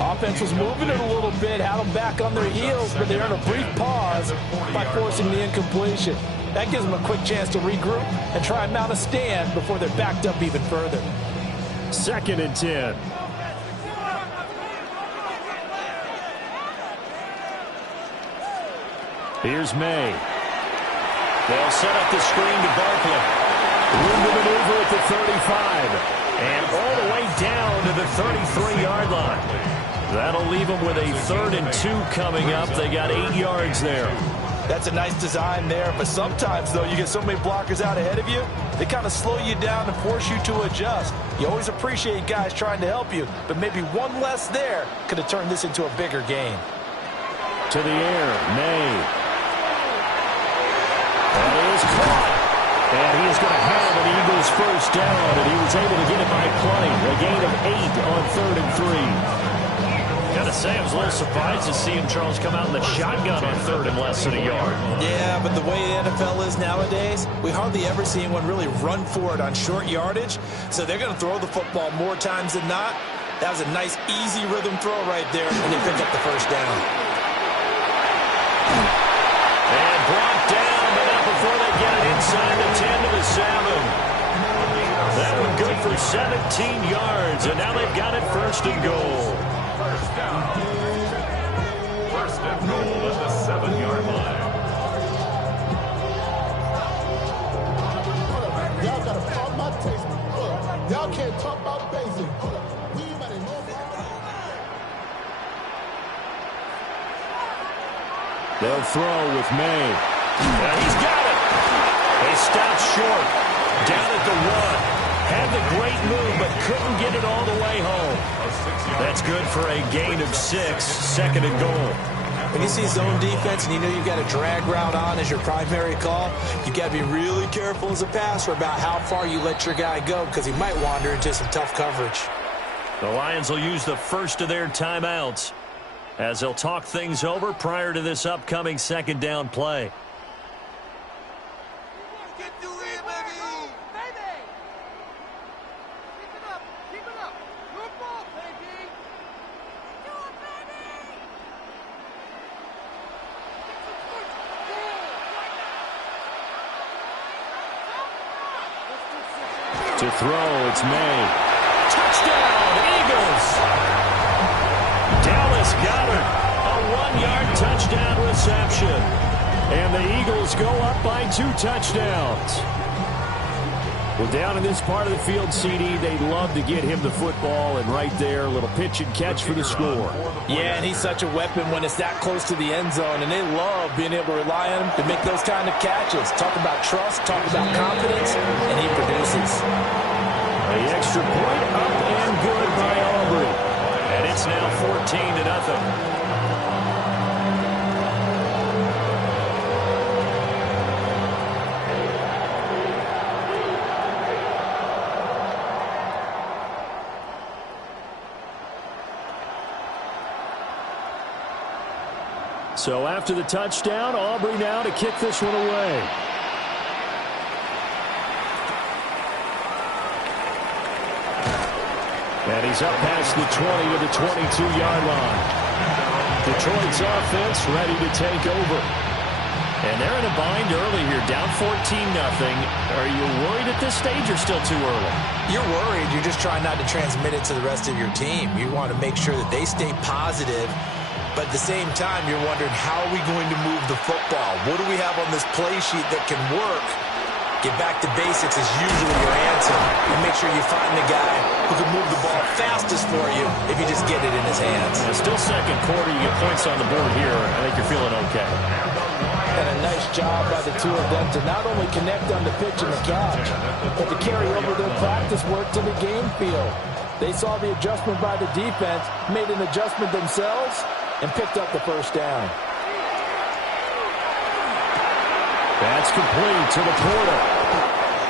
Offense was moving it a little bit, had them back on their heels, but they're in a brief pause by forcing the incompletion. That gives them a quick chance to regroup and try and mount a stand before they're backed up even further. 2nd and 10. Here's May. They'll set up the screen to Barkley. Room to maneuver at the 35. And all the way down to the 33-yard line. That'll leave them with a 3rd and 2 coming up. They got 8 yards there. That's a nice design there, but sometimes, though, you get so many blockers out ahead of you, they kind of slow you down and force you to adjust. You always appreciate guys trying to help you, but maybe one less there could have turned this into a bigger game. To the air, May. And it is caught. And he is going to have an Eagles first down, and he was able to get it by play. A gain of 8 on 3rd and 3. Gotta say, I was a little surprised to see him, Charles, come out in the shotgun on 3rd and less than a yard. Yeah, but the way the NFL is nowadays, we hardly ever see anyone really run for it on short yardage. So they're going to throw the football more times than not. That was a nice, easy rhythm throw right there, and they pick up the first down. And brought down, but not before they get it inside the 10 to the 7. That one good for 17 yards, and now they've got it 1st and goal. First and goal at the 7-yard line. They'll throw with May. And he's got it. They stopped short. Down at the 1. Had the great move, but couldn't get it all the way home. That's good for a gain of 6, second and goal. When you see zone defense and you know you've got a drag route on as your primary call, you've got to be really careful as a passer about how far you let your guy go because he might wander into some tough coverage. The Lions will use the first of their timeouts as they'll talk things over prior to this upcoming second down play. To throw, it's May. Touchdown, Eagles! Dallas Goedert, a 1-yard touchdown reception. And the Eagles go up by 2 touchdowns. Well, down in this part of the field, CD, they'd love to get him the football, and right there, a little pitch and catch for the score. Yeah, and he's such a weapon when it's that close to the end zone, and they love being able to rely on him to make those kind of catches. Talk about trust, talk about confidence, and he produces. The extra point up and good by Aubrey. And it's now 14-0. So after the touchdown, Aubrey now to kick this one away. And he's up past the 20 to the 22-yard line. Detroit's offense ready to take over. And they're in a bind early here, down 14-0. Are you worried at this stage or still too early? You're worried. You're just trying not to transmit it to the rest of your team. You want to make sure that they stay positive. But at the same time, you're wondering, how are we going to move the football? What do we have on this play sheet that can work? Get back to basics is usually your answer. And make sure you find the guy who can move the ball fastest for you if you just get it in his hands. Still second quarter, you get points on the board here. I think you're feeling okay. And a nice job by the two of them to not only connect on the pitch and the catch, but to carry over their practice work to the game field. They saw the adjustment by the defense, made an adjustment themselves, and picked up the first down. That's complete to the Porter.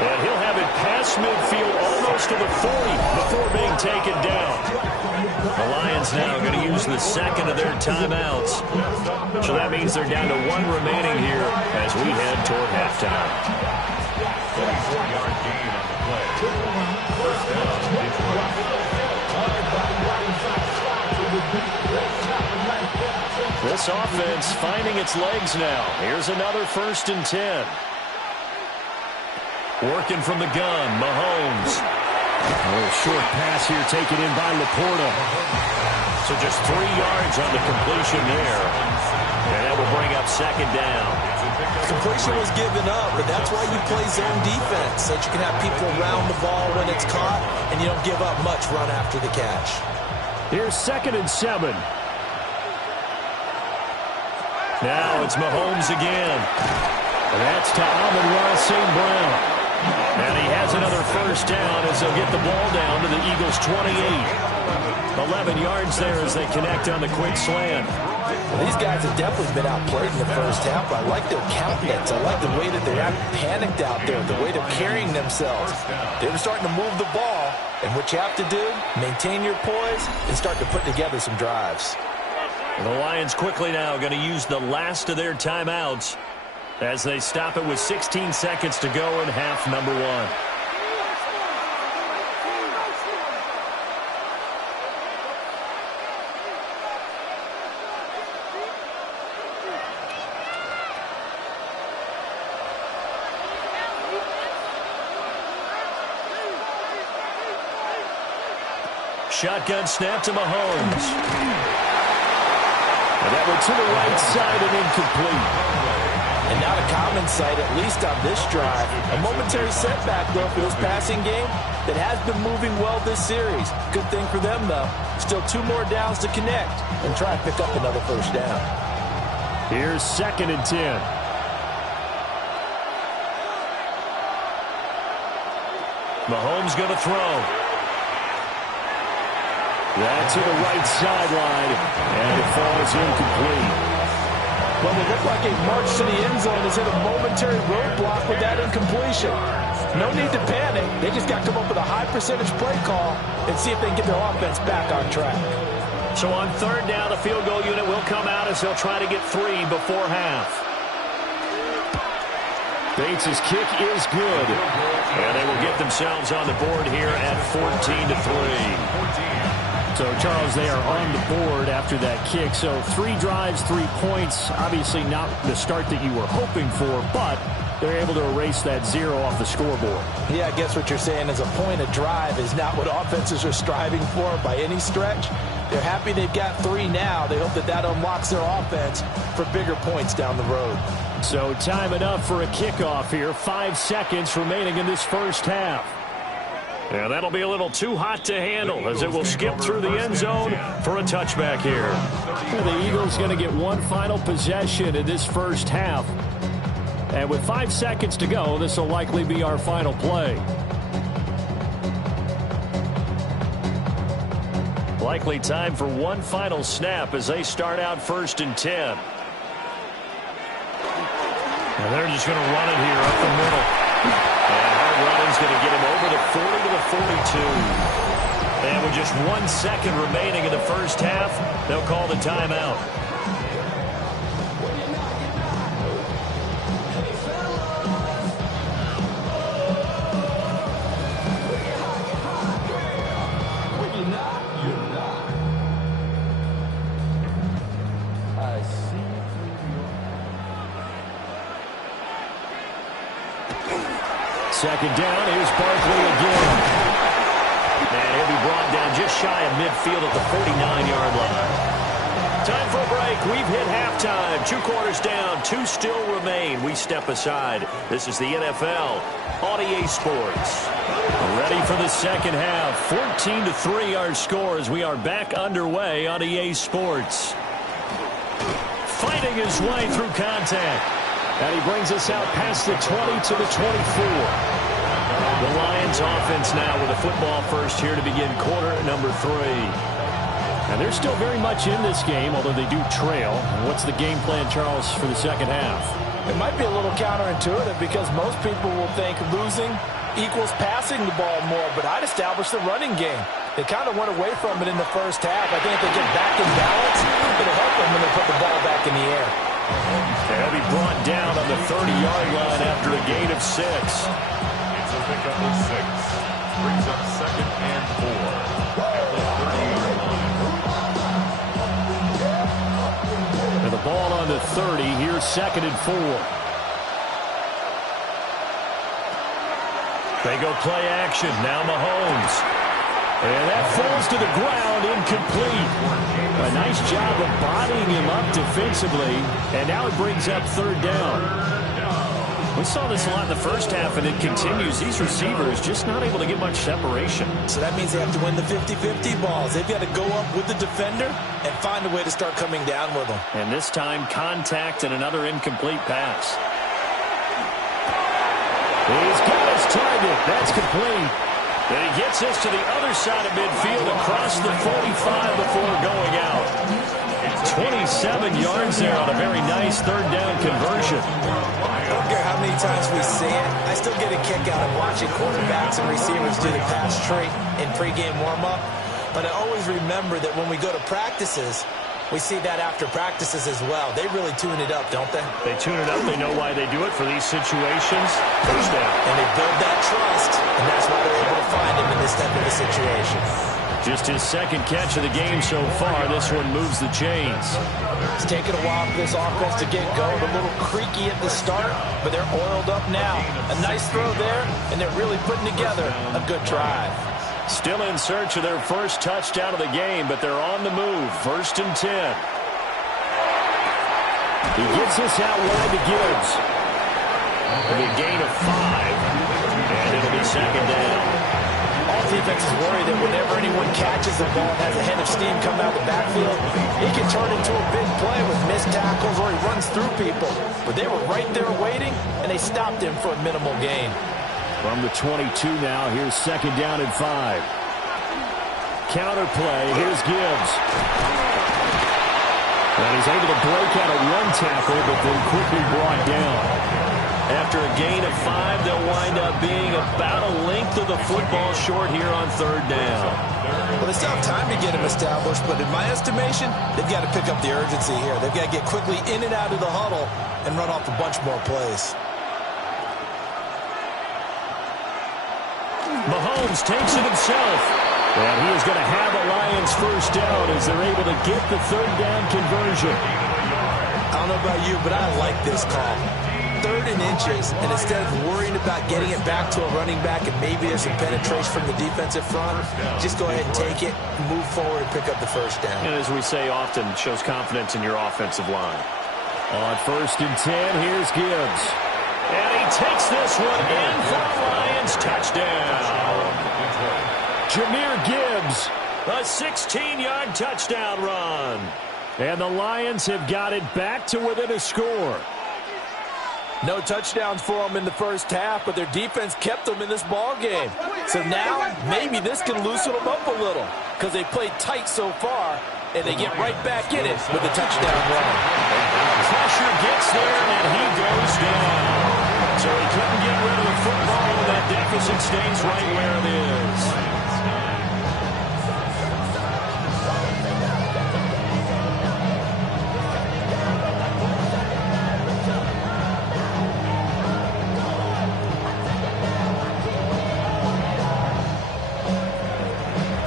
And he'll have it past midfield almost to the 40 before being taken down. The Lions now going to use the second of their timeouts. So that means they're down to 1 remaining here as we head toward halftime. 34-yard gain on the play. First down, Detroit. This offense finding its legs now. Here's another 1st and 10. Working from the gun, Mahomes. A little short pass here taken in by Laporta. So just 3 yards on the completion there. And that will bring up second down. Completion was given up, but that's why you play zone defense, so that you can have people around the ball when it's caught, and you don't give up much run after the catch. Here's 2nd and 7. Now it's Mahomes again. And that's to Amon-Ra St. Brown. And he has another first down as they'll get the ball down to the Eagles' 28. 11 yards there as they connect on the quick slant. Well, these guys have definitely been outplayed in the first half, but I like their countenance. I like the way that they're panicked out there, the way they're carrying themselves. They're starting to move the ball, and what you have to do, maintain your poise and start to put together some drives. The Lions quickly now going to use the last of their timeouts as they stop it with 16 seconds to go in half number 1. Shotgun snap to Mahomes. And that went to the right side and incomplete. And not a common sight, at least on this drive. A momentary setback, though, for this passing game that has been moving well this series. Good thing for them, though. Still 2 more downs to connect and try and pick up another first down. Here's 2nd and 10. Mahomes going to throw. That's to the right sideline, and it falls incomplete. Well, it looked like a march to the end zone has hit a momentary roadblock with that incompletion. No need to panic. They just got to come up with a high percentage play call and see if they can get their offense back on track. So on 3rd down, the field goal unit will come out as they'll try to get 3 before half. Bates' kick is good. And they will get themselves on the board here at 14-3. So, Charles, they are on the board after that kick. So 3 drives, 3 points. Obviously not the start that you were hoping for, but they're able to erase that 0 off the scoreboard. Yeah, I guess what you're saying is a point a drive is not what offenses are striving for by any stretch. They're happy they've got 3 now. They hope that that unlocks their offense for bigger points down the road. So time enough for a kickoff here. 5 seconds remaining in this first half. And that'll be a little too hot to handle as it will skip through the end zone for a touchback here. Well, the Eagles going to get one final possession in this first half. And with 5 seconds to go, this will likely be our final play. Likely time for one final snap as they start out 1st and 10. And they're just going to run it here up the middle. And hard running's going to get him over the 40 to the 42. And with just 1 second remaining in the first half, they'll call the timeout. Second down, here's Barkley again. And he'll be brought down just shy of midfield at the 49-yard line. Time for a break. We've hit halftime. 2 quarters down, 2 still remain. We step aside. This is the NFL on EA Sports. Ready for the second half. 14-3 our score as we are back underway on EA Sports. Fighting his way through contact. And he brings us out past the 20 to the 24. The Lions offense now with a football first here to begin quarter number 3. And they're still very much in this game, although they do trail. What's the game plan, Charles, for the second half? It might be a little counterintuitive because most people will think losing equals passing the ball more, but I'd establish the running game. They kind of went away from it in the first half. I think if they get back in balance, it'll help them when they put the ball back in the air. And he'll be brought down on the 30-yard line after a gain of 6. It's a pickup of 6. Brings up 2nd and 4 at the 30-yard line. And the ball on the 30. Here's 2nd and 4. They go play action. Now Mahomes. And that falls to the ground, incomplete. A nice job of bodying him up defensively. And now it brings up 3rd down. We saw this a lot in the first half, and it continues. These receivers just not able to get much separation. So that means they have to win the 50-50 balls. They've got to go up with the defender and find a way to start coming down with them. And this time, contact and another incomplete pass. He's got his target. That's complete. And he gets this to the other side of midfield across the 45 before going out. 27 yards there on a very nice 3rd down conversion. I don't care how many times we see it. I still get a kick out of watching quarterbacks and receivers do the pass trait in pregame warm-up. But I always remember that when we go to practices, we see that after practices as well. They really tune it up, don't they? They tune it up. They know why they do it for these situations. First down. And they build that trust, and that's why they're able to find him in this type of a situation. Just his 2nd catch of the game so far. This one moves the chains. It's taken a while for this offense to get going. A little creaky at the start, but they're oiled up now. A nice throw there, and they're really putting together a good drive. Still in search of their first touchdown of the game, but they're on the move. 1st and 10. He gets this out wide to Gibbs. A gain of 5, and it'll be 2nd down. defense is worried that whenever anyone catches the ball and has a head of steam coming out of the backfield, it can turn into a big play with missed tackles or he runs through people. But they were right there waiting, and they stopped him for a minimal gain. From the 22 now, here's 2nd down and 5. Counter play, here's Gibbs. And he's able to break out of one tackle, but then quickly brought down. After a gain of 5, they'll wind up being about a length of the football short here on 3rd down. Well, they still have time to get him established, but in my estimation, they've got to pick up the urgency here. They've got to get quickly in and out of the huddle and run off a bunch more plays. Mahomes takes it himself. And he is going to have a Lions first down as they're able to get the 3rd down conversion. I don't know about you, but I like this call. 3rd and inches, and instead of worrying about getting it back to a running back and maybe there's some penetration from the defensive front, just go ahead and take it, move forward, and pick up the first down. And as we say often, shows confidence in your offensive line. On 1st and 10, here's Gibbs. And he takes this one in for the Lions touchdown. Jahmyr Gibbs, a 16-yard touchdown run. And the Lions have got it back to within a score. No touchdowns for them in the first half, but their defense kept them in this ball game. So now maybe this can loosen them up a little because they played tight so far, and they get right back in it with a touchdown run. Pressure gets there, and he goes down. So he couldn't get rid of the football, and that deficit stays right where it is.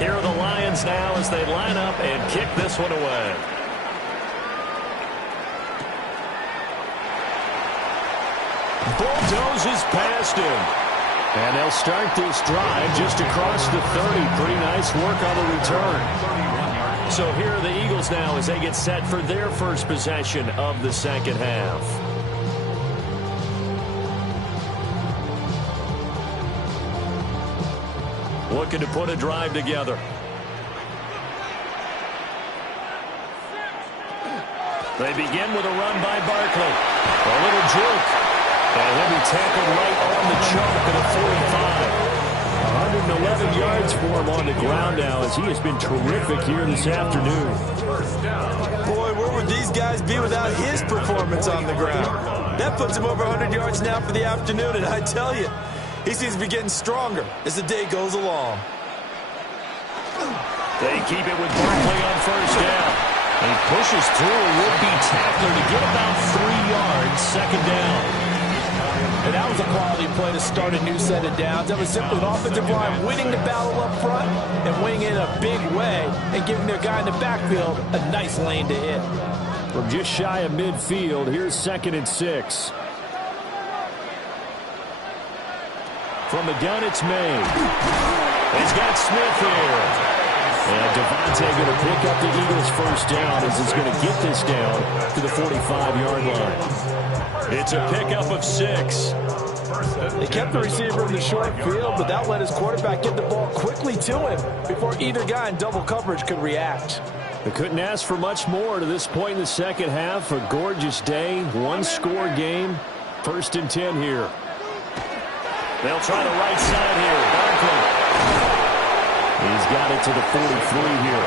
Here are the Lions now as they line up and kick this one away. Bulldozes past him. And they'll start this drive just across the 30. Pretty nice work on the return. So here are the Eagles now as they get set for their first possession of the 2nd half. Looking to put a drive together. They begin with a run by Barkley. A little juke. And he'll be tackled right on the chalk at a 45. 111 yards for him on the ground now as he has been terrific here this afternoon. Boy, where would these guys be without his performance on the ground? That puts him over 100 yards now for the afternoon, and I tell you, he seems to be getting stronger as the day goes along. They keep it with Barkley on 1st down. He pushes through a would-be tackler to get about 3 yards, 2nd down. And that was a quality play to start a new set of downs. That was simply an offensive line winning the battle up front and winning it in a big way and giving their guy in the backfield a nice lane to hit. From just shy of midfield, here's 2nd and 6. From the gun, it's May. He's got Smith here. And Devontae going to pick up the Eagles' first down as he's going to get this down to the 45-yard line. It's a pickup of 6. They kept the receiver in the short field, but that let his quarterback get the ball quickly to him before either guy in double coverage could react. They couldn't ask for much more to this point in the 2nd half. A gorgeous day, one-score game. 1st and 10 here. They'll try the right side here. Barkley. He's got it to the 43 here.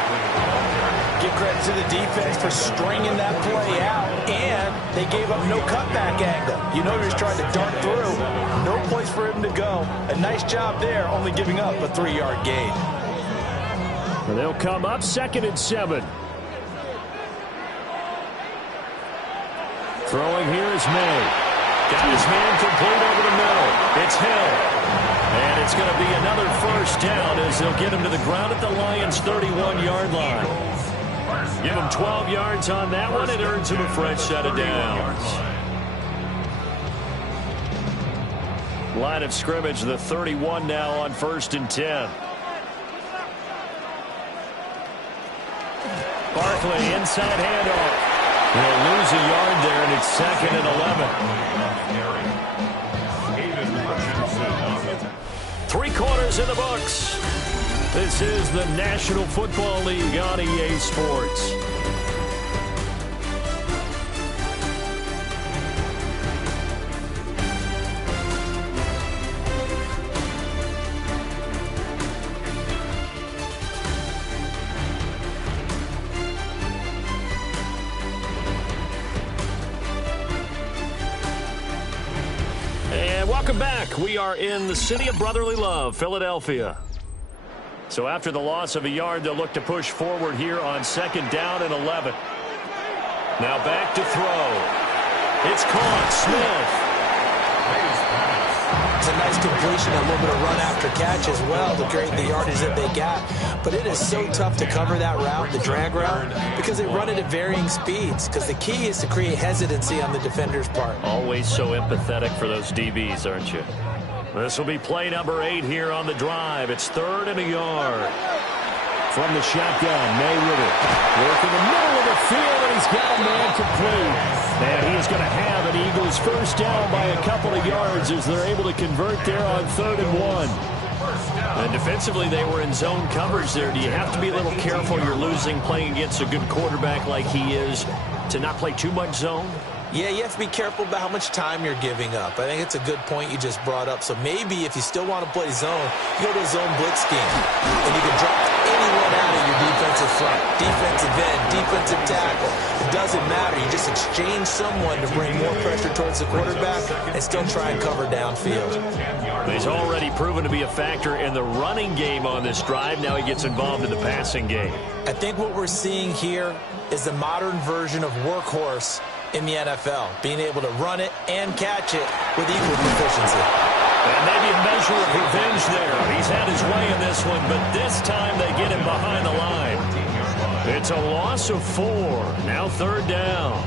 Give credit to the defense for stringing that play out, and they gave up no cutback angle. You know he was trying to dart through. No place for him to go. A nice job there, only giving up a 3-yard gain. And they'll come up 2nd and 7. Throwing here is May. Got his man complete over the middle. It's Hill. And it's going to be another first down as they'll get him to the ground at the Lions' 31-yard line. Give him 12 yards on that one. It earns him a fresh set of downs. Line of scrimmage, the 31 now on 1st and 10. Barkley, inside handoff. He'll lose a yard there, and it's 2nd and 11. 3 quarters in the books. This is the National Football League on EA Sports. Welcome back. We are in the city of brotherly love, Philadelphia. So after the loss of a yard, they'll look to push forward here on 2nd down and 11. Now back to throw. It's caught. Smith. It's a nice completion, a little bit of run after catch as well to create the yardage that they got. But it is so tough to cover that route, the drag route, because they run it at varying speeds. Because the key is to create hesitancy on the defender's part. Always so empathetic for those DBs, aren't you? This will be play number 8 here on the drive. It's 3rd and a yard. From the shotgun, May with it. Work in the middle of the field, and he's got a man complete. And he is going to have an Eagles first down by a couple of yards as they're able to convert there on 3rd and 1. And defensively, they were in zone coverage there. Do you have to be a little careful? You're losing playing against a good quarterback like he is to not play too much zone? Yeah, you have to be careful about how much time you're giving up. I think it's a good point you just brought up. So maybe if you still want to play zone, you go to a zone blitz scheme. And you can drop anyone out of your defensive front. Defensive end, defensive tackle. It doesn't matter. You just exchange someone to bring more pressure towards the quarterback and still try and cover downfield. He's already proven to be a factor in the running game on this drive. Now he gets involved in the passing game. I think what we're seeing here is the modern version of workhorse in the NFL, being able to run it and catch it with equal proficiency. And maybe a measure of revenge there. He's had his way in this one, but this time they get him behind the line. It's a loss of 4. Now 3rd down.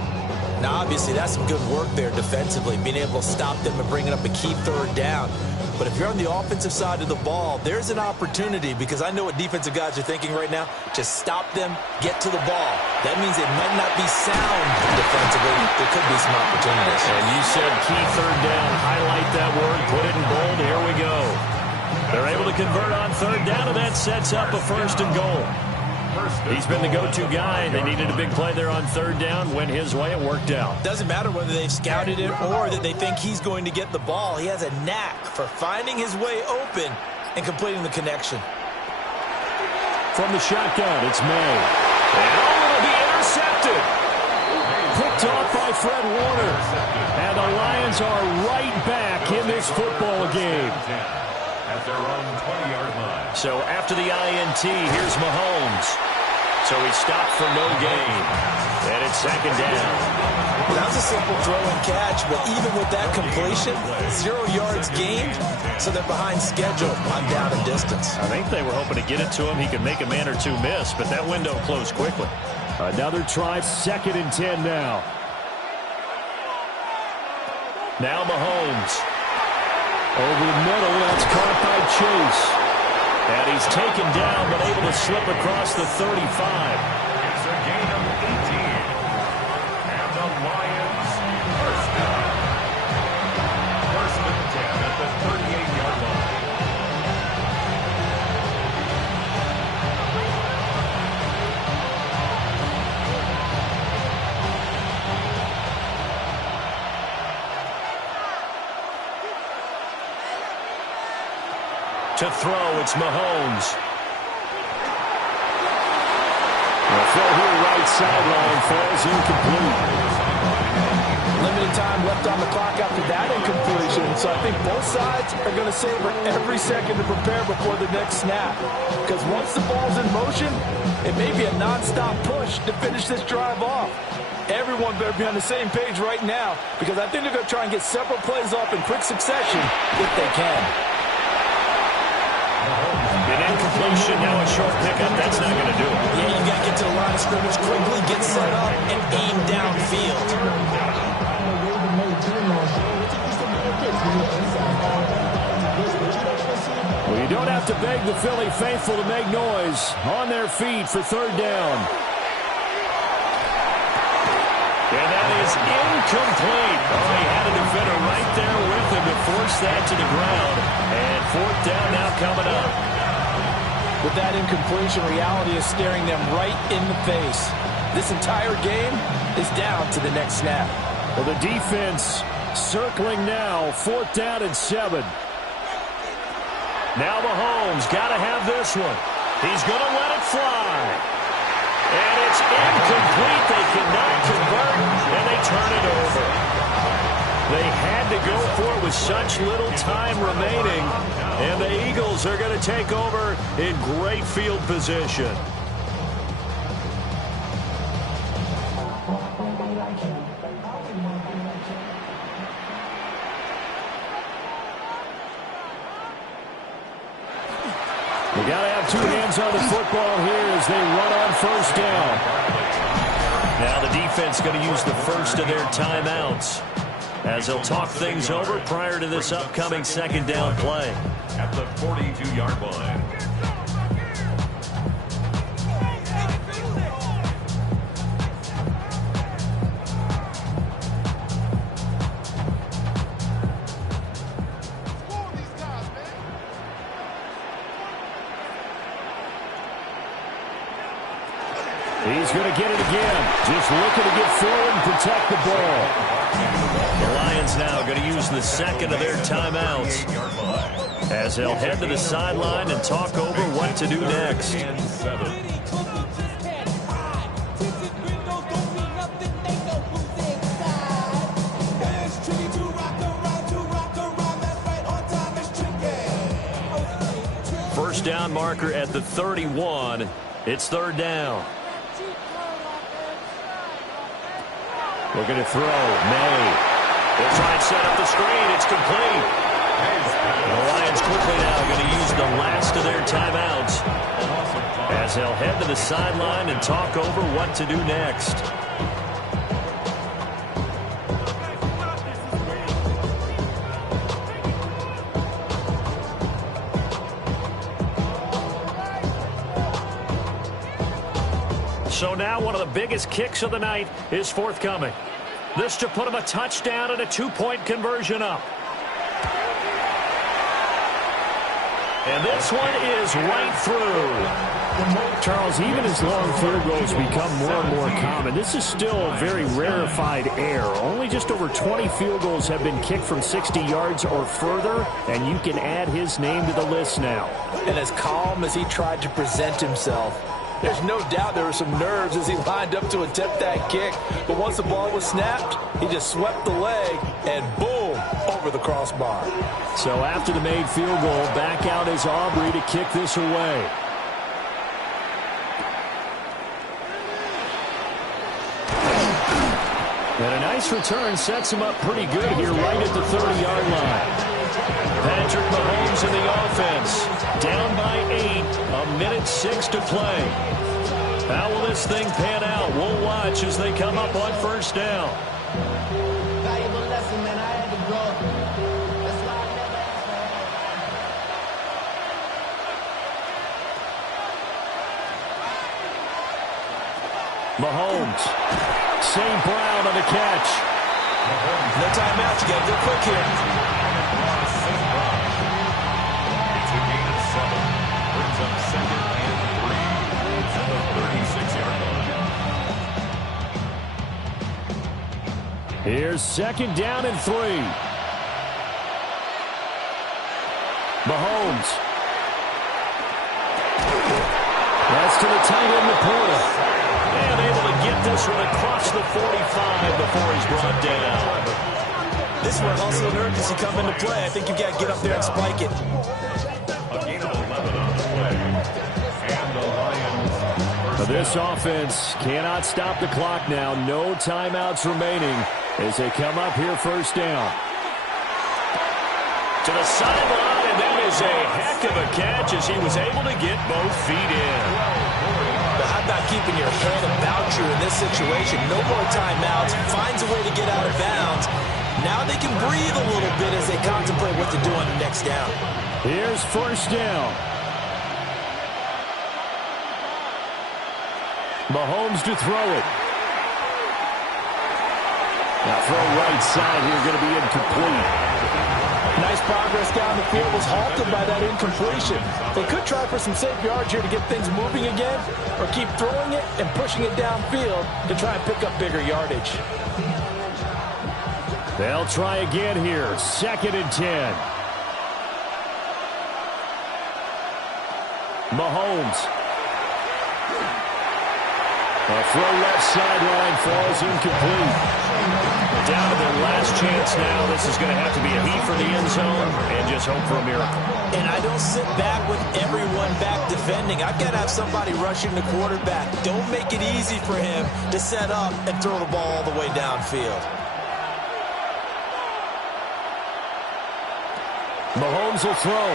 Now, obviously, that's some good work there defensively, being able to stop them and bringing up a key 3rd down. But if you're on the offensive side of the ball, there's an opportunity, because I know what defensive guys are thinking right now. Just stop them, get to the ball. That means it might not be sound defensively. There could be some opportunities. And you said key 3rd down. Highlight that word. Put it in bold. Here we go. They're able to convert on 3rd down, and that sets up a 1st and goal. He's been the go-to guy. They needed a big play there on 3rd down. Went his way. It worked out. Doesn't matter whether they've scouted it or that they think he's going to get the ball. He has a knack for finding his way open and completing the connection. From the shotgun, it's May. And it'll be intercepted. Picked off by Fred Warner. And the Lions are right back in this football game. At their own 20-yard line. So after the INT, here's Mahomes. So he stopped for no gain. And it's 2nd down. That was a simple throw and catch, but even with that completion, 0 yards gained, so they're behind schedule on down and distance. I think they were hoping to get it to him. He could make a man or two miss, but that window closed quickly. Another try, 2nd and 10 now. Now Mahomes. Over the middle, that's caught by Chase. And he's taken down, but able to slip across the 35. It's a gain of 18. And the Lions first down. 1st and 10 at the 38-yard line. To throw, it's Mahomes. The throw here right sideline falls incomplete. Limited time left on the clock after that incompletion, so I think both sides are going to savor every second to prepare before the next snap. Because once the ball's in motion, it may be a nonstop push to finish this drive off. Everyone better be on the same page right now, because I think they're going to try and get several plays off in quick succession if they can. An incompletion, now a short pickup. That's not going to do it. Yeah, you got to get to the line of scrimmage quickly, get set up, and aim downfield. Well, you don't have to beg the Philly faithful to make noise. On their feet for 3rd down. And that is incomplete. Oh, he had a defender right there with him to force that to the ground. And fourth down now coming up. With that incompletion, reality is staring them right in the face. This entire game is down to the next snap. Well, the defense circling now, fourth down and 7. Now Mahomes got to have this one. He's going to let it fly. And it's incomplete. They cannot convert, and they turn it over. They had to go for it with such little time remaining, and the Eagles are going to take over in great field position. We got to have two hands on the football here as they run on first down. Now the defense going to use the first of their timeouts as they'll talk things over prior to this upcoming second down play. At the 42-yard line. He's going to get it again. Just looking to get forward and protect the ball. The Lions now going to use the second of their timeouts as they'll head to the sideline and talk over what to do next. First down marker at the 31. It's third down. Looking to throw. May. They'll try and set up the screen. It's complete. The Lions quickly now going to use the last of their timeouts as they'll head to the sideline and talk over what to do next. So now one of the biggest kicks of the night is forthcoming. This to put him a touchdown and a 2-point conversion up. And this one is right through. Charles, even as long field goals become more and more common, this is still very rarefied air. Only just over 20 field goals have been kicked from 60 yards or further, and you can add his name to the list now. And as calm as he tried to present himself, there's no doubt there were some nerves as he lined up to attempt that kick. But once the ball was snapped, he just swept the leg and boom, over the crossbar. So after the made field goal, back out is Aubrey to kick this away. And a nice return sets him up pretty good here right at the 30-yard line. Patrick Mahomes in the offense. Down by 8. 1:06 to play. How will this thing pan out? We'll watch as they come up on first down. Valuable lesson, man. I had to grow. That's why I never Mahomes. St. Brown on the catch. No timeout. You got to go quick here. It's a gain of 7. Brings up second and 3 at the 36-yard line. Here's second down and 3. Mahomes. That's to the tight end, Laporta. And able to get this one across the 45 before he's brought down. This is where hustle and urgency come into play. I think you've got to get up there and spike it. A gain of 11 on the play. And the Lions. This offense cannot stop the clock now. No timeouts remaining as they come up here first down. To the sideline, and that is a heck of a catch as he was able to get both feet in. But how about keeping your head about you in this situation? No more timeouts. Finds a way to get out of bounds. Now they can breathe a little bit as they contemplate what to do on the next down. Here's first down. Mahomes to throw it. Now throw right side here, going to be incomplete. Nice progress down the field was halted by that incompletion. They could try for some safe yards here to get things moving again, or keep throwing it and pushing it downfield to try and pick up bigger yardage. They'll try again here. 2nd and 10. Mahomes. A throw left sideline falls incomplete. Down to their last chance now. This is going to have to be a heat for the end zone and just hope for a miracle. And I don't sit back with everyone back defending. I've got to have somebody rushing the quarterback. Don't make it easy for him to set up and throw the ball all the way downfield. Mahomes will throw.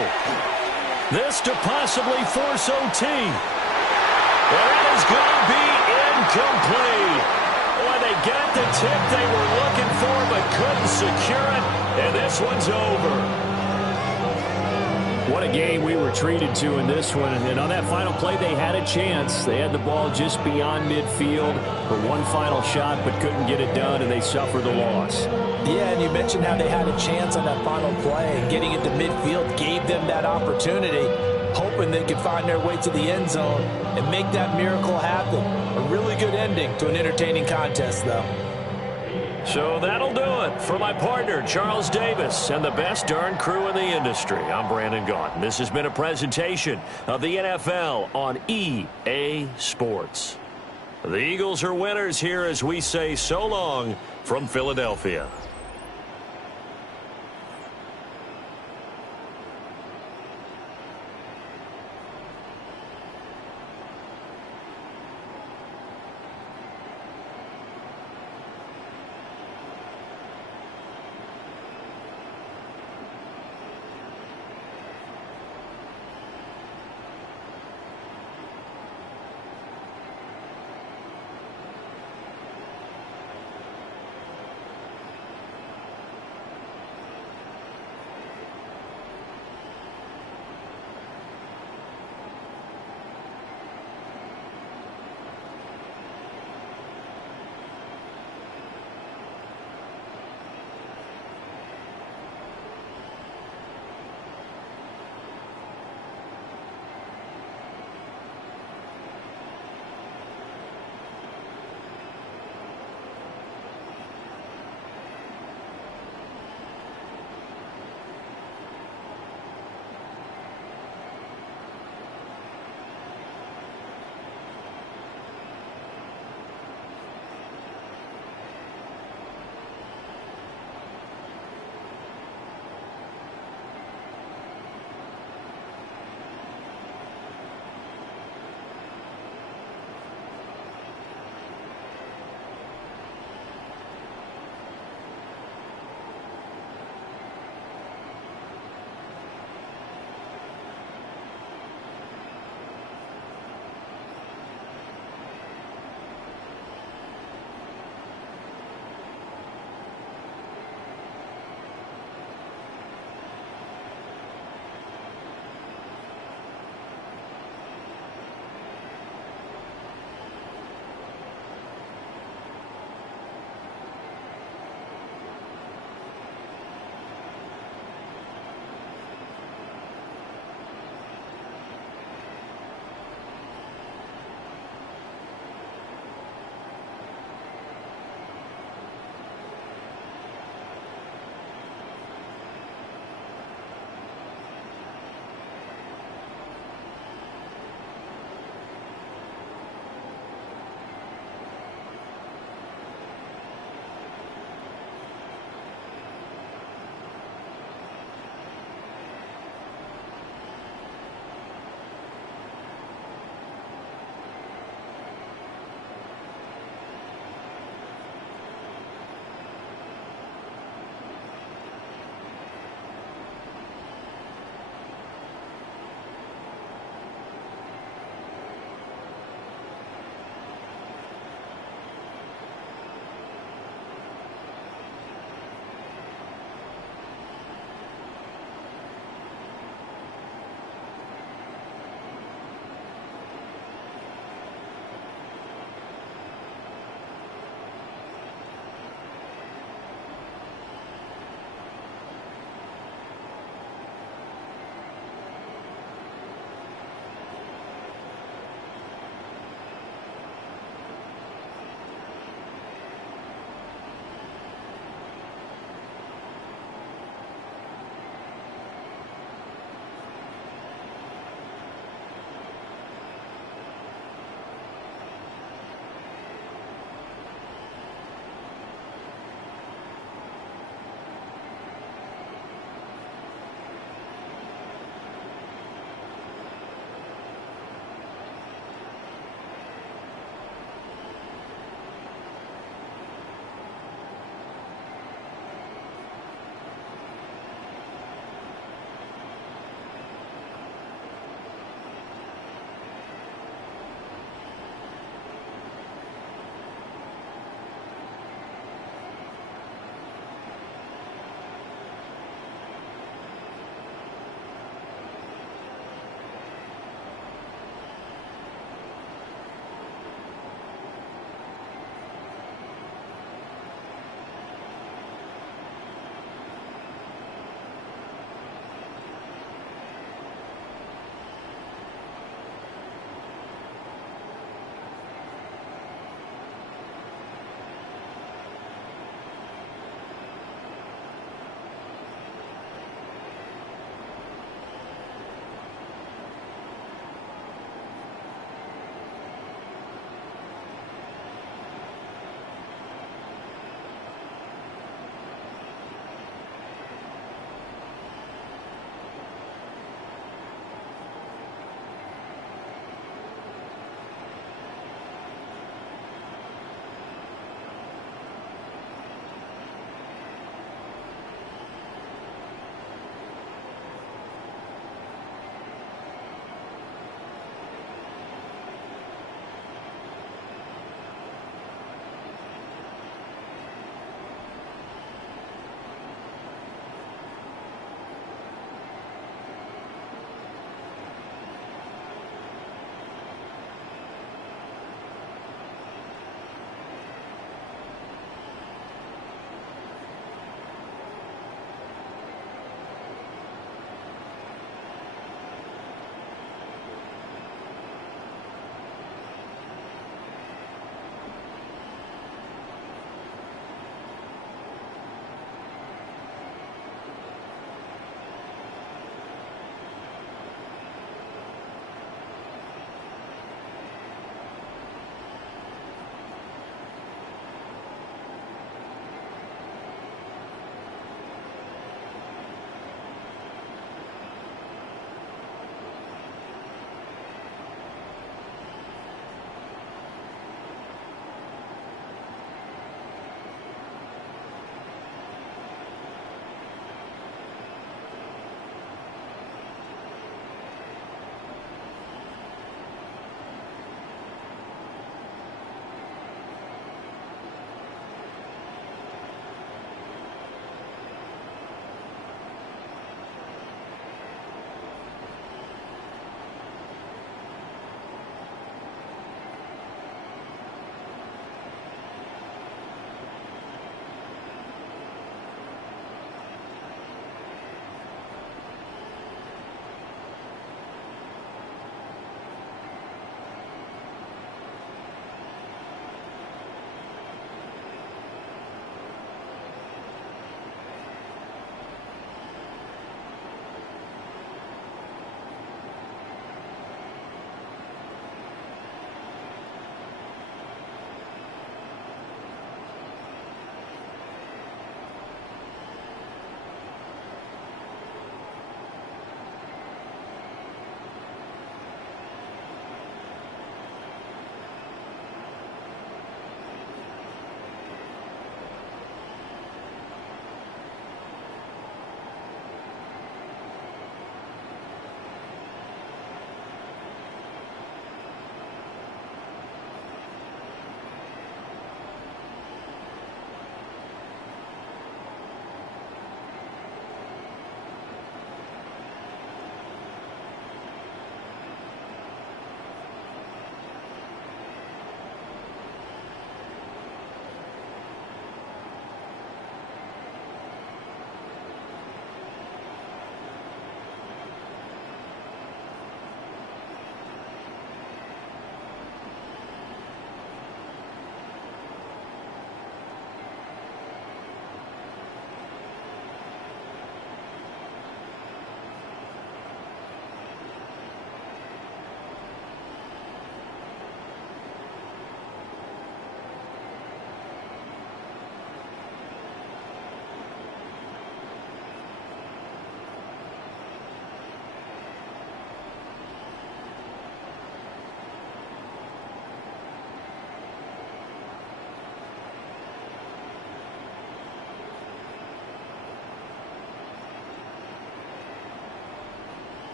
This to possibly force OT. Well, that is going to be incomplete. Boy, they got the tip they were looking for but couldn't secure it, and this one's over. What a game we were treated to in this one. And on that final play, they had a chance. They had the ball just beyond midfield for one final shot but couldn't get it done, and they suffered the loss. Yeah, and you mentioned how they had a chance on that final play, and getting it to midfield gave them that opportunity, hoping they could find their way to the end zone and make that miracle happen. A really good ending to an entertaining contest, though. So that'll do it for my partner, Charles Davis, and the best darn crew in the industry. I'm Brandon Gaudin. This has been a presentation of the NFL on EA Sports. The Eagles are winners here as we say so long from Philadelphia.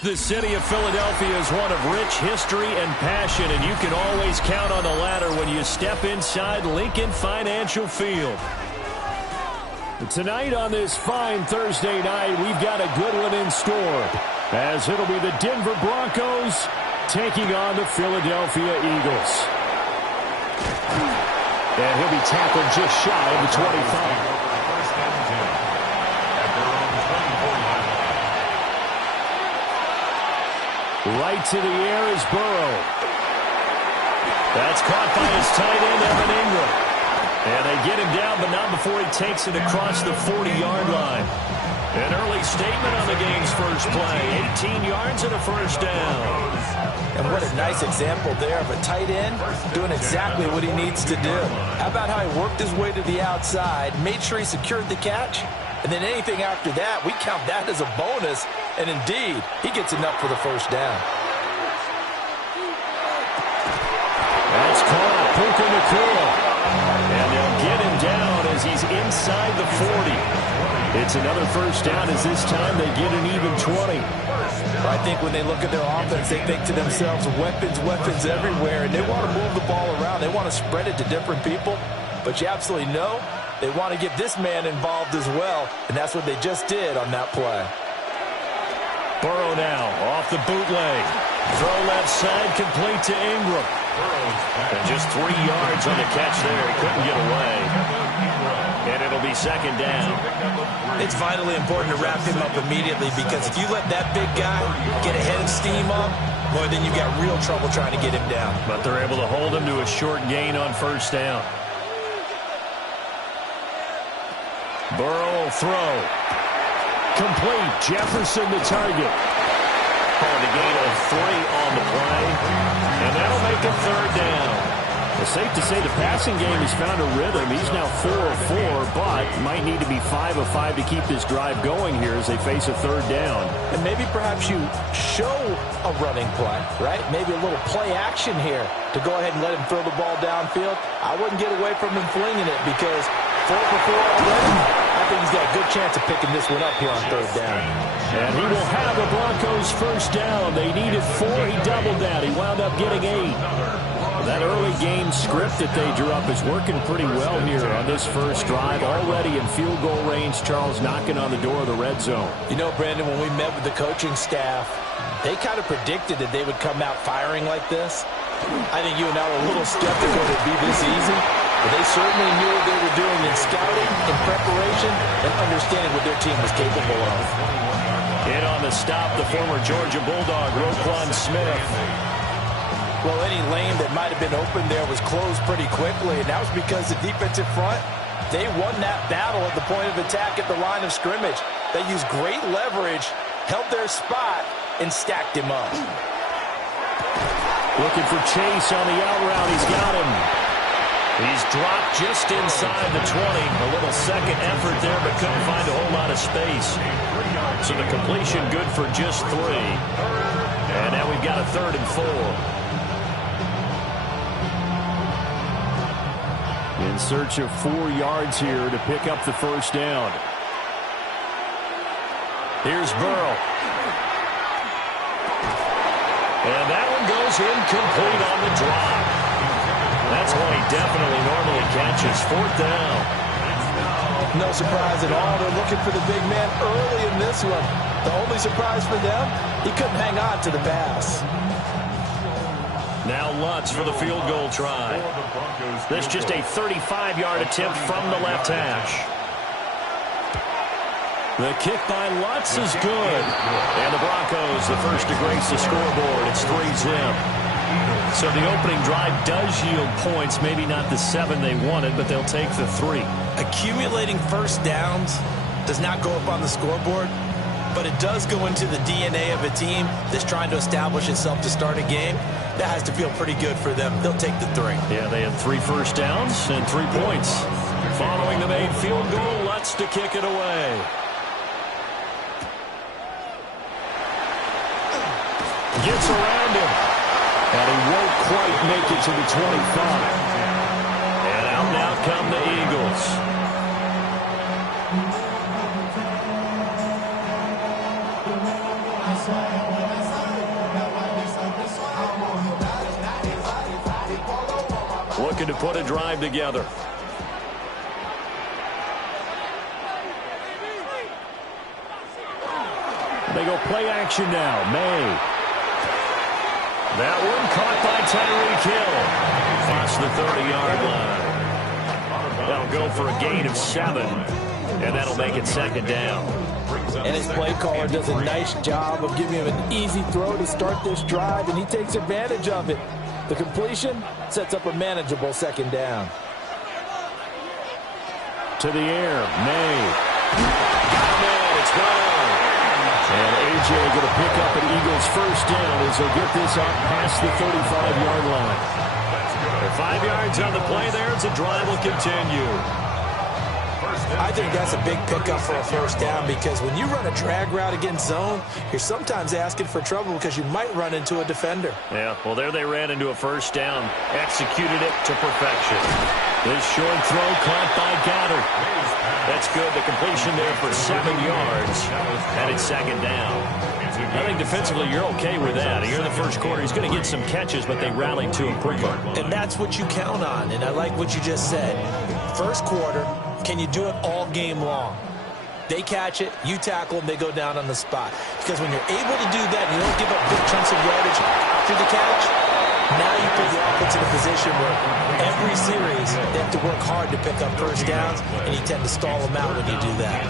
The city of Philadelphia is one of rich history and passion, and you can always count on the latter when you step inside Lincoln Financial Field. Tonight on this fine Thursday night, we've got a good one in store, as it'll be the Denver Broncos taking on the Philadelphia Eagles. And he'll be tackled just shy of the 25. Right to the air is Burrow. That's caught by his tight end, Evan Ingram. And they get him down, but not before he takes it across the 40-yard line. An early statement on the game's first play. 18 yards and a first down. And what a nice example there of a tight end doing exactly what he needs to do. How about how he worked his way to the outside, made sure he secured the catch, and then anything after that, we count that as a bonus. And indeed, he gets enough for the first down. That's caught, Puka Nacua. And they'll get him down as he's inside the 40. It's another first down as this time they get an even 20. I think when they look at their offense, they think to themselves, weapons, weapons everywhere. And they want to move the ball around. They want to spread it to different people. But you absolutely know they want to get this man involved as well. And that's what they just did on that play. Burrow now off the bootleg. Throw left side, complete to Ingram. And just 3 yards on the catch there. He couldn't get away. And it'll be second down. It's vitally important to wrap him up immediately, because if you let that big guy get a head of steam up, boy, then you've got real trouble trying to get him down. But they're able to hold him to a short gain on first down. Burrow will throw. Complete. Jefferson the target. Calling a gain of 3 on the play. And that'll make it third down. It's safe to say the passing game has found a rhythm. He's now 4 of 4, but might need to be 5 of 5 to keep this drive going here as they face a third down. And maybe perhaps you show a running play, right? Maybe a little play action here to go ahead and let him throw the ball downfield. I wouldn't get away from him flinging it, because 4 for 4 already. I think he's got a good chance of picking this one up here on third down. And he will have the Broncos first down. They needed 4. He doubled that. He wound up getting 8. That early game script that they drew up is working pretty well here on this first drive. Already in field goal range, Charles knocking on the door of the red zone. You know, Brandon, when we met with the coaching staff, they kind of predicted that they would come out firing like this. I think you and I were a little skeptical it would be this easy. but they certainly knew what they were doing in scouting, in preparation, and understanding what their team was capable of. In on the stop, the former Georgia Bulldog, Roquan Smith. Well, any lane that might have been open there was closed pretty quickly, and that was because the defensive front, they won that battle at the point of attack at the line of scrimmage. They used great leverage, held their spot, and stacked him up. Looking for Chase on the out route. He's got him. He's dropped just inside the 20. A little second effort there, but couldn't find a whole lot of space. So the completion good for just 3. And now we've got a 3rd and 4. In search of 4 yards here to pick up the first down. Here's Burrow. And that one goes incomplete on the drop. That's one he definitely normally catches. 4th down. No surprise at all. They're looking for the big man early in this one. The only surprise for them, he couldn't hang on to the pass. Now Lutz for the field goal try. This just a 35-yard attempt from the left hash. The kick by Lutz is good. And the Broncos, the first to grace the scoreboard. It's 3-zip. So the opening drive does yield points. Maybe not the 7 they wanted, but they'll take the 3. Accumulating first downs does not go up on the scoreboard, but it does go into the DNA of a team that's trying to establish itself to start a game. That has to feel pretty good for them. They'll take the 3. Yeah, they had 3 first downs and 3 points. Following the made field goal, Lutz to kick it away. Gets around him. And he won't quite make it to the 25. And out come the Eagles. Looking to put a drive together. They go play action now. May. That one caught by Tyreek Hill. Across the 30-yard line. That'll go for a gain of 7. And that'll make it 2nd down. And his play caller does a nice job of giving him an easy throw to start this drive, and he takes advantage of it. The completion sets up a manageable 2nd down. To the air, May. Got him. It's gone. And A.J. going to pick up an Eagles first down as they'll get this up past the 35-yard line. 5 yards on the play there as the drive will continue. I think that's a big pickup for a first down because when you run a drag route against zone, you're sometimes asking for trouble because you might run into a defender. Yeah, well, there they ran into a first down. Executed it to perfection. This short throw caught by Goddard. That's good. The completion there for 7 yards. And it's 2nd down. I think defensively you're okay with that. Here in the first quarter, he's going to get some catches, but they rallied to him quickly. And that's what you count on. And I like what you just said. First quarter, can you do it all game long? They catch it, you tackle them, they go down on the spot. Because when you're able to do that and you don't give up big chunks of yardage after the catch, now you put the offense in a position where every series they have to work hard to pick up first downs, and you tend to stall them out when you do that.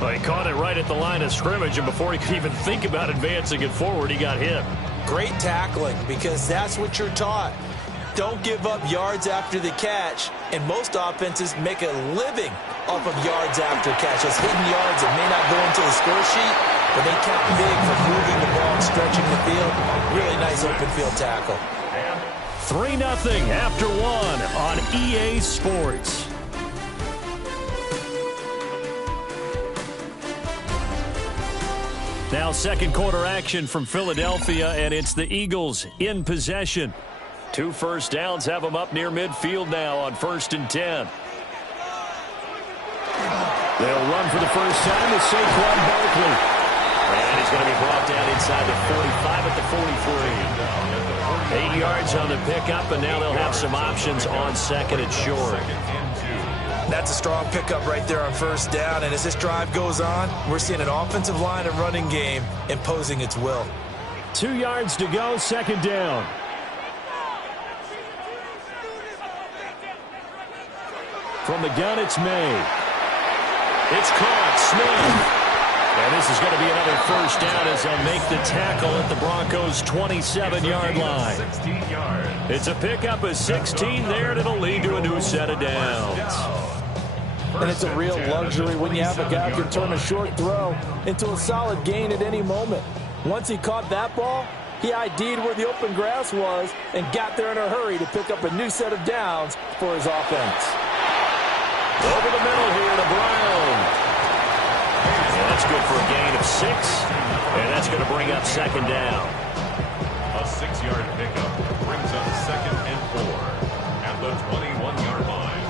Well, he caught it right at the line of scrimmage, and before he could even think about advancing it forward, he got hit. Great tackling, because that's what you're taught. Don't give up yards after the catch, and most offenses make a living off of yards after catch. Those hidden yards that may not go into the score sheet, but they count big for moving the ball and stretching the field. Really nice open field tackle. 3-0 after 1 on EA Sports. Now second quarter action from Philadelphia, and it's the Eagles in possession. 2 first downs have them up near midfield now on 1st and 10. They'll run for the first time with Saquon Barkley. And he's going to be brought down inside the 45 at the 43. 8 yards on the pickup, and now they'll have some options on 2nd and short. That's a strong pickup right there on first down, and as this drive goes on, we're seeing an offensive line and running game imposing its will. 2 yards to go, 2nd down. From the gun, it's May. It's caught. Smith. And this is going to be another first down as they'll make the tackle at the Broncos' 27-yard line. 16 yards. It's a pickup of 16 there, and it'll lead to a new set of downs. And it's a real luxury when you have a guy who can turn a short throw into a solid gain at any moment. Once he caught that ball, he ID'd where the open grass was and got there in a hurry to pick up a new set of downs for his offense. Over the middle here to Brown. And that's good for a gain of 6. And that's going to bring up second down. A 6-yard pickup brings up 2nd and 4 at the 21-yard line.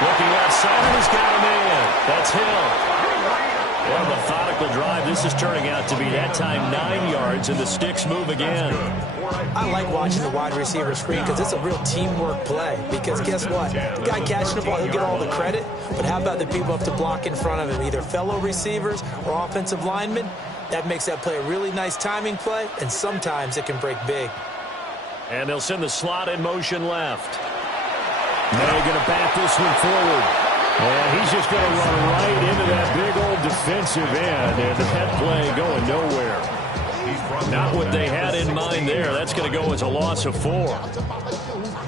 Looking outside, and he's got a man. That's Hill. What a methodical drive. This is turning out to be that time 9 yards, and the sticks move again. I like watching the wide receiver screen because it's a real teamwork play. Because guess what? The guy catching the ball, he'll get all the credit. But how about the people up to block in front of him, either fellow receivers or offensive linemen? That makes that play a really nice timing play, and sometimes it can break big. And they'll send the slot in motion left. May going to bat this one forward. And he's just going to run right into that big old defensive end, and that play going nowhere. Not what they had in mind there. That's going to go as a loss of 4.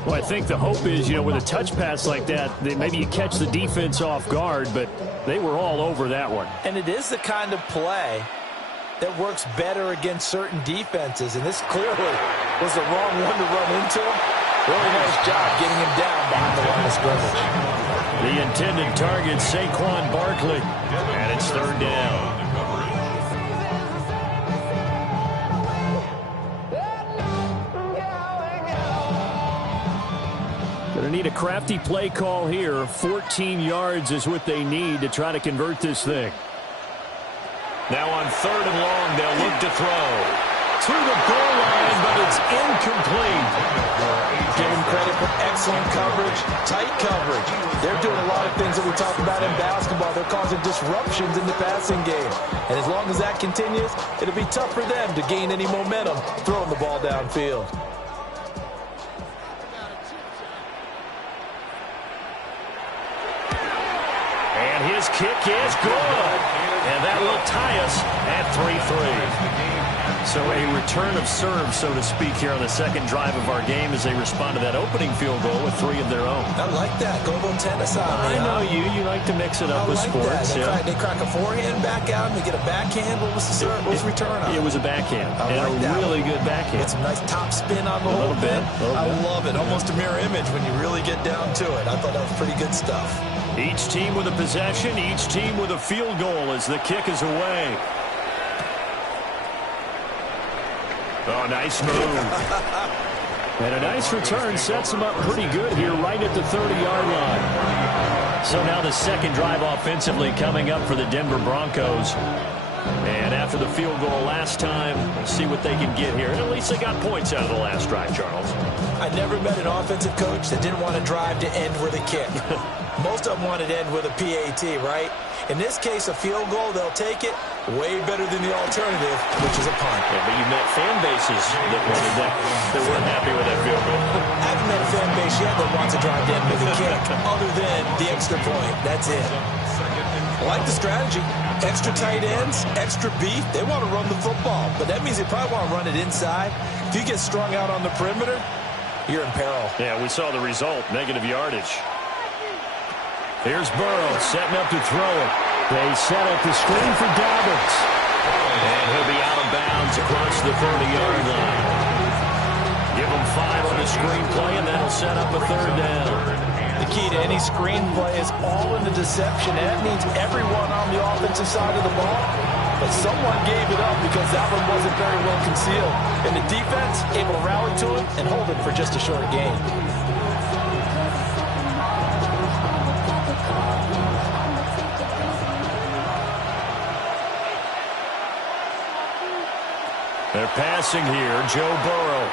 Well, I think the hope is, with a touch pass like that, maybe you catch the defense off guard, but they were all over that one. And it is the kind of play that works better against certain defenses, and this clearly was the wrong one to run into him. Really nice job getting him down behind the line of scrimmage. The intended target, Saquon Barkley, and it's third down. Going to need a crafty play call here. 14 yards is what they need to try to convert this thing. Now on 3rd and long, they'll look to throw. To the goal line, but it's incomplete. Give him credit for excellent coverage, tight coverage. They're doing a lot of things that we talk about in basketball. They're causing disruptions in the passing game. And as long as that continues, it'll be tough for them to gain any momentum throwing the ball downfield. And his kick is good. And that will tie us at 3-3. So a return of serve, so to speak, here on the second drive of our game as they respond to that opening field goal with 3 of their own. I like that. Go tennis on me. I know you like to mix it up with sports. They crack a forehand back out and they get a backhand. What was the serve? What was the return on? It was a backhand. And a really good backhand. Get some nice top spin on the whole thing. I love it. Almost a mirror image when you really get down to it. I thought that was pretty good stuff. Each team with a possession, each team with a field goal as the kick is away. Oh, nice move. And a nice return sets them up pretty good here right at the 30-yard line. So now the second drive offensively coming up for the Denver Broncos. And after the field goal last time, we'll see what they can get here. And at least they got points out of the last drive, Charles. I never met an offensive coach that didn't want to drive to end with a kick. Most of them wanted to end with a PAT, right? In this case, a field goal, they'll take it way better than the alternative, which is a punt. Yeah, but you met fan bases that wanted that weren't happy with that field goal. I haven't met a fan base yet that wants to drive to end with a kick, other than the extra point. That's it. I like the strategy. Extra tight ends, extra beef. They want to run the football, but that means they probably want to run it inside. If you get strung out on the perimeter, you're in peril. Yeah, we saw the result, negative yardage. Here's Burrow setting up to throw it. They set up the screen for Dobbins. And he'll be out of bounds across the 30-yard line. Give him 5 on the screenplay, and that'll set up a third down. The key to any screenplay is all in the deception, and that means everyone on the offensive side of the ball. But someone gave it up because that one wasn't very well concealed. And the defense able to rally to it and hold it for just a short gain. They're passing here. Joe Burrow.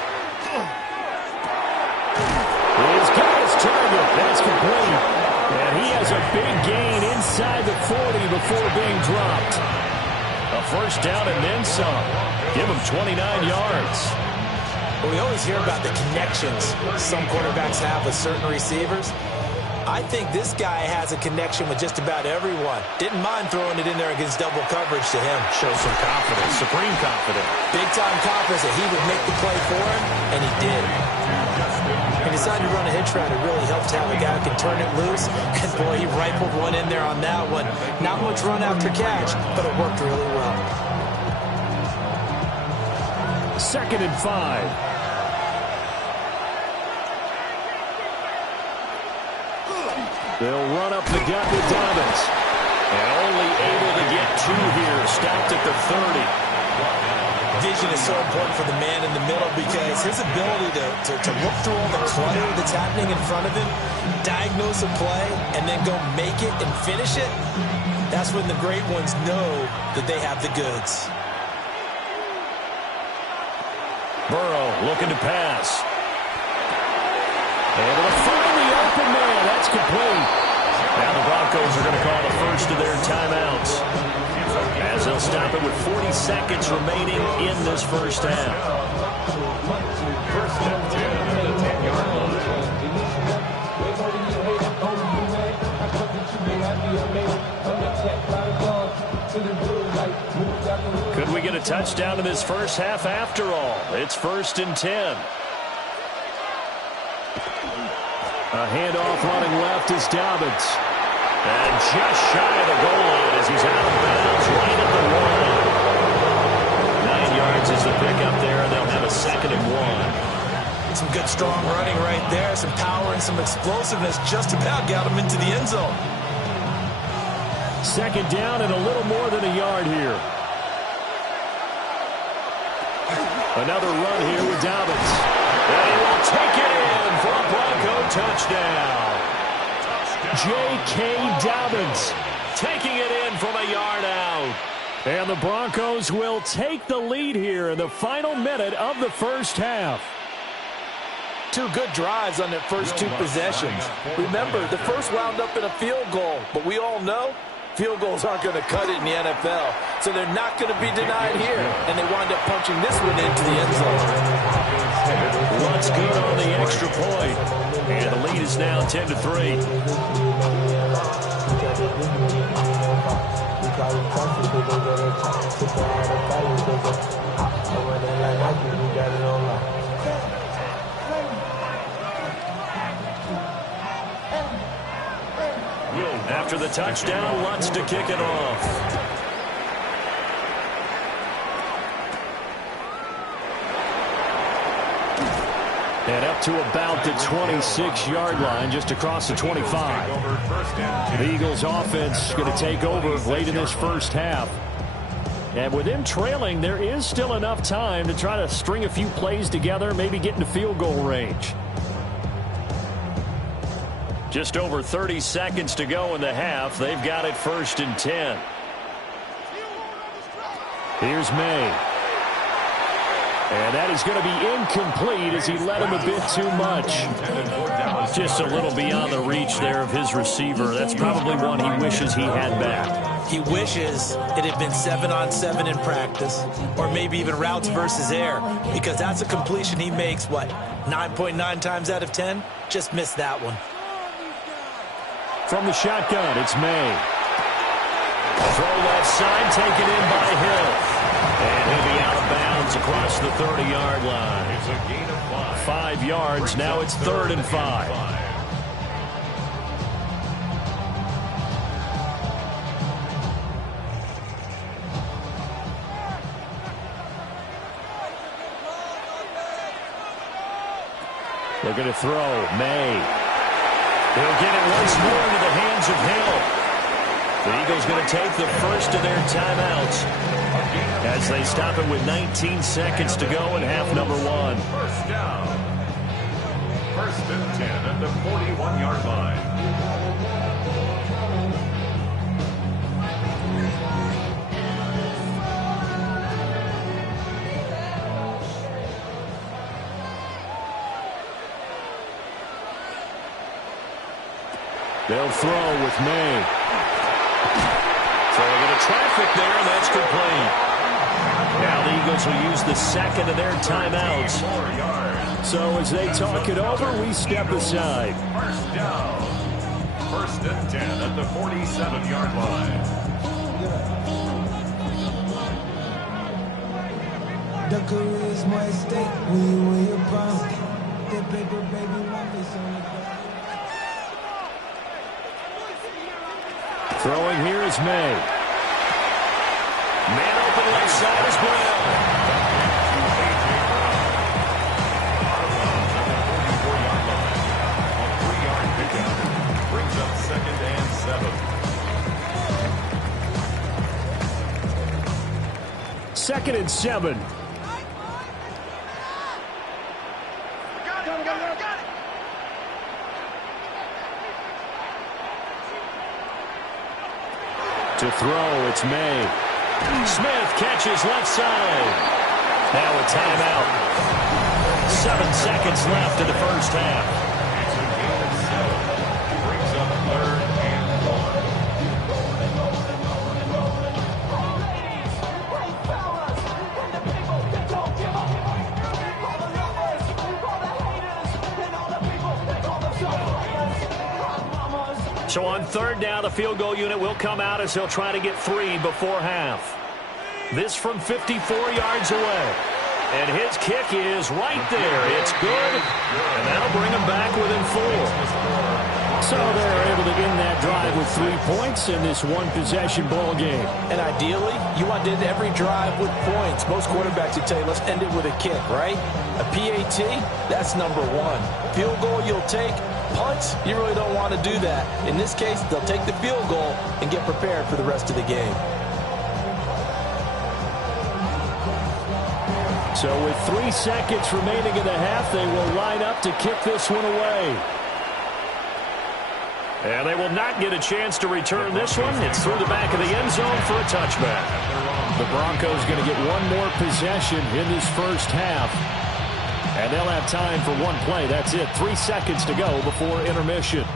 He's got his target. That's complete. And he has a big gain inside the 40. A first down and then some. Give him 29 yards. Well, we always hear about the connections some quarterbacks have with certain receivers. I think this guy has a connection with just about everyone. Didn't mind throwing it in there against double coverage to him. Shows some confidence, supreme confidence. Big-time confidence that he would make the play for him, and he did. He decided to run a hitch route. It really helped to have a guy who can turn it loose. And, boy, he rifled one in there on that one. Not much run after catch, but it worked really well. 2nd and 5. They'll run up the gut with Dobbins. And only able to get 2 here. Stopped at the 30. Vision is so important for the man in the middle because his ability to look through all the clutter that's happening in front of him, diagnose a play, and then go make it and finish it, that's when the great ones know that they have the goods. Burrow looking to pass. Able to find the open man. That's complete. Now the Broncos are going to call the first of their timeouts, as they'll stop it with 40 seconds remaining in this first half. First and 10 at the 10-yard line. Could we get a touchdown in this first half after all? It's 1st and 10. A handoff running left is Dobbins. And just shy of the goal line as he's out of bounds right at the 1. 9 yards is the pickup there, and they'll have a 2nd and 1. Some good, strong running right there. Some power and some explosiveness just about got him into the end zone. 2nd down and a little more than a yard here. Another run here with Dobbins. And he will take it in for a Bronco touchdown. J.K. Dobbins taking it in from a yard out. And the Broncos will take the lead here in the final minute of the first half. 2 good drives on their first 2 possessions. Remember, the first wound up in a field goal, but we all know field goals aren't going to cut it in the NFL, so they're not going to be denied here, and they wind up punching this one into the end zone. What's good on the extra point, and the lead is now 10-3. After the touchdown, Lutz to kick it off. And up to about the 26-yard line, just across the 25. The Eagles offense going to take over late in this first half. And with them trailing, there is still enough time to try to string a few plays together, maybe get into field goal range. Just over 30 seconds to go in the half. They've got it 1st and 10. Here's May. And that is going to be incomplete as he led him a bit too much. Just a little beyond the reach there of his receiver. That's probably one he wishes he had back. He wishes it had been 7-on-7 in practice, or maybe even routes versus air, because that's a completion he makes, 9.9 times out of 10? Just missed that one. From the shotgun, it's May. Throw left side, taken in by Hill. And he'll be out of bounds across the 30-yard line. It's a gain of 5. 5 yards, now it's 3rd and 5. Looking to throw, May. He'll get it once more into the hands of Hill. The Eagles going to take the first of their timeouts as they stop it with 19 seconds to go in half number 1. First down. 1st and 10 at the 41-yard line. They'll throw with May. Throwing into traffic there, and that's complete. Now the Eagles will use the second of their timeouts. So as they talk it over, we step aside. First down. First and 10 at the 47-yard line. The career is my estate when you win your prime. The paper, baby, my face on the ground. Throwing here is May. Man open left side is Brown. Brings up second and 7. Second and 7. To throw, it's May. Smith catches left side. Now a timeout. 7 seconds left in the first half. It's a gain of 7. Brings up third and 1. So on third down, the field goal unit will come out as they'll try to get 3 before half. This from 54 yards away. And his kick is right there. It's good. And that'll bring them back within 4. So they're able to end that drive with 3 points in this one-possession ball game. And ideally, you want to end every drive with points. Most quarterbacks would tell you, let's end it with a kick, right? A PAT, that's number 1. Field goal you'll take. Punts, you really don't want to do that. In this case, they'll take the field goal and get prepared for the rest of the game. So with 3 seconds remaining in the half, they will line up to kick this one away. And they will not get a chance to return this one. It's through the back of the end zone for a touchback. The Broncos going to get one more possession in this first half. And they'll have time for one play. That's it. 3 seconds to go before intermission.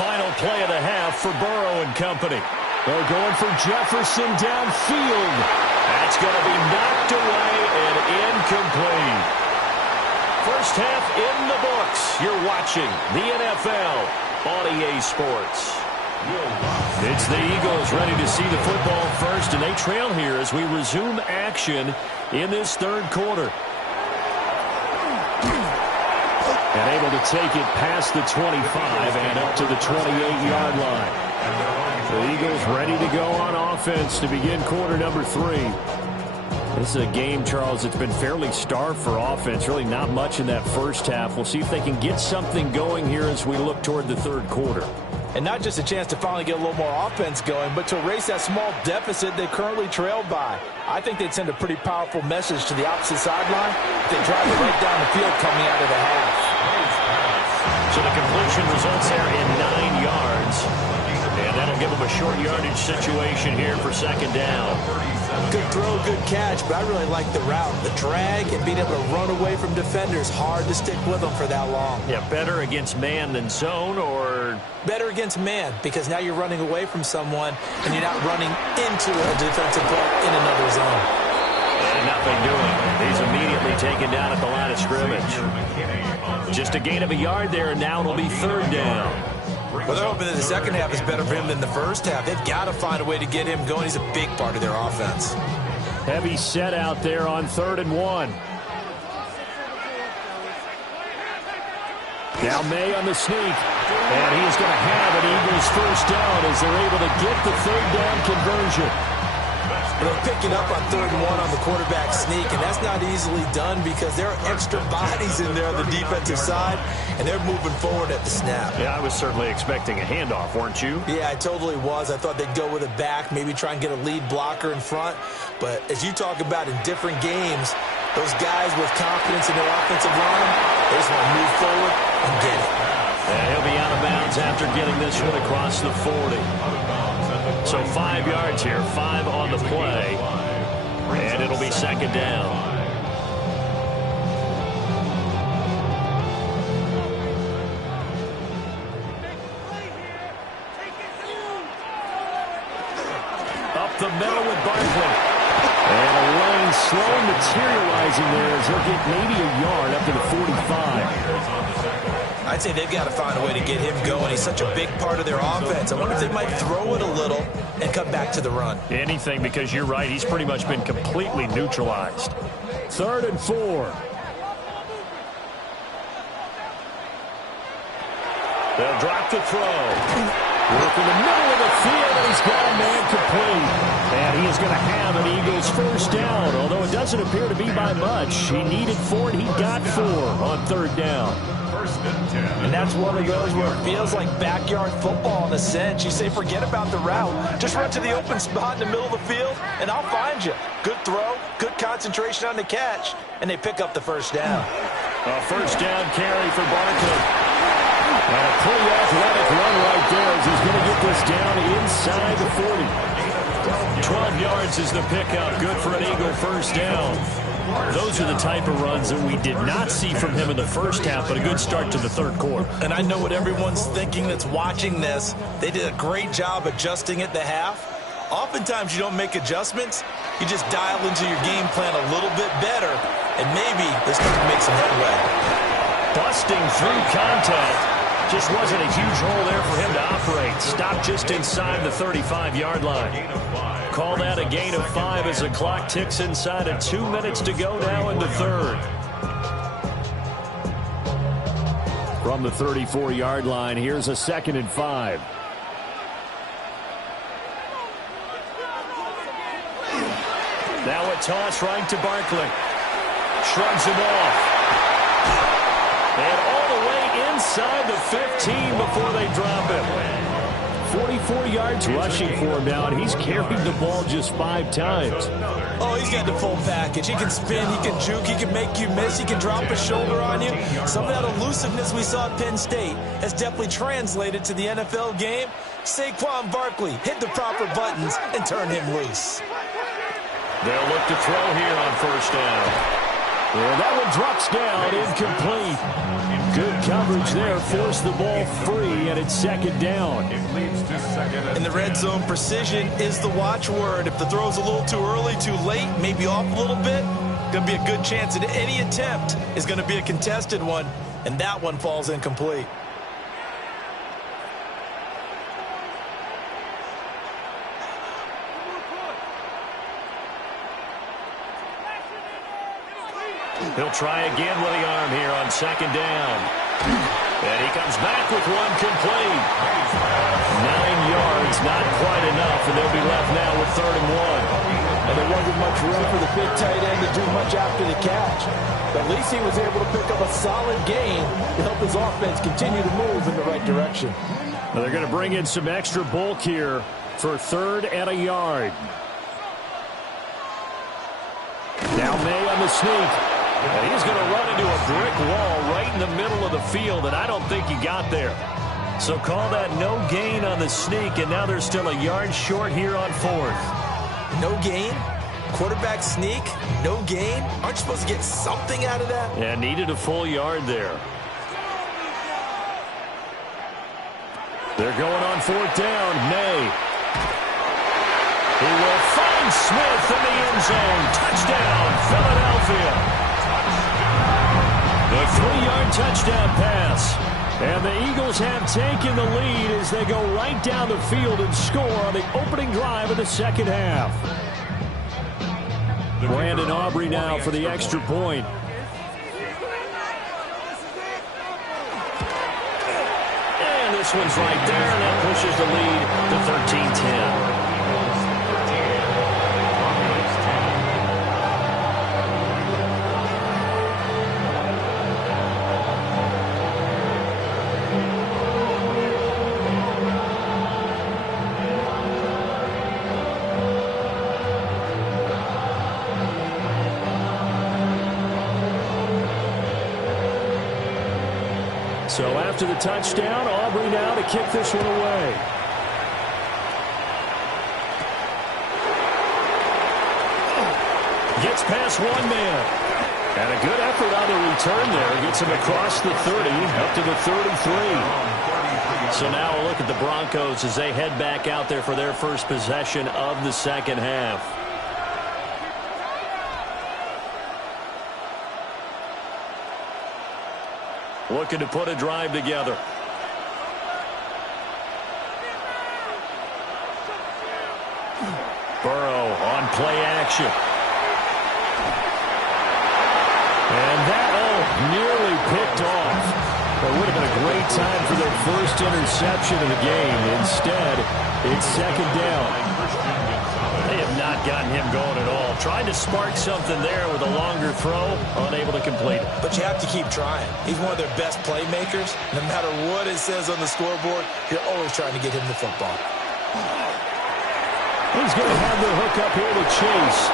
Final play of the half for Burrow and company. They're going for Jefferson downfield. That's going to be knocked away and incomplete. First half in the books. You're watching the NFL on EA Sports. It's the Eagles ready to see the football first, and they trail here as we resume action in this third quarter. And able to take it past the 25 and up to the 28-yard line. The Eagles ready to go on offense to begin quarter number 3. This is a game, Charles, that's been fairly starved for offense. Really not much in that first half. We'll see if they can get something going here as we look toward the third quarter. And not just a chance to finally get a little more offense going, but to erase that small deficit they currently trailed by. I think they'd send a pretty powerful message to the opposite sideline if they drive it right down the field coming out of the half. So the completion results there in 9 yards. And that'll give them a short yardage situation here for second down. Good throw, good catch, but I really like the route. The drag and being able to run away from defenders, hard to stick with them for that long. Yeah, better against man than zone, or? Better against man, because now you're running away from someone and you're not running into a defensive player in another zone. And nothing doing. He's immediately taken down at the line of scrimmage. Just a gain of a yard there, and now it'll be third down. Well, they're hoping that the second half is better for him than the first half. They've got to find a way to get him going. He's a big part of their offense. Heavy set out there on 3rd and 1. Now May on the sneak. And he's going to have an Eagles first down as they're able to get the third down conversion. They're picking up on 3rd and 1 on the quarterback sneak, and that's not easily done because there are extra bodies in there on the defensive side, and they're moving forward at the snap. Yeah, I was certainly expecting a handoff, weren't you? Yeah, I totally was. I thought they'd go with a back, maybe try and get a lead blocker in front. But as you talk about in different games, those guys with confidence in their offensive line, they just want to move forward and get it. And he'll be out of bounds after getting this one across the 40. So 5 yards here, 5 on the play, and it'll be second down. Barkley. And a lane slowly materializing there as he'll get maybe a yard up to the 45. I'd say they've got to find a way to get him going. He's such a big part of their offense. I wonder if they might throw it a little and come back to the run. Anything, because you're right. He's pretty much been completely neutralized. 3rd and 4. They'll drop the throw. Work in the middle of the field, and he's got a man complete. And he is going to have an Eagles first down, although it doesn't appear to be by much. He needed 4, and he got 4 on 3rd down. And that's one of those where it feels like backyard football in a sense. You say, forget about the route. Just run to the open spot in the middle of the field, and I'll find you. Good throw, good concentration on the catch, and they pick up the first down. A first down carry for Barkley. And a pretty athletic run right there as he's going to get this down inside the 40. 12 yards is the pickup. Good for an Eagle first down. Those are the type of runs that we did not see from him in the first half, but a good start to the 3rd quarter. And I know what everyone's thinking that's watching this. They did a great job adjusting at the half. Oftentimes you don't make adjustments. You just dial into your game plan a little bit better, and maybe this can make some headway. Busting through contact. Just wasn't a huge hole there for him to operate. Stopped just inside the 35-yard line. Call that a gain of 5 as the clock ticks inside of 2 minutes to go now in the 3rd. From the 34-yard line, here's a 2nd and 5. Now a toss right to Barkley. Shrugs him off. And all the way inside the 15 before they drop him. 44 yards rushing for him now, and he's carried the ball just 5 times. Oh, he's got the full package. He can spin, he can juke, he can make you miss, he can drop his shoulder on you. Some of that elusiveness we saw at Penn State has definitely translated to the NFL game. Saquon Barkley hit the proper buttons and turn him loose. They'll look to throw here on first down. Well, that one drops down, incomplete. Good coverage there, forced the ball free, and it's 2nd down. In the red zone, precision is the watchword. If the throw's a little too early, too late, maybe off a little bit, going to be a good chance that any attempt is going to be a contested one, and that one falls incomplete. He'll try again with the arm here on 2nd down. And he comes back with one complete. 9 yards, not quite enough, and they'll be left now with 3rd and 1. And there wasn't much room for the big tight end to do much after the catch. But at least he was able to pick up a solid gain to help his offense continue to move in the right direction. Well, they're going to bring in some extra bulk here for 3rd and a yard. Now May on the sneak. And he's going to run into a brick wall right in the middle of the field, and I don't think he got there. So call that no gain on the sneak, and now they're still a yard short here on 4th. No gain? Quarterback sneak? No gain? Aren't you supposed to get something out of that? Yeah, needed a full yard there. They're going on 4th down. May. He will find Smith in the end zone. Touchdown, Philadelphia. The 3-yard touchdown pass. And the Eagles have taken the lead as they go right down the field and score on the opening drive of the 2nd half. Brandon Aubrey now for the extra point. And this one's right there, and that pushes the lead to 13-10. So after the touchdown, Aubrey now to kick this one away. Gets past one man. And a good effort on the return there. Gets him across the 30, up to the 33. So now a look at the Broncos as they head back out there for their first possession of the second half. Looking to put a drive together. Burrow on play action. And that, nearly picked off. It would have been a great time for their first interception of the game. Instead, it's second down. They have not gotten him going at all. Tried to spark something there with a longer throw, unable to complete it. But you have to keep trying. He's one of their best playmakers. No matter what it says on the scoreboard, you're always trying to get him the football. He's going to have the hook up here to Chase.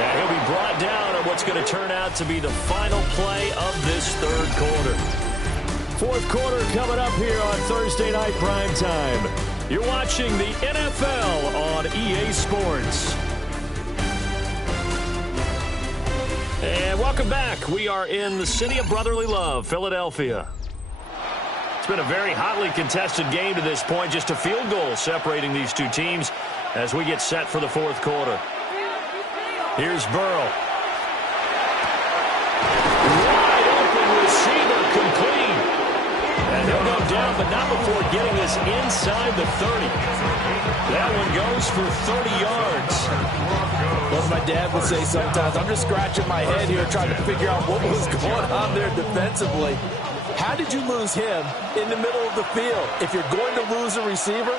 And he'll be brought down on what's going to turn out to be the final play of this third quarter. Fourth quarter coming up here on Thursday Night Primetime. You're watching the NFL on EA Sports. And welcome back. We are in the city of brotherly love, Philadelphia. It's been a very hotly contested game to this point. Just a field goal separating these two teams as we get set for the fourth quarter. Here's Burrow. Wide open receiver complete. And he'll go down, but not before getting this inside the 30. That one goes for 30 yards. What my dad would say sometimes, I'm just scratching my head here trying to figure out what was going on there defensively. How did you lose him in the middle of the field? If you're going to lose a receiver,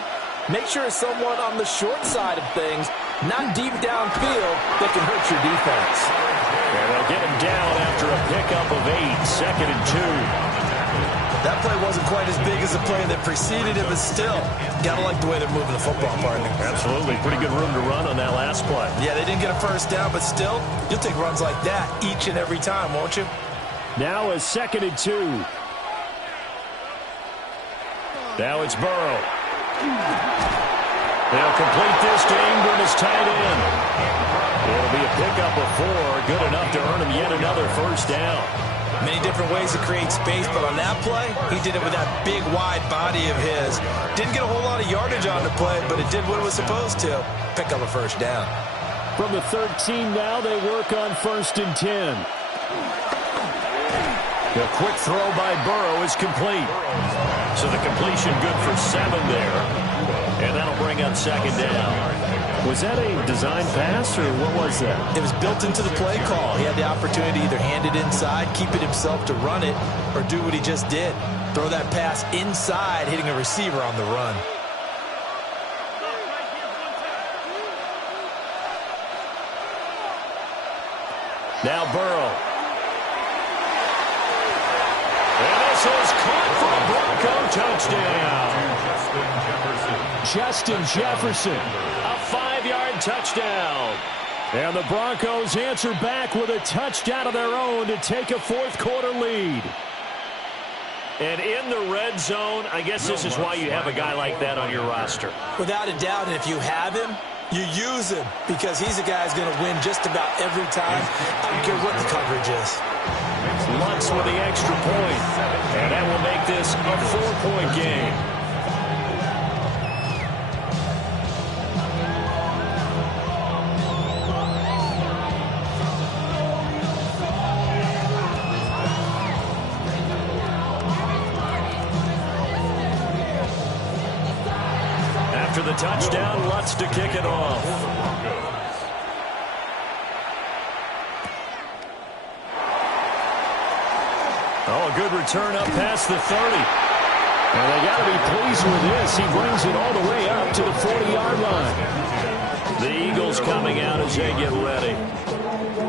make sure it's someone on the short side of things, not deep downfield, that can hurt your defense. And they'll get him down after a pickup of 8, second and 2. That play wasn't quite as big as the play that preceded it, but still, gotta like the way they're moving the football, partner. Absolutely. Pretty good room to run on that last play. Yeah, they didn't get a first down, but still, you'll take runs like that each and every time, won't you? Now a second and 2. Now it's Burrow. They'll complete this to Ingram as tight end. It'll be a pickup of 4, good enough to earn him yet another first down. Many different ways to create space, but on that play, he did it with that big, wide body of his. Didn't get a whole lot of yardage on the play, but it did what it was supposed to. Pick up a first down. From the 13 now, they work on first and 10. The quick throw by Burrow is complete. So the completion good for 7 there. And that'll bring up second down. Was that a design pass, or what was that? It was built into the play call. He had the opportunity to either hand it inside, keep it himself to run it, or do what he just did. Throw that pass inside, hitting a receiver on the run. Now Burrow. And this is caught for a Bronco touchdown. Justin Jefferson, a 5-yard touchdown. And the Broncos answer back with a touchdown of their own to take a fourth quarter lead. And in the red zone, I guess this is why you have a guy like that on your roster. Without a doubt, and if you have him, you use him, because he's a guy who's going to win just about every time. I don't care what the coverage is. Lutz with the extra point. And that will make this a 4-point game. After the touchdown, Lutz to kick it off. Oh, a good return up past the 30. And they got to be pleased with this. He brings it all the way up to the 40-yard line. The Eagles coming out as they get ready.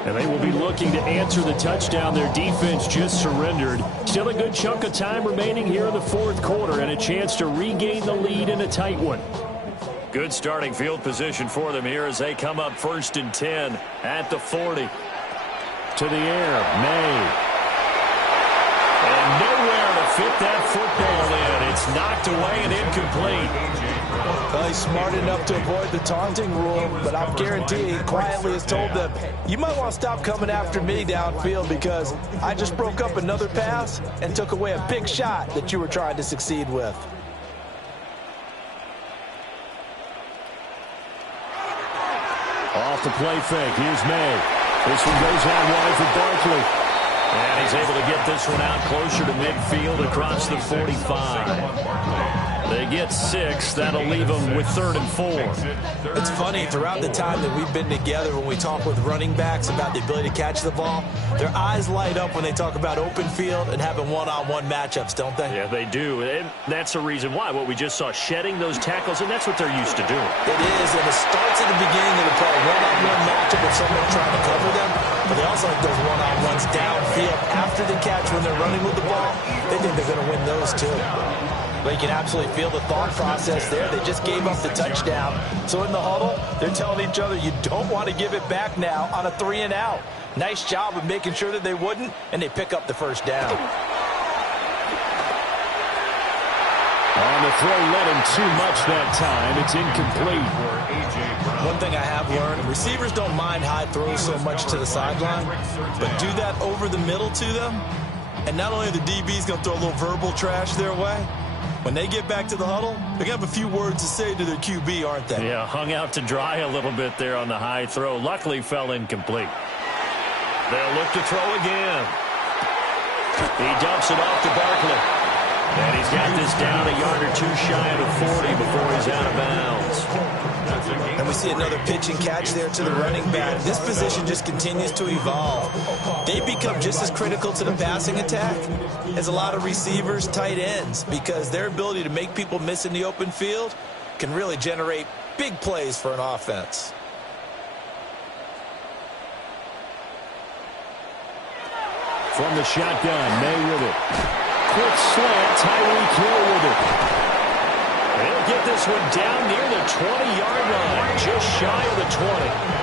And they will be looking to answer the touchdown their defense just surrendered. Still a good chunk of time remaining here in the fourth quarter and a chance to regain the lead in a tight one. Good starting field position for them here as they come up first and 10 at the 40. To the air, May. And nowhere to fit that football in. It's knocked away and incomplete. Well, he's smart enough to avoid the taunting rule, but I'm guaranteeing he quietly has told them, you might want to stop coming after me downfield because I just broke up another pass and took away a big shot that you were trying to succeed with. Off the play fake. Here's May. This one goes out wide for Barkley. And he's able to get this one out closer to midfield across the 45. They get 6. That'll leave them with 3rd and 4. It's funny, throughout the time that we've been together, when we talk with running backs about the ability to catch the ball, their eyes light up when they talk about open field and having one-on-one matchups, don't they? Yeah, they do. And that's the reason why. What we just saw, shedding those tackles, and that's what they're used to doing. It is, and it starts at the beginning of the play. One-on-one matchup with someone trying to cover them, but they also like those one-on-ones downfield after the catch when they're running with the ball. They think they're going to win those too. But you can absolutely feel the thought process there. They just gave up the touchdown. So in the huddle, they're telling each other, you don't want to give it back now on a 3-and-out. Nice job of making sure that they wouldn't, and they pick up the first down. On the throw, let him too much that time. It's incomplete. One thing I have learned, receivers don't mind high throws so much to the sideline, but do that over the middle to them, and not only are the DBs going to throw a little verbal trash their way, when they get back to the huddle, they're going to have a few words to say to their QB, aren't they? Yeah, hung out to dry a little bit there on the high throw. Luckily, fell incomplete. They'll look to throw again. He dumps it off to Barkley. And he's got this down a yard or two shy of the 40 before he's out of bounds. And we see another pitch and catch there to the running back. This position just continues to evolve. They become just as critical to the passing attack as a lot of receivers, tight ends, because their ability to make people miss in the open field can really generate big plays for an offense. From the shotgun, May with it. Quick slant, Tyreek Hill with it. They'll get this one down near the 20-yard line, just shy of the 20.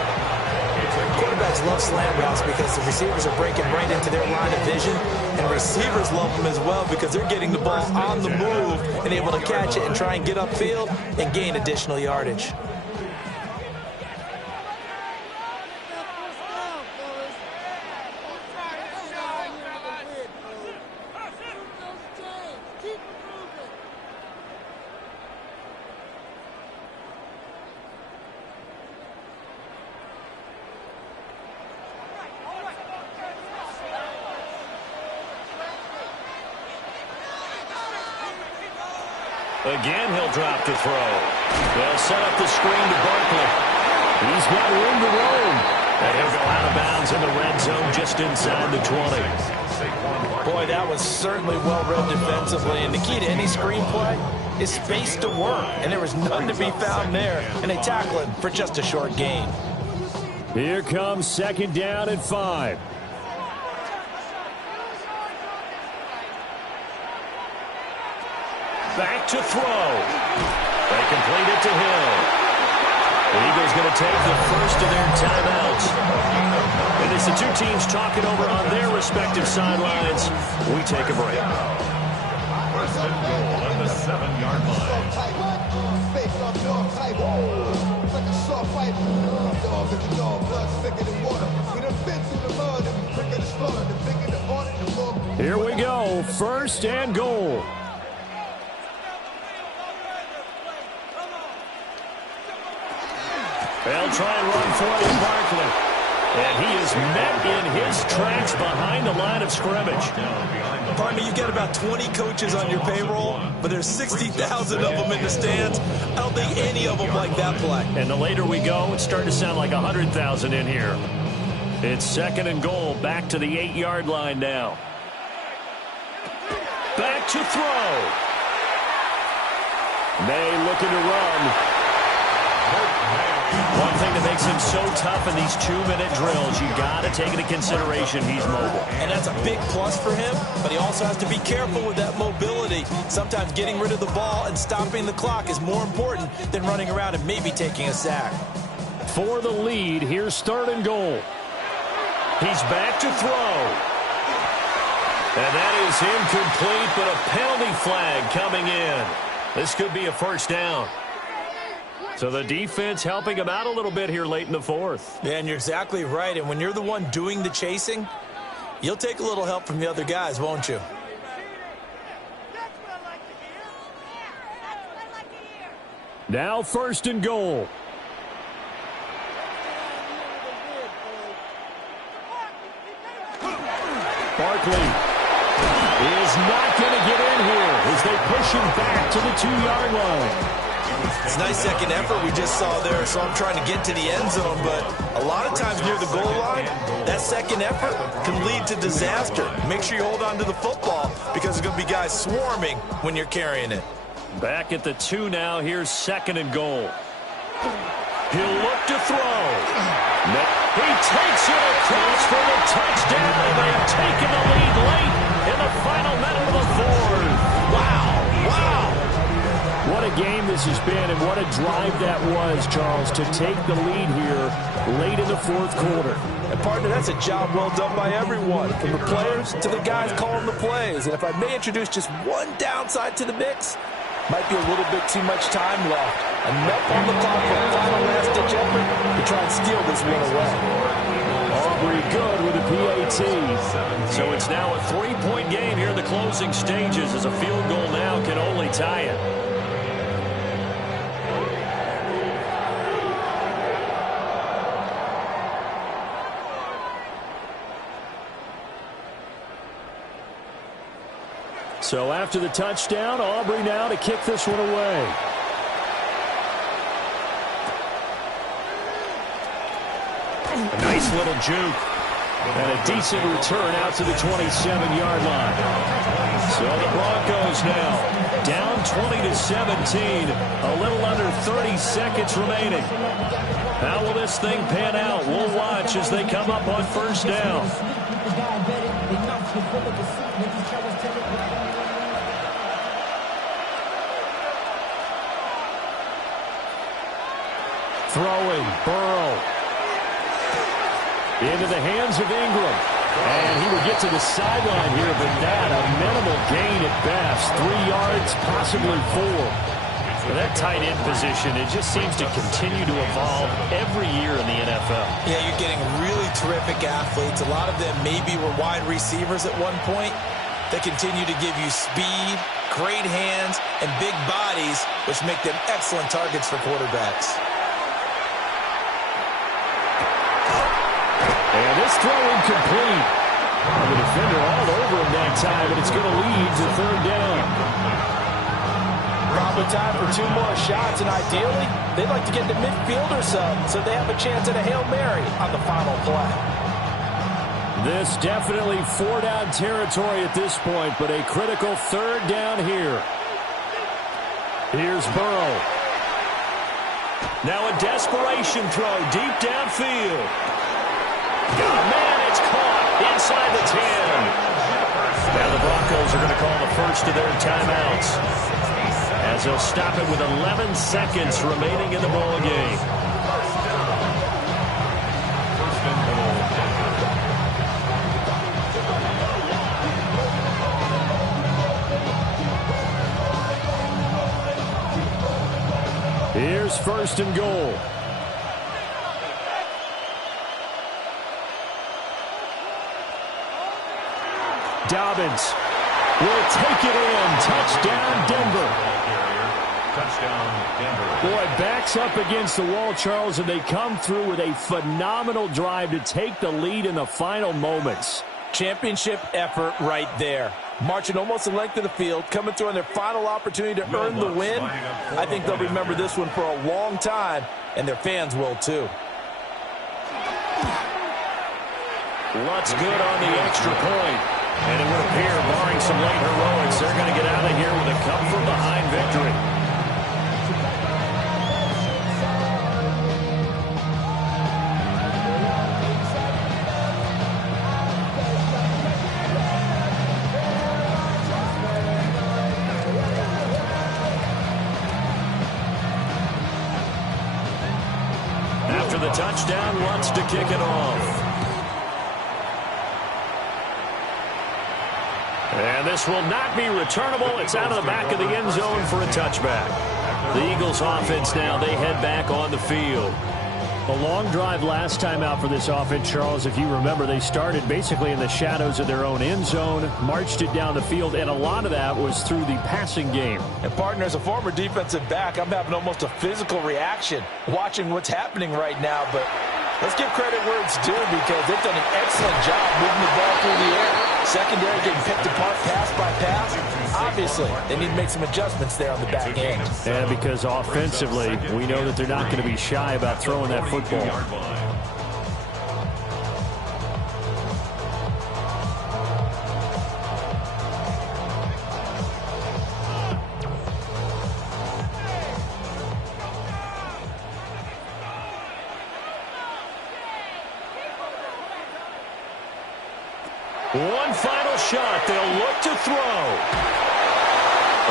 Quarterbacks love slant routes because the receivers are breaking right into their line of vision, and receivers love them as well because they're getting the ball on the move and able to catch it and try and get upfield and gain additional yardage. Again, he'll drop to throw. They'll set up the screen to Barkley. He's got room to roam. And he'll go out of bounds in the red zone just inside the 20. Boy, that was certainly well-read defensively. And the key to any screenplay is space to work. And there was none to be found there. And they tackle it for just a short gain. Here comes 2nd down and 5. Back to throw. They complete it to Hill. The Eagles going to take the first of their timeouts. And as the two teams talking over on their respective sidelines, we take a break. 1st and goal at the 7-yard line. Here we go. 1st and goal. They'll try and run for it with Barkley. And he is met in his tracks behind the line of scrimmage. Pardon me, you've got about 20 coaches on your payroll, but there's 60,000 of them in the stands. I don't think any of them like that play. And the later we go, it's starting to sound like 100,000 in here. It's 2nd and goal, back to the 8-yard line now. Back to throw. May looking to run. One thing that makes him so tough in these 2-minute drills, you got to take into consideration he's mobile. And that's a big plus for him, but he also has to be careful with that mobility. Sometimes getting rid of the ball and stopping the clock is more important than running around and maybe taking a sack. For the lead, here's 3rd and goal. He's back to throw. And that is incomplete, but a penalty flag coming in. This could be a 1st down. So the defense helping him out a little bit here late in the 4th. Yeah, and you're exactly right. And when you're the one doing the chasing, you'll take a little help from the other guys, won't you? Now 1st and goal. Barkley is not going to get in here as they push him back to the 2-yard line. It's a nice second effort we just saw there, so I'm trying to get to the end zone, but a lot of times near the goal line, that second effort can lead to disaster. Make sure you hold on to the football because there's going to be guys swarming when you're carrying it. Back at the 2 now. Here's 2nd and goal. He'll look to throw. He takes it across for the touchdown. They've taken the lead late in the final minute of the 4th. Wow. What a game this has been, and what a drive that was, Charles, to take the lead here late in the 4th quarter. And, partner, that's a job well done by everyone, from the players to the guys calling the plays. And if I may introduce just one downside to the mix, might be a little bit too much time left. Enough on the clock for a final last-ditch effort to try and steal this one away. Aubrey good with a PAT. So it's now a 3-point game here in the closing stages as a field goal now can only tie it. So after the touchdown, Aubrey now to kick this one away. A nice little juke. And a decent return out to the 27-yard line. So the Broncos now down 20-17. A little under 30 seconds remaining. How will this thing pan out? We'll watch as they come up on 1st down. Throwing, Burrow. Into the hands of Ingram. And he would get to the sideline here, but that a minimal gain at best. 3 yards, possibly 4. For that tight end position, it just seems to continue to evolve every year in the NFL. Yeah, you're getting really terrific athletes. A lot of them maybe were wide receivers at one point. They continue to give you speed, great hands, and big bodies, which make them excellent targets for quarterbacks. And this throw incomplete. The defender all over him that time, but it's going to lead to 3rd down. Probably time for 2 more shots, and ideally, they'd like to get to midfield or so they have a chance at a Hail Mary on the final play. This definitely 4-down territory at this point, but a critical 3rd down here. Here's Burrow. Now a desperation throw deep downfield. Oh, man, it's caught inside the 10. Now the Broncos are going to call the first of their timeouts as they'll stop it with 11 seconds remaining in the ball game. Here's 1st and goal. Dobbins will take it in. Touchdown, Denver. Touchdown, Denver. Boy, backs up against the wall, Charles, and they come through with a phenomenal drive to take the lead in the final moments. Championship effort right there. Marching almost the length of the field, coming through on their final opportunity to earn the win. I think they'll remember this one for a long time, and their fans will too. Lutz good on the extra point. And it would appear, barring some late heroics, they're going to get out of here with a come-from-behind victory. After the touchdown, Lutz to kick it off. And this will not be returnable. It's out of the back of the end zone for a touchback. The Eagles offense now, they head back on the field. A long drive last time out for this offense, Charles. If you remember, they started basically in the shadows of their own end zone, marched it down the field, and a lot of that was through the passing game. And, partner, as a former defensive back, I'm having almost a physical reaction watching what's happening right now. But Let's give credit where it's due because they've done an excellent job moving the ball through the air. Secondary getting picked apart pass by pass. Obviously, they need to make some adjustments there on the back end. And because offensively, we know that they're not going to be shy about throwing that football. One final shot. They'll look to throw.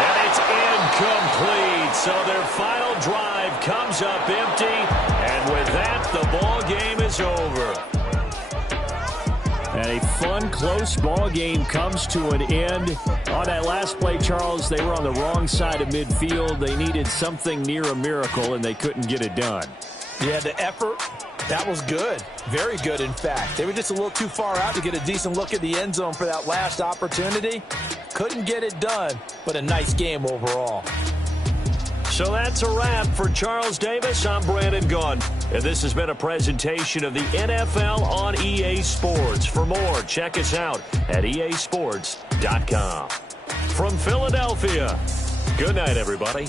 And it's incomplete. So their final drive comes up empty. And with that, the ball game is over. And a fun, close ball game comes to an end. On that last play, Charles, they were on the wrong side of midfield. They needed something near a miracle, and they couldn't get it done. Yeah, the effort, that was good. Very good, in fact. They were just a little too far out to get a decent look at the end zone for that last opportunity. Couldn't get it done, but a nice game overall. So that's a wrap for Charles Davis. I'm Brandon Gaudin, and this has been a presentation of the NFL on EA Sports. For more, check us out at easports.com. From Philadelphia, good night, everybody.